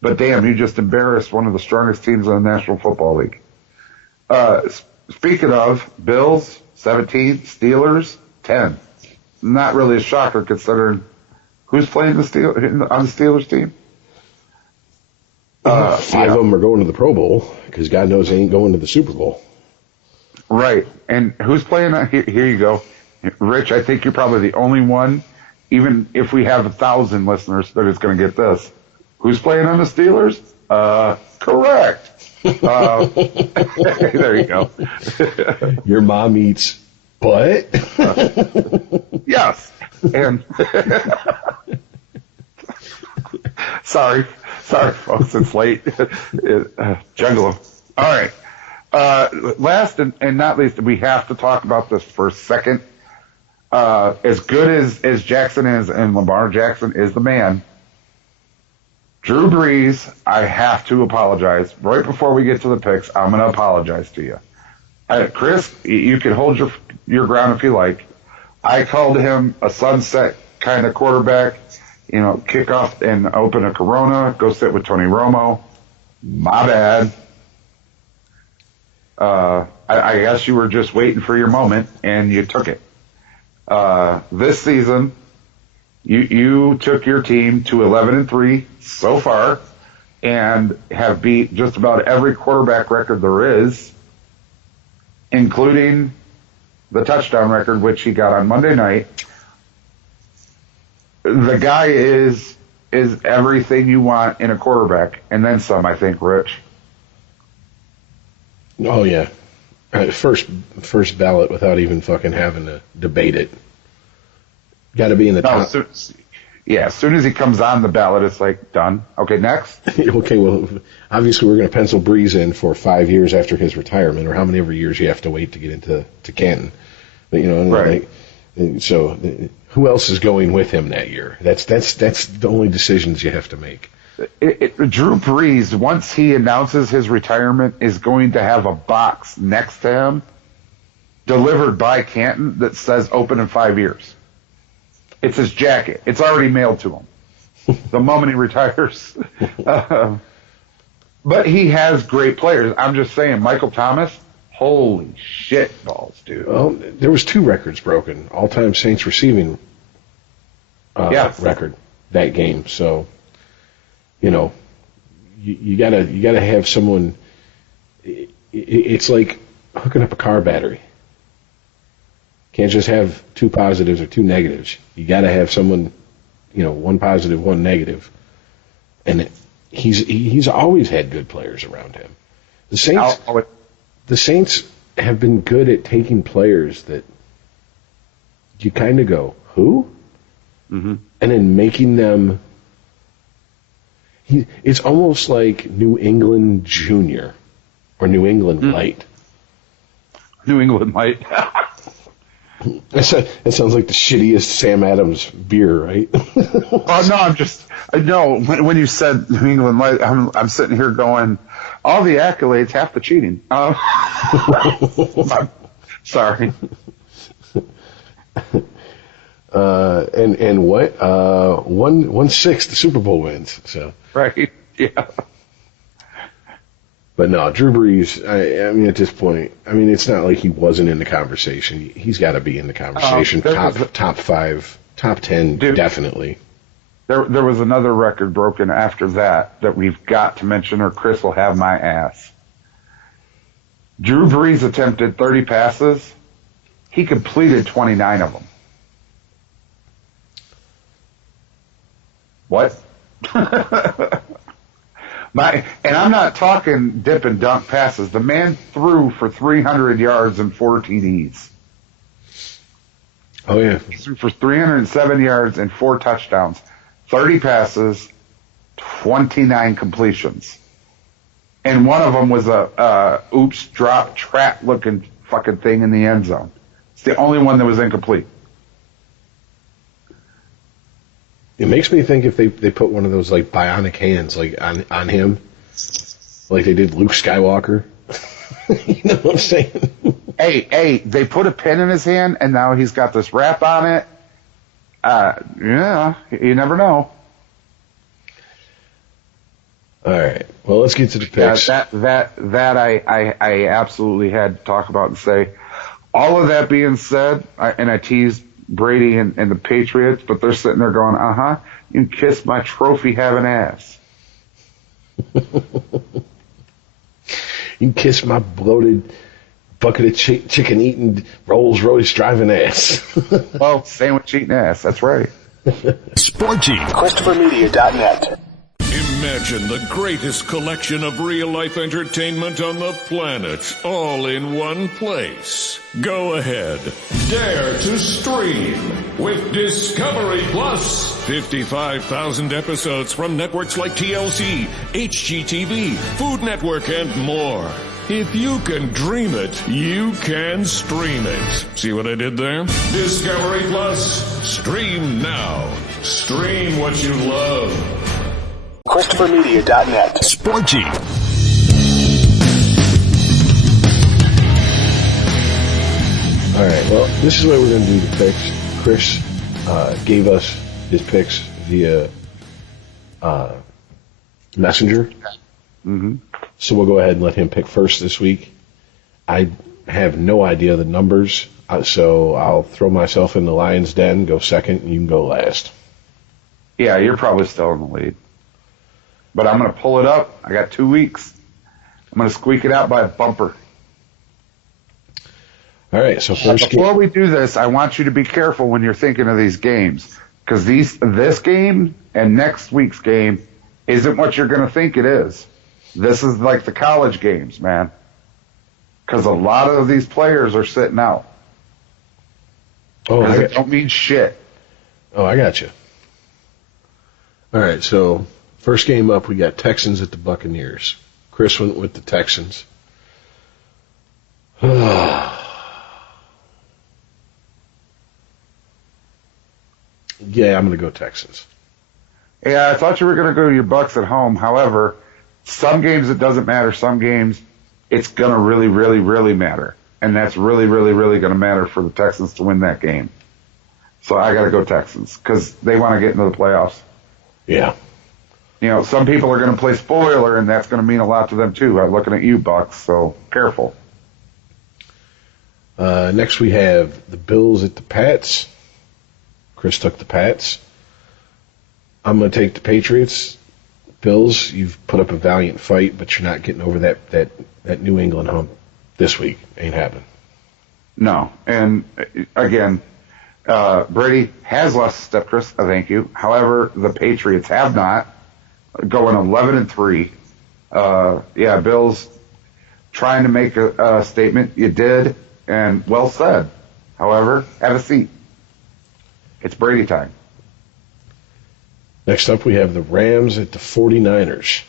But damn, you just embarrassed one of the strongest teams in the National Football League. Speaking of, Bills 17, Steelers 10. Not really a shocker considering who's playing on the Steelers team. 5 of them are going to the Pro Bowl because God knows they ain't going to the Super Bowl. Right. And who's playing? Here you go. Rich, I think you're probably the only one, even if we have 1,000 listeners, that is going to get this. Who's playing on the Steelers? Correct. There you go. Your mom eats butt? Yes. And sorry, folks, it's late. Jungle. All right. Last and not least, we have to talk about this for a second. As good as Jackson is, and Lamar Jackson is the man, Drew Brees, I have to apologize. Right before we get to the picks, I'm going to apologize to you. Chris, you can hold your ground if you like. I called him a sunset kind of quarterback, kick off and open a Corona, go sit with Tony Romo. My bad. I guess you were just waiting for your moment, and you took it. This season, you took your team to 11-3 so far, and have beat just about every quarterback record there is, including the touchdown record, which he got on Monday night. The guy is everything you want in a quarterback, and then some, I think, Rich. Oh, yeah. First ballot without even fucking having to debate it. Got to be in the top. As soon as he comes on the ballot, it's like, done. Okay, next. Okay, well, obviously we're going to pencil Brees in for 5 years after his retirement, or how many years you have to wait to get into Canton. But, right. So who else is going with him that year? That's the only decisions you have to make. Drew Brees, once he announces his retirement, is going to have a box next to him delivered by Canton that says open in 5 years. It's his jacket. It's already mailed to him the moment he retires. But he has great players. I'm just saying, Michael Thomas, holy shit balls, dude. Well, there was 2 records broken. All-time Saints receiving record that game. So, you gotta have someone. It's like hooking up a car battery. Can't just have 2 positives or 2 negatives. You gotta have someone, 1 positive, 1 negative. And he's always had good players around him. The Saints have been good at taking players that you kind of go, who? Mm-hmm. And then making them. It's almost like New England Junior or New England Light. New England Light. That sounds like the shittiest Sam Adams beer, right? No, when you said New England Light, I'm sitting here going, all the accolades, half the cheating. Sorry. And what? 1/6 the Super Bowl wins. So right, yeah. But no, Drew Brees. I mean, at this point, it's not like he wasn't in the conversation. He's got to be in the conversation. Top 5 Top 10, Dude, definitely. There was another record broken after that we've got to mention, or Chris will have my ass. Drew Brees attempted 30 passes. He completed 29 of them. What? And I'm not talking dip and dunk passes. The man threw for 300 yards and 4 TDs. Oh, yeah. He threw for 307 yards and 4 touchdowns. 30 passes, 29 completions. And one of them was a oops, drop, trap looking fucking thing in the end zone. It's the only one that was incomplete. It makes me think if they put one of those like bionic hands like on him, like they did Luke Skywalker. You know what I'm saying? Hey, they put a pen in his hand and now he's got this wrap on it. Yeah, you never know. All right. Well, let's get to the picks. That I absolutely had to talk about and say. All of that being said, I teased Brady and the Patriots, but they're sitting there going, you can kiss my trophy having ass. You can kiss my bloated bucket of chicken eating Rolls Royce driving ass. Well, sandwich eating ass. That's right. Sporgy. ChristopherMedia.net. Imagine the greatest collection of real-life entertainment on the planet, all in one place. Go ahead. Dare to stream with Discovery Plus. 55,000 episodes from networks like TLC, HGTV, Food Network, and more. If you can dream it, you can stream it. See what I did there? Discovery Plus. Stream now. Stream what you love. ChristopherMedia.net. Sporgy. All right. Well, this is what we're going to do the picks. Chris gave us his picks via Messenger. Mm-hmm. So we'll go ahead and let him pick first this week. I have no idea the numbers, so I'll throw myself in the lion's den, go second, and you can go last. Yeah, you're probably still in the lead. But I'm going to pull it up. I got 2 weeks. I'm going to squeak it out by a bumper. All right, so first before we do this, I want you to be careful when you're thinking of these games, because this game and next week's game isn't what you're going to think it is. This is like the college games, man, because a lot of these players are sitting out. Oh, it don't mean shit. Oh, I got you. All right, so first game up, we got Texans at the Buccaneers. Chris went with the Texans. Yeah, I'm going to go Texans. Yeah, I thought you were going to go to your Bucs at home. However, some games it doesn't matter. Some games it's going to really, really, really matter. And that's really, really, really going to matter for the Texans to win that game. So I got to go Texans because they want to get into the playoffs. Yeah. You know, some people are going to play spoiler, and that's going to mean a lot to them, too. I'm looking at you, Bucs, so careful. Next we have the Bills at the Pats. Chris took the Pats. I'm going to take the Patriots. Bills, you've put up a valiant fight, but you're not getting over that New England hump this week. Ain't happening. No. And, again, Brady has lost a step, Chris. Thank you. However, the Patriots have not. Going 11-3. Yeah, Bills trying to make a statement. You did, and well said. However, have a seat. It's Brady time. Next up, we have the Rams at the 49ers.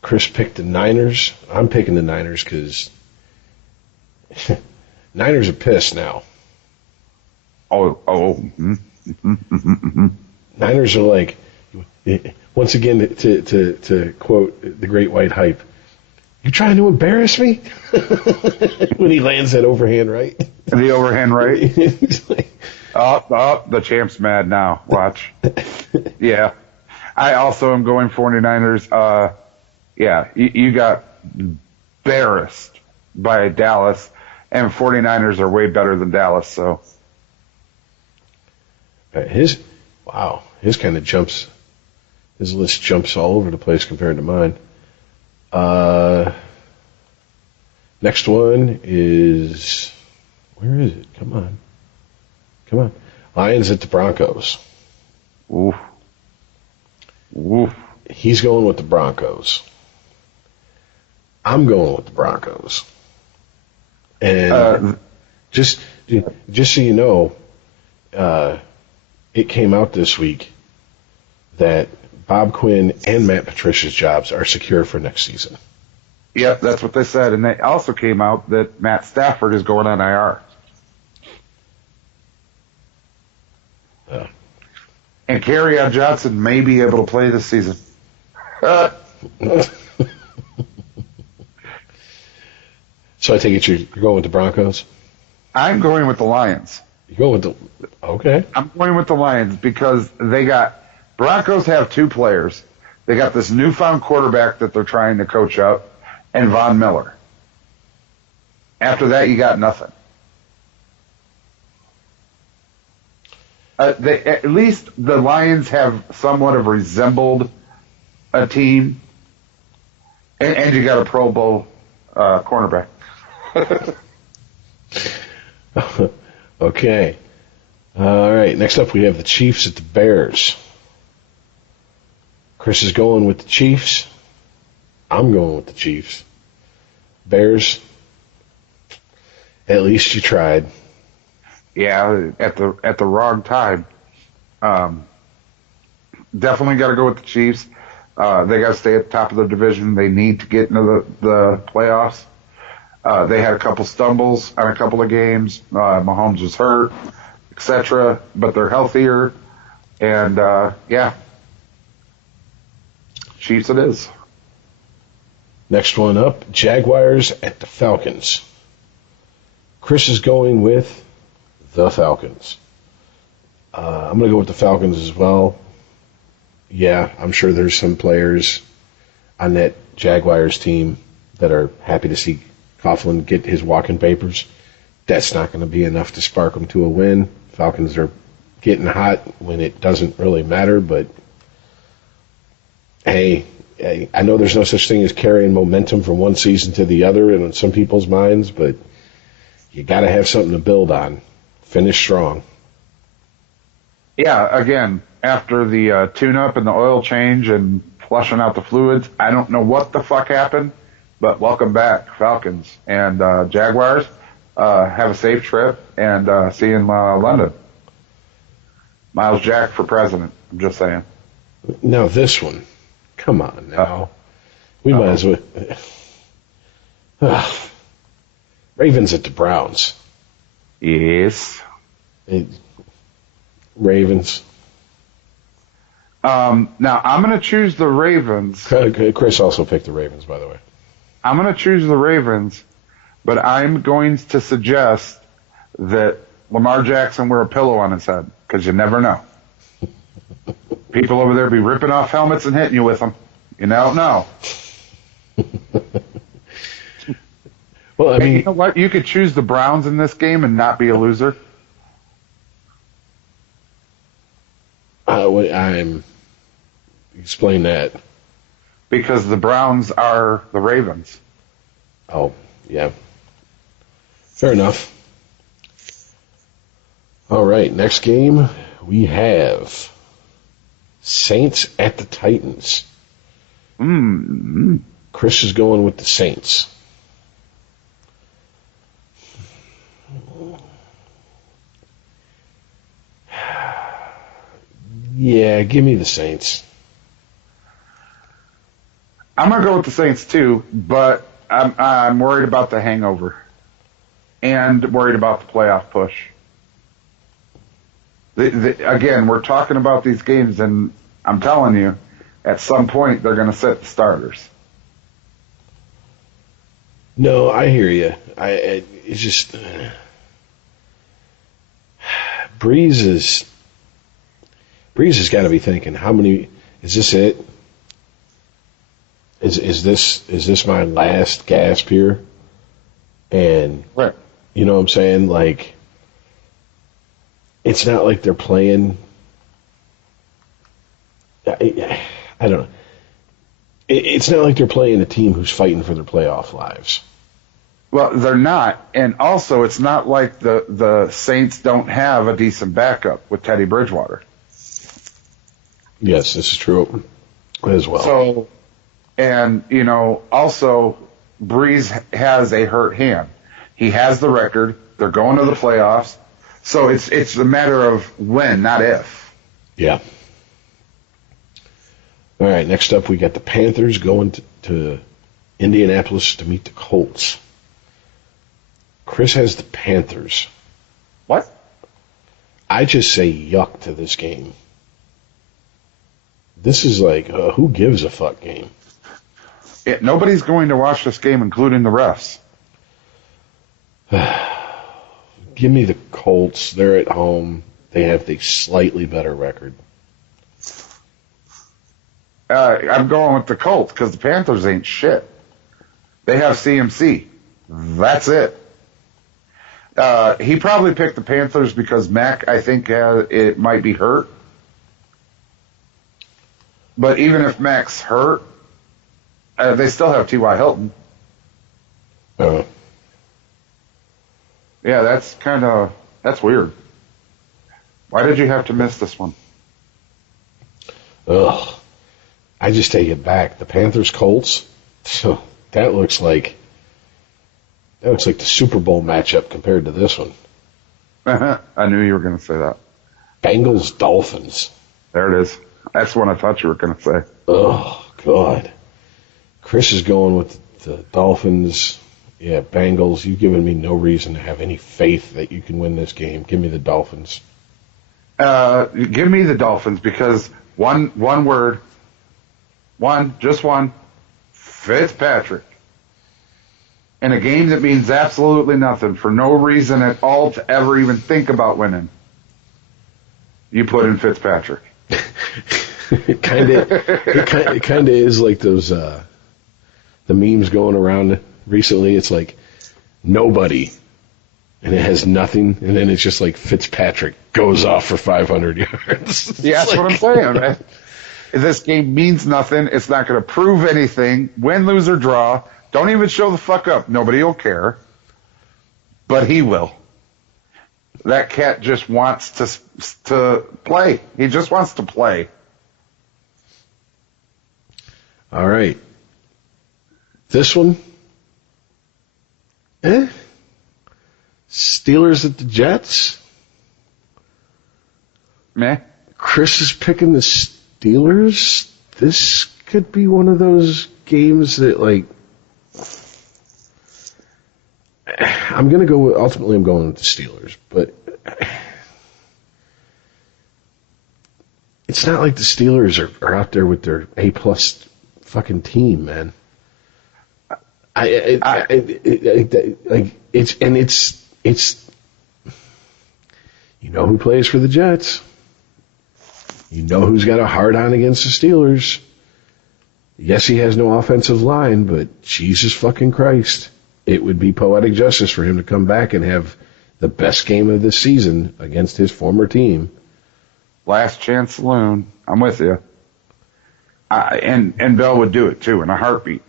Chris picked the Niners. I'm picking the Niners because Niners are pissed now. Niners are like, once again, to quote the great white hype, you trying to embarrass me? When he lands that overhand right. The overhand right. The champ's mad now. Watch. Yeah. I also am going 49ers. Yeah, you got embarrassed by Dallas, and 49ers are way better than Dallas, so. His kind of jumps. His list jumps all over the place compared to mine. Next one is, where is it? Come on. Lions at the Broncos. Oof. He's going with the Broncos. I'm going with the Broncos. And just so you know, it came out this week that Bob Quinn and Matt Patricia's jobs are secure for next season. Yep, that's what they said. And they also came out that Matt Stafford is going on IR. And Kerryon Johnson may be able to play this season. So I take it you're going with the Broncos? I'm going with the Lions. You go with the... Okay. I'm going with the Lions because Broncos have two players. They got this newfound quarterback that they're trying to coach up, and Von Miller. After that, you got nothing. At least the Lions have somewhat of resembled a team, and you got a Pro Bowl cornerback. Okay. All right. Next up, we have the Chiefs at the Bears. Chris is going with the Chiefs. I'm going with the Chiefs. Bears, at least you tried. Yeah, at the wrong time. Definitely got to go with the Chiefs. They got to stay at the top of the division. They need to get into the playoffs. They had a couple stumbles on a couple of games. Mahomes was hurt, etc. But they're healthier, and Chiefs it is. Next one up, Jaguars at the Falcons. Chris is going with the Falcons. I'm going to go with the Falcons as well. Yeah, I'm sure there's some players on that Jaguars team that are happy to see Coughlin get his walking papers. That's not going to be enough to spark them to a win. Falcons are getting hot when it doesn't really matter, but hey, I know there's no such thing as carrying momentum from one season to the other in some people's minds, but you got to have something to build on. Finish strong. Yeah, again, after the tune-up and the oil change and flushing out the fluids, I don't know what the fuck happened, but welcome back, Falcons. And Jaguars, have a safe trip, and see you in London. Miles Jack for president, I'm just saying. Now this one. Come on now. We might as well. Ravens at the Browns. Yes. Ravens. Now, I'm going to choose the Ravens. Chris also picked the Ravens, by the way. I'm going to choose the Ravens, but I'm going to suggest that Lamar Jackson wear a pillow on his head, because you never know. People over there be ripping off helmets and hitting you with them. You don't know. Well, I mean, you know what? You could choose the Browns in this game and not be a loser. Explain that. Because the Browns are the Ravens. Oh, yeah. Fair enough. All right, next game we have Saints at the Titans. Chris is going with the Saints. Yeah, give me the Saints. I'm going to go with the Saints too, but I'm worried about the hangover and worried about the playoff push. Again, we're talking about these games, and I'm telling you, at some point they're going to set the starters. No, I hear you. It's just Breeze has got to be thinking, how many? Is this it? Is this my last gasp here? And right. You know what I'm saying? Like, it's not like they're playing. I don't know. It's not like they're playing a team who's fighting for their playoff lives. Well, they're not, and also it's not like the Saints don't have a decent backup with Teddy Bridgewater. Yes, this is true as well. So, and also Breeze has a hurt hand. He has the record. They're going to the playoffs. So it's a matter of when, not if. Yeah. All right, next up we got the Panthers going to Indianapolis to meet the Colts. Chris has the Panthers. What? I just say yuck to this game. This is like a who gives a fuck game. Nobody's going to watch this game, including the refs. Give me the Colts. They're at home. They have the slightly better record. I'm going with the Colts because the Panthers ain't shit. They have CMC. That's it. He probably picked the Panthers because Mac, I think, it might be hurt. But even if Mac's hurt, they still have T.Y. Hilton. Oh. Yeah, that's weird. Why did you have to miss this one? Ugh. I just take it back. The Panthers Colts. So that looks like the Super Bowl matchup compared to this one. I knew you were going to say that. Bengals Dolphins. There it is. That's what I thought you were going to say. Oh God. Chris is going with the Dolphins. Yeah, Bengals. You've given me no reason to have any faith that you can win this game. Give me the Dolphins. Give me the Dolphins because one word. Just one. Fitzpatrick. In a game that means absolutely nothing, for no reason at all to ever even think about winning, you put in Fitzpatrick. It kind of is like those the memes going around recently. It's like nobody, and it has nothing, and then it's just like Fitzpatrick goes off for 500 yards. Yeah, that's what I'm saying, man. This game means nothing. It's not going to prove anything. Win, lose, or draw. Don't even show the fuck up. Nobody will care. But he will. That cat just wants to play. He just wants to play. All right. This one. Steelers at the Jets. Meh. Chris is picking the Steelers. This could be one of those games that, like, I'm going to go with, ultimately I'm going with the Steelers, but it's not like the Steelers are out there with their A-plus fucking team, man. It's you know who plays for the Jets. You know who's got a hard-on against the Steelers. Yes, he has no offensive line, but Jesus fucking Christ. It would be poetic justice for him to come back and have the best game of the season against his former team. Last chance saloon. I'm with you. And Bell would do it, too, in a heartbeat.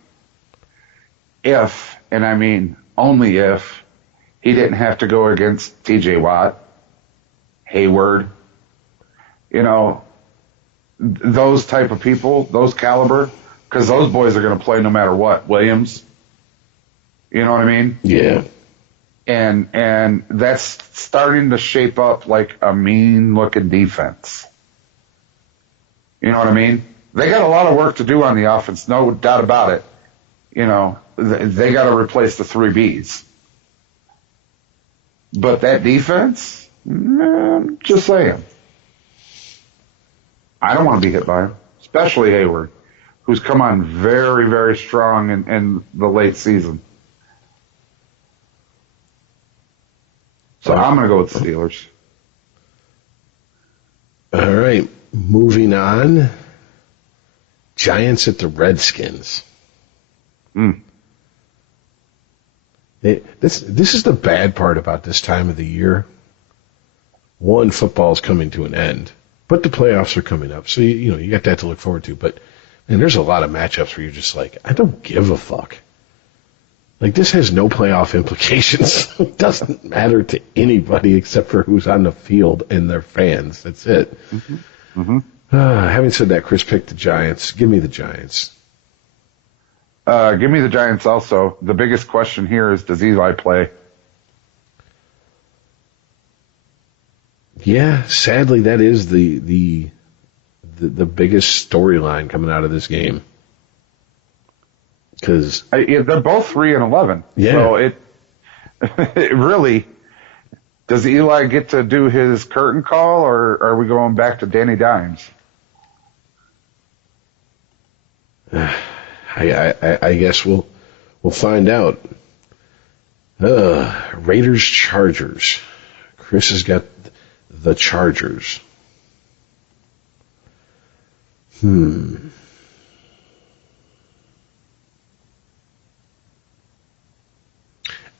If, and I mean only if, he didn't have to go against T.J. Watt, Hayward, those type of people, those caliber, because those boys are going to play no matter what. Williams, you know what I mean? Yeah. And that's starting to shape up like a mean-looking defense. You know what I mean? They got a lot of work to do on the offense, no doubt about it. They got to replace the 3 Bs. But that defense, just saying. I don't want to be hit by him, especially Hayward, who's come on very, very strong in the late season. So I'm going to go with the Steelers. All right, moving on. Giants at the Redskins. This is the bad part about this time of the year. one, football's coming to an end, but the playoffs are coming up, so you got that to look forward to. But man, there's a lot of matchups where you're just like, I don't give a fuck. Like, this has no playoff implications. It doesn't matter to anybody except for who's on the field and their fans. That's it. Mm-hmm. Mm-hmm. Having said that, Chris picked the Giants. Give me the Giants. Give me the Giants also. The biggest question here is, does Eli play? Yeah, sadly, that is the biggest storyline coming out of this game. Because they're both 3-11. Yeah. So it really, does Eli get to do his curtain call, or are we going back to Danny Dimes? I guess we'll find out. Raiders Chargers. Chris has got the Chargers.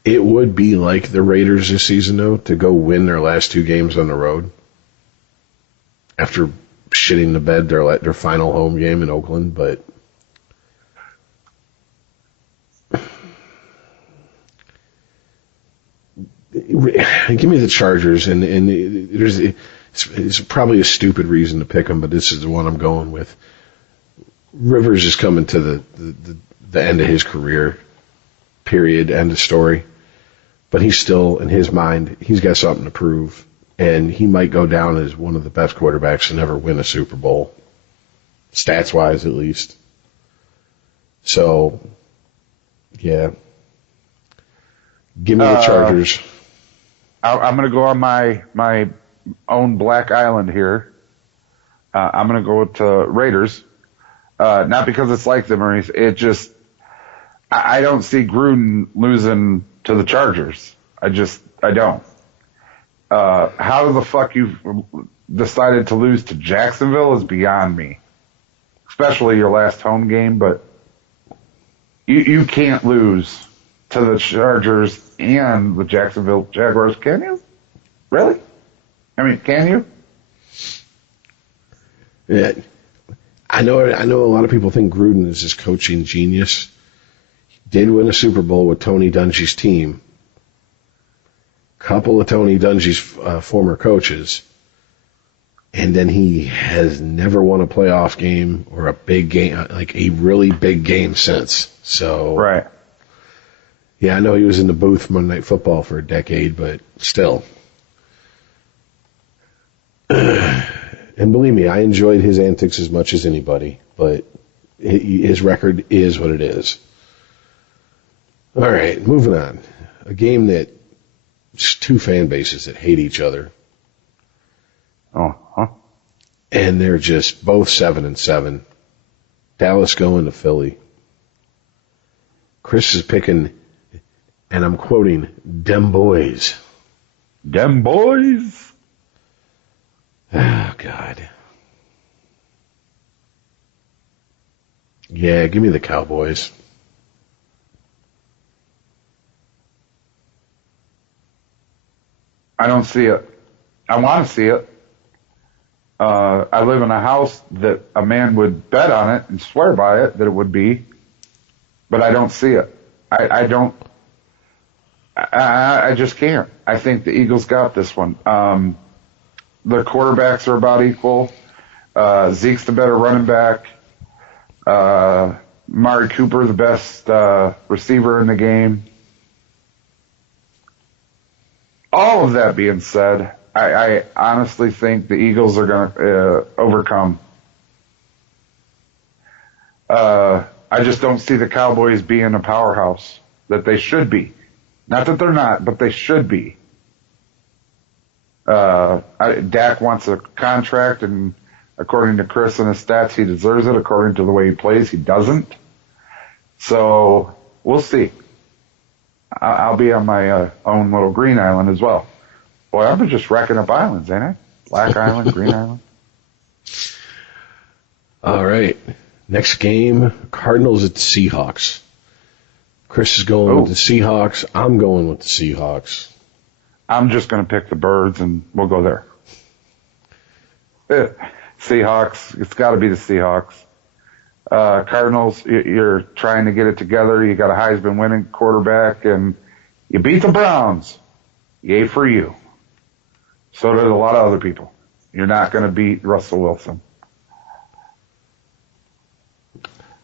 It would be like the Raiders this season, though, to go win their last 2 games on the road after shitting the bed their final home game in Oakland, but give me the Chargers, and it's probably a stupid reason to pick them, but this is the one I'm going with. Rivers is coming to the end of his career, period, end of story. But he's still, in his mind, he's got something to prove, and he might go down as one of the best quarterbacks to never win a Super Bowl, stats-wise at least. So, yeah. Give me the Chargers. I'm going to go on my own Black Island here. I'm going to go with Raiders. Not because it's like them or anything. It just, I don't see Gruden losing to the Chargers. I don't. How the fuck you decided to lose to Jacksonville is beyond me. Especially your last home game, but you can't lose to the Chargers and the Jacksonville Jaguars, can you? Really? I mean, can you? Yeah. I know a lot of people think Gruden is this coaching genius. He did win a Super Bowl with Tony Dungy's team. Couple of Tony Dungy's former coaches. And then he has never won a playoff game or a big game, like a really big game since. So, right. Yeah, I know he was in the booth for Monday Night Football for a decade, but still. And believe me, I enjoyed his antics as much as anybody, but his record is what it is. All right, moving on. A game that just 2 fan bases that hate each other. Uh-huh. And they're just both 7-7. Dallas going to Philly. Chris is picking, and I'm quoting, "Dem boys." Dem boys? Oh, God. Yeah, give me the Cowboys. I don't see it. I want to see it. I live in a house that a man would bet on it and swear by it that it would be, but I don't see it. I just can't. I think the Eagles got this one. The quarterbacks are about equal. Zeke's the better running back. Amari Cooper, the best receiver in the game. All of that being said, I honestly think the Eagles are going to overcome. I just don't see the Cowboys being a powerhouse that they should be. Not that they're not, but they should be. Dak wants a contract, and according to Chris and his stats, he deserves it. According to the way he plays, he doesn't. So we'll see. I'll be on my own little green island as well. Boy, I'm just racking up islands, ain't I? Black Island, Green Island. All right. Next game, Cardinals at the Seahawks. Chris is going with the Seahawks. I'm going with the Seahawks. I'm just going to pick the Birds, and we'll go there. Seahawks. It's got to be the Seahawks. Cardinals, you're trying to get it together. You got a Heisman winning quarterback, and you beat the Browns. Yay for you. So did a lot of other people. You're not going to beat Russell Wilson.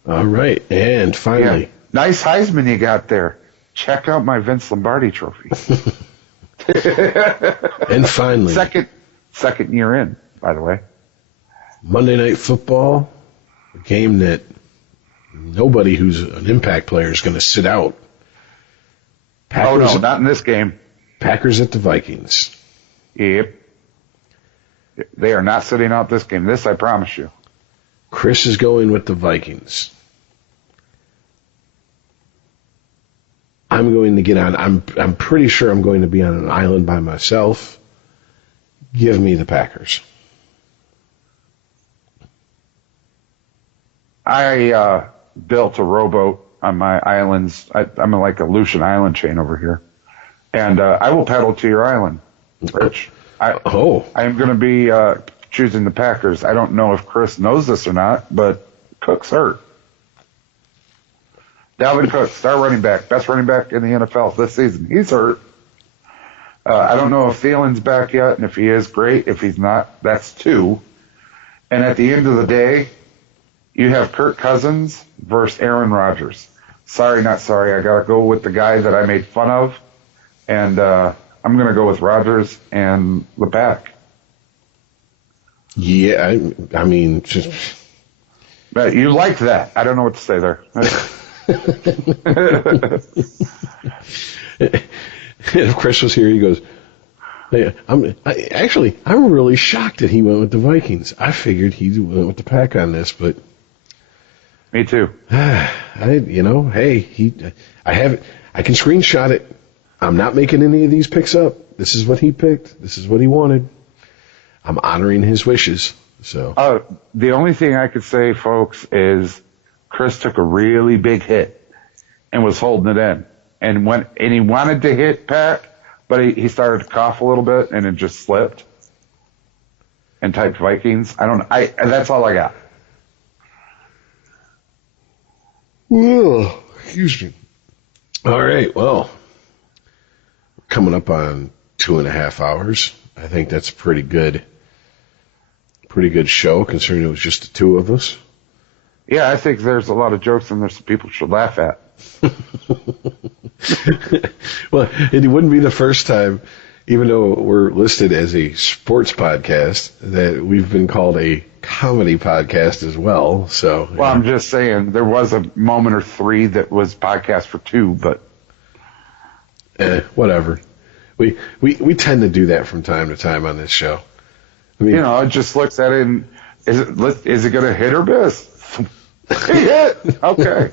All right, and finally. Yeah. Nice Heisman you got there. Check out my Vince Lombardi trophy. And finally. Second year in, by the way. Monday Night Football, a game that nobody who's an impact player is going to sit out. Packers, not in this game. Packers at the Vikings. Yep. They are not sitting out this game. This I promise you. Chris is going with the Vikings. I'm going to get on. I'm pretty sure I'm going to be on an island by myself. Give me the Packers. I built a rowboat on my islands. I'm in like a Aleutian Island chain over here. And I will paddle to your island, Rich. I am going to be choosing the Packers. I don't know if Chris knows this or not, but Cook's hurt. Dalvin Cook, star running back, best running back in the NFL this season. He's hurt. I don't know if Thielen's back yet, and if he is, great. If he's not, that's two. And at the end of the day, you have Kirk Cousins versus Aaron Rodgers. Sorry, not sorry. I got to go with the guy that I made fun of, and I'm going to go with Rodgers and the Pack. Yeah, I mean, just... But you like that. I don't know what to say there. If Chris was here, he goes, hey, I'm really shocked that he went with the Vikings. I figured he went with the Pack on this, but... Me too. I can screenshot it. I'm not making any of these picks up. This is what he picked. This is what he wanted. I'm honoring his wishes. So. The only thing I could say, folks, is Chris took a really big hit and was holding it in. And he wanted to hit Pack, but he started to cough a little bit and it just slipped and typed Vikings. That's all I got. Ugh, excuse me. All right, well, coming up on 2.5 hours. I think that's a pretty good show, considering it was just the two of us. Yeah, I think there's a lot of jokes in there some people should laugh at. Well, it wouldn't be the first time, even though we're listed as a sports podcast, that we've been called a comedy podcast as well. So, well, I'm just saying there was a moment or three that was podcast for two, but whatever. We tend to do that from time to time on this show. I mean, it just looks at it and is it going to hit or miss? Hit. Okay.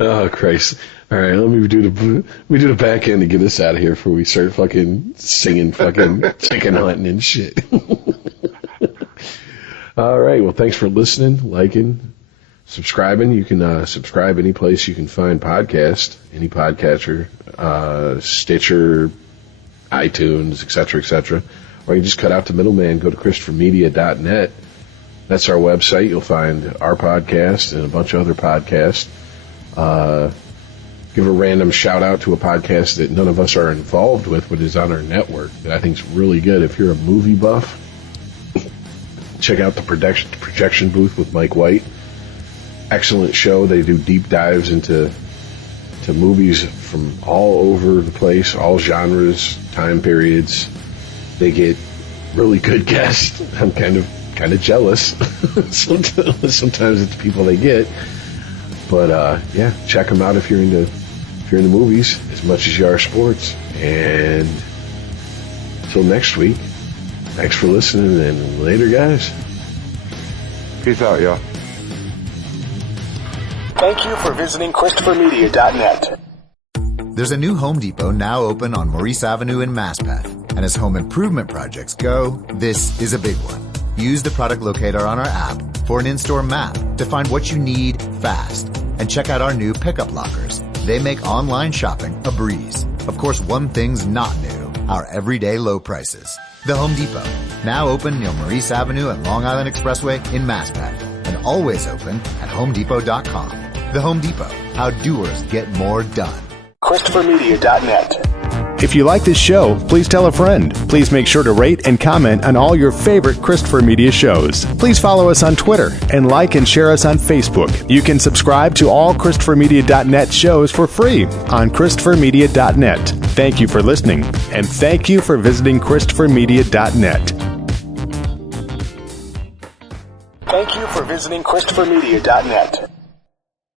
Oh Christ! All right, let me do the back end to get us out of here before we start fucking singing fucking chicken hunting and shit. All right, well, thanks for listening, liking, subscribing. You can subscribe any place you can find podcasts, any podcatcher, Stitcher, iTunes, etc. Or you just cut out the middleman, go to ChristopherMedia.net. That's our website. You'll find our podcast and a bunch of other podcasts. Give a random shout out to a podcast that none of us are involved with, but is on our network that I think is really good. If you're a movie buff, check out the Projection Booth with Mike White. Excellent show. They do deep dives into movies from all over the place, all genres, time periods. They get really good guests. I'm kind of jealous sometimes at the people they get, but yeah, check them out if you're into movies as much as you are sports. And until next week, thanks for listening, and later, guys. Peace out, y'all. Thank you for visiting ChristopherMedia.net. There's a new Home Depot now open on Maurice Avenue in Maspeth. And as home improvement projects go, this is a big one. Use the product locator on our app for an in-store map to find what you need fast. And check out our new pickup lockers. They make online shopping a breeze. Of course, one thing's not new: our everyday low prices. The Home Depot, now open near Maurice Avenue and Long Island Expressway in Maspeth, and always open at HomeDepot.com. The Home Depot, how doers get more done. ChristopherMedia.net. If you like this show, please tell a friend. Please make sure to rate and comment on all your favorite Christopher Media shows. Please follow us on Twitter and like and share us on Facebook. You can subscribe to all ChristopherMedia.net shows for free on ChristopherMedia.net. Thank you for listening, and thank you for visiting ChristopherMedia.net. Thank you for visiting ChristopherMedia.net.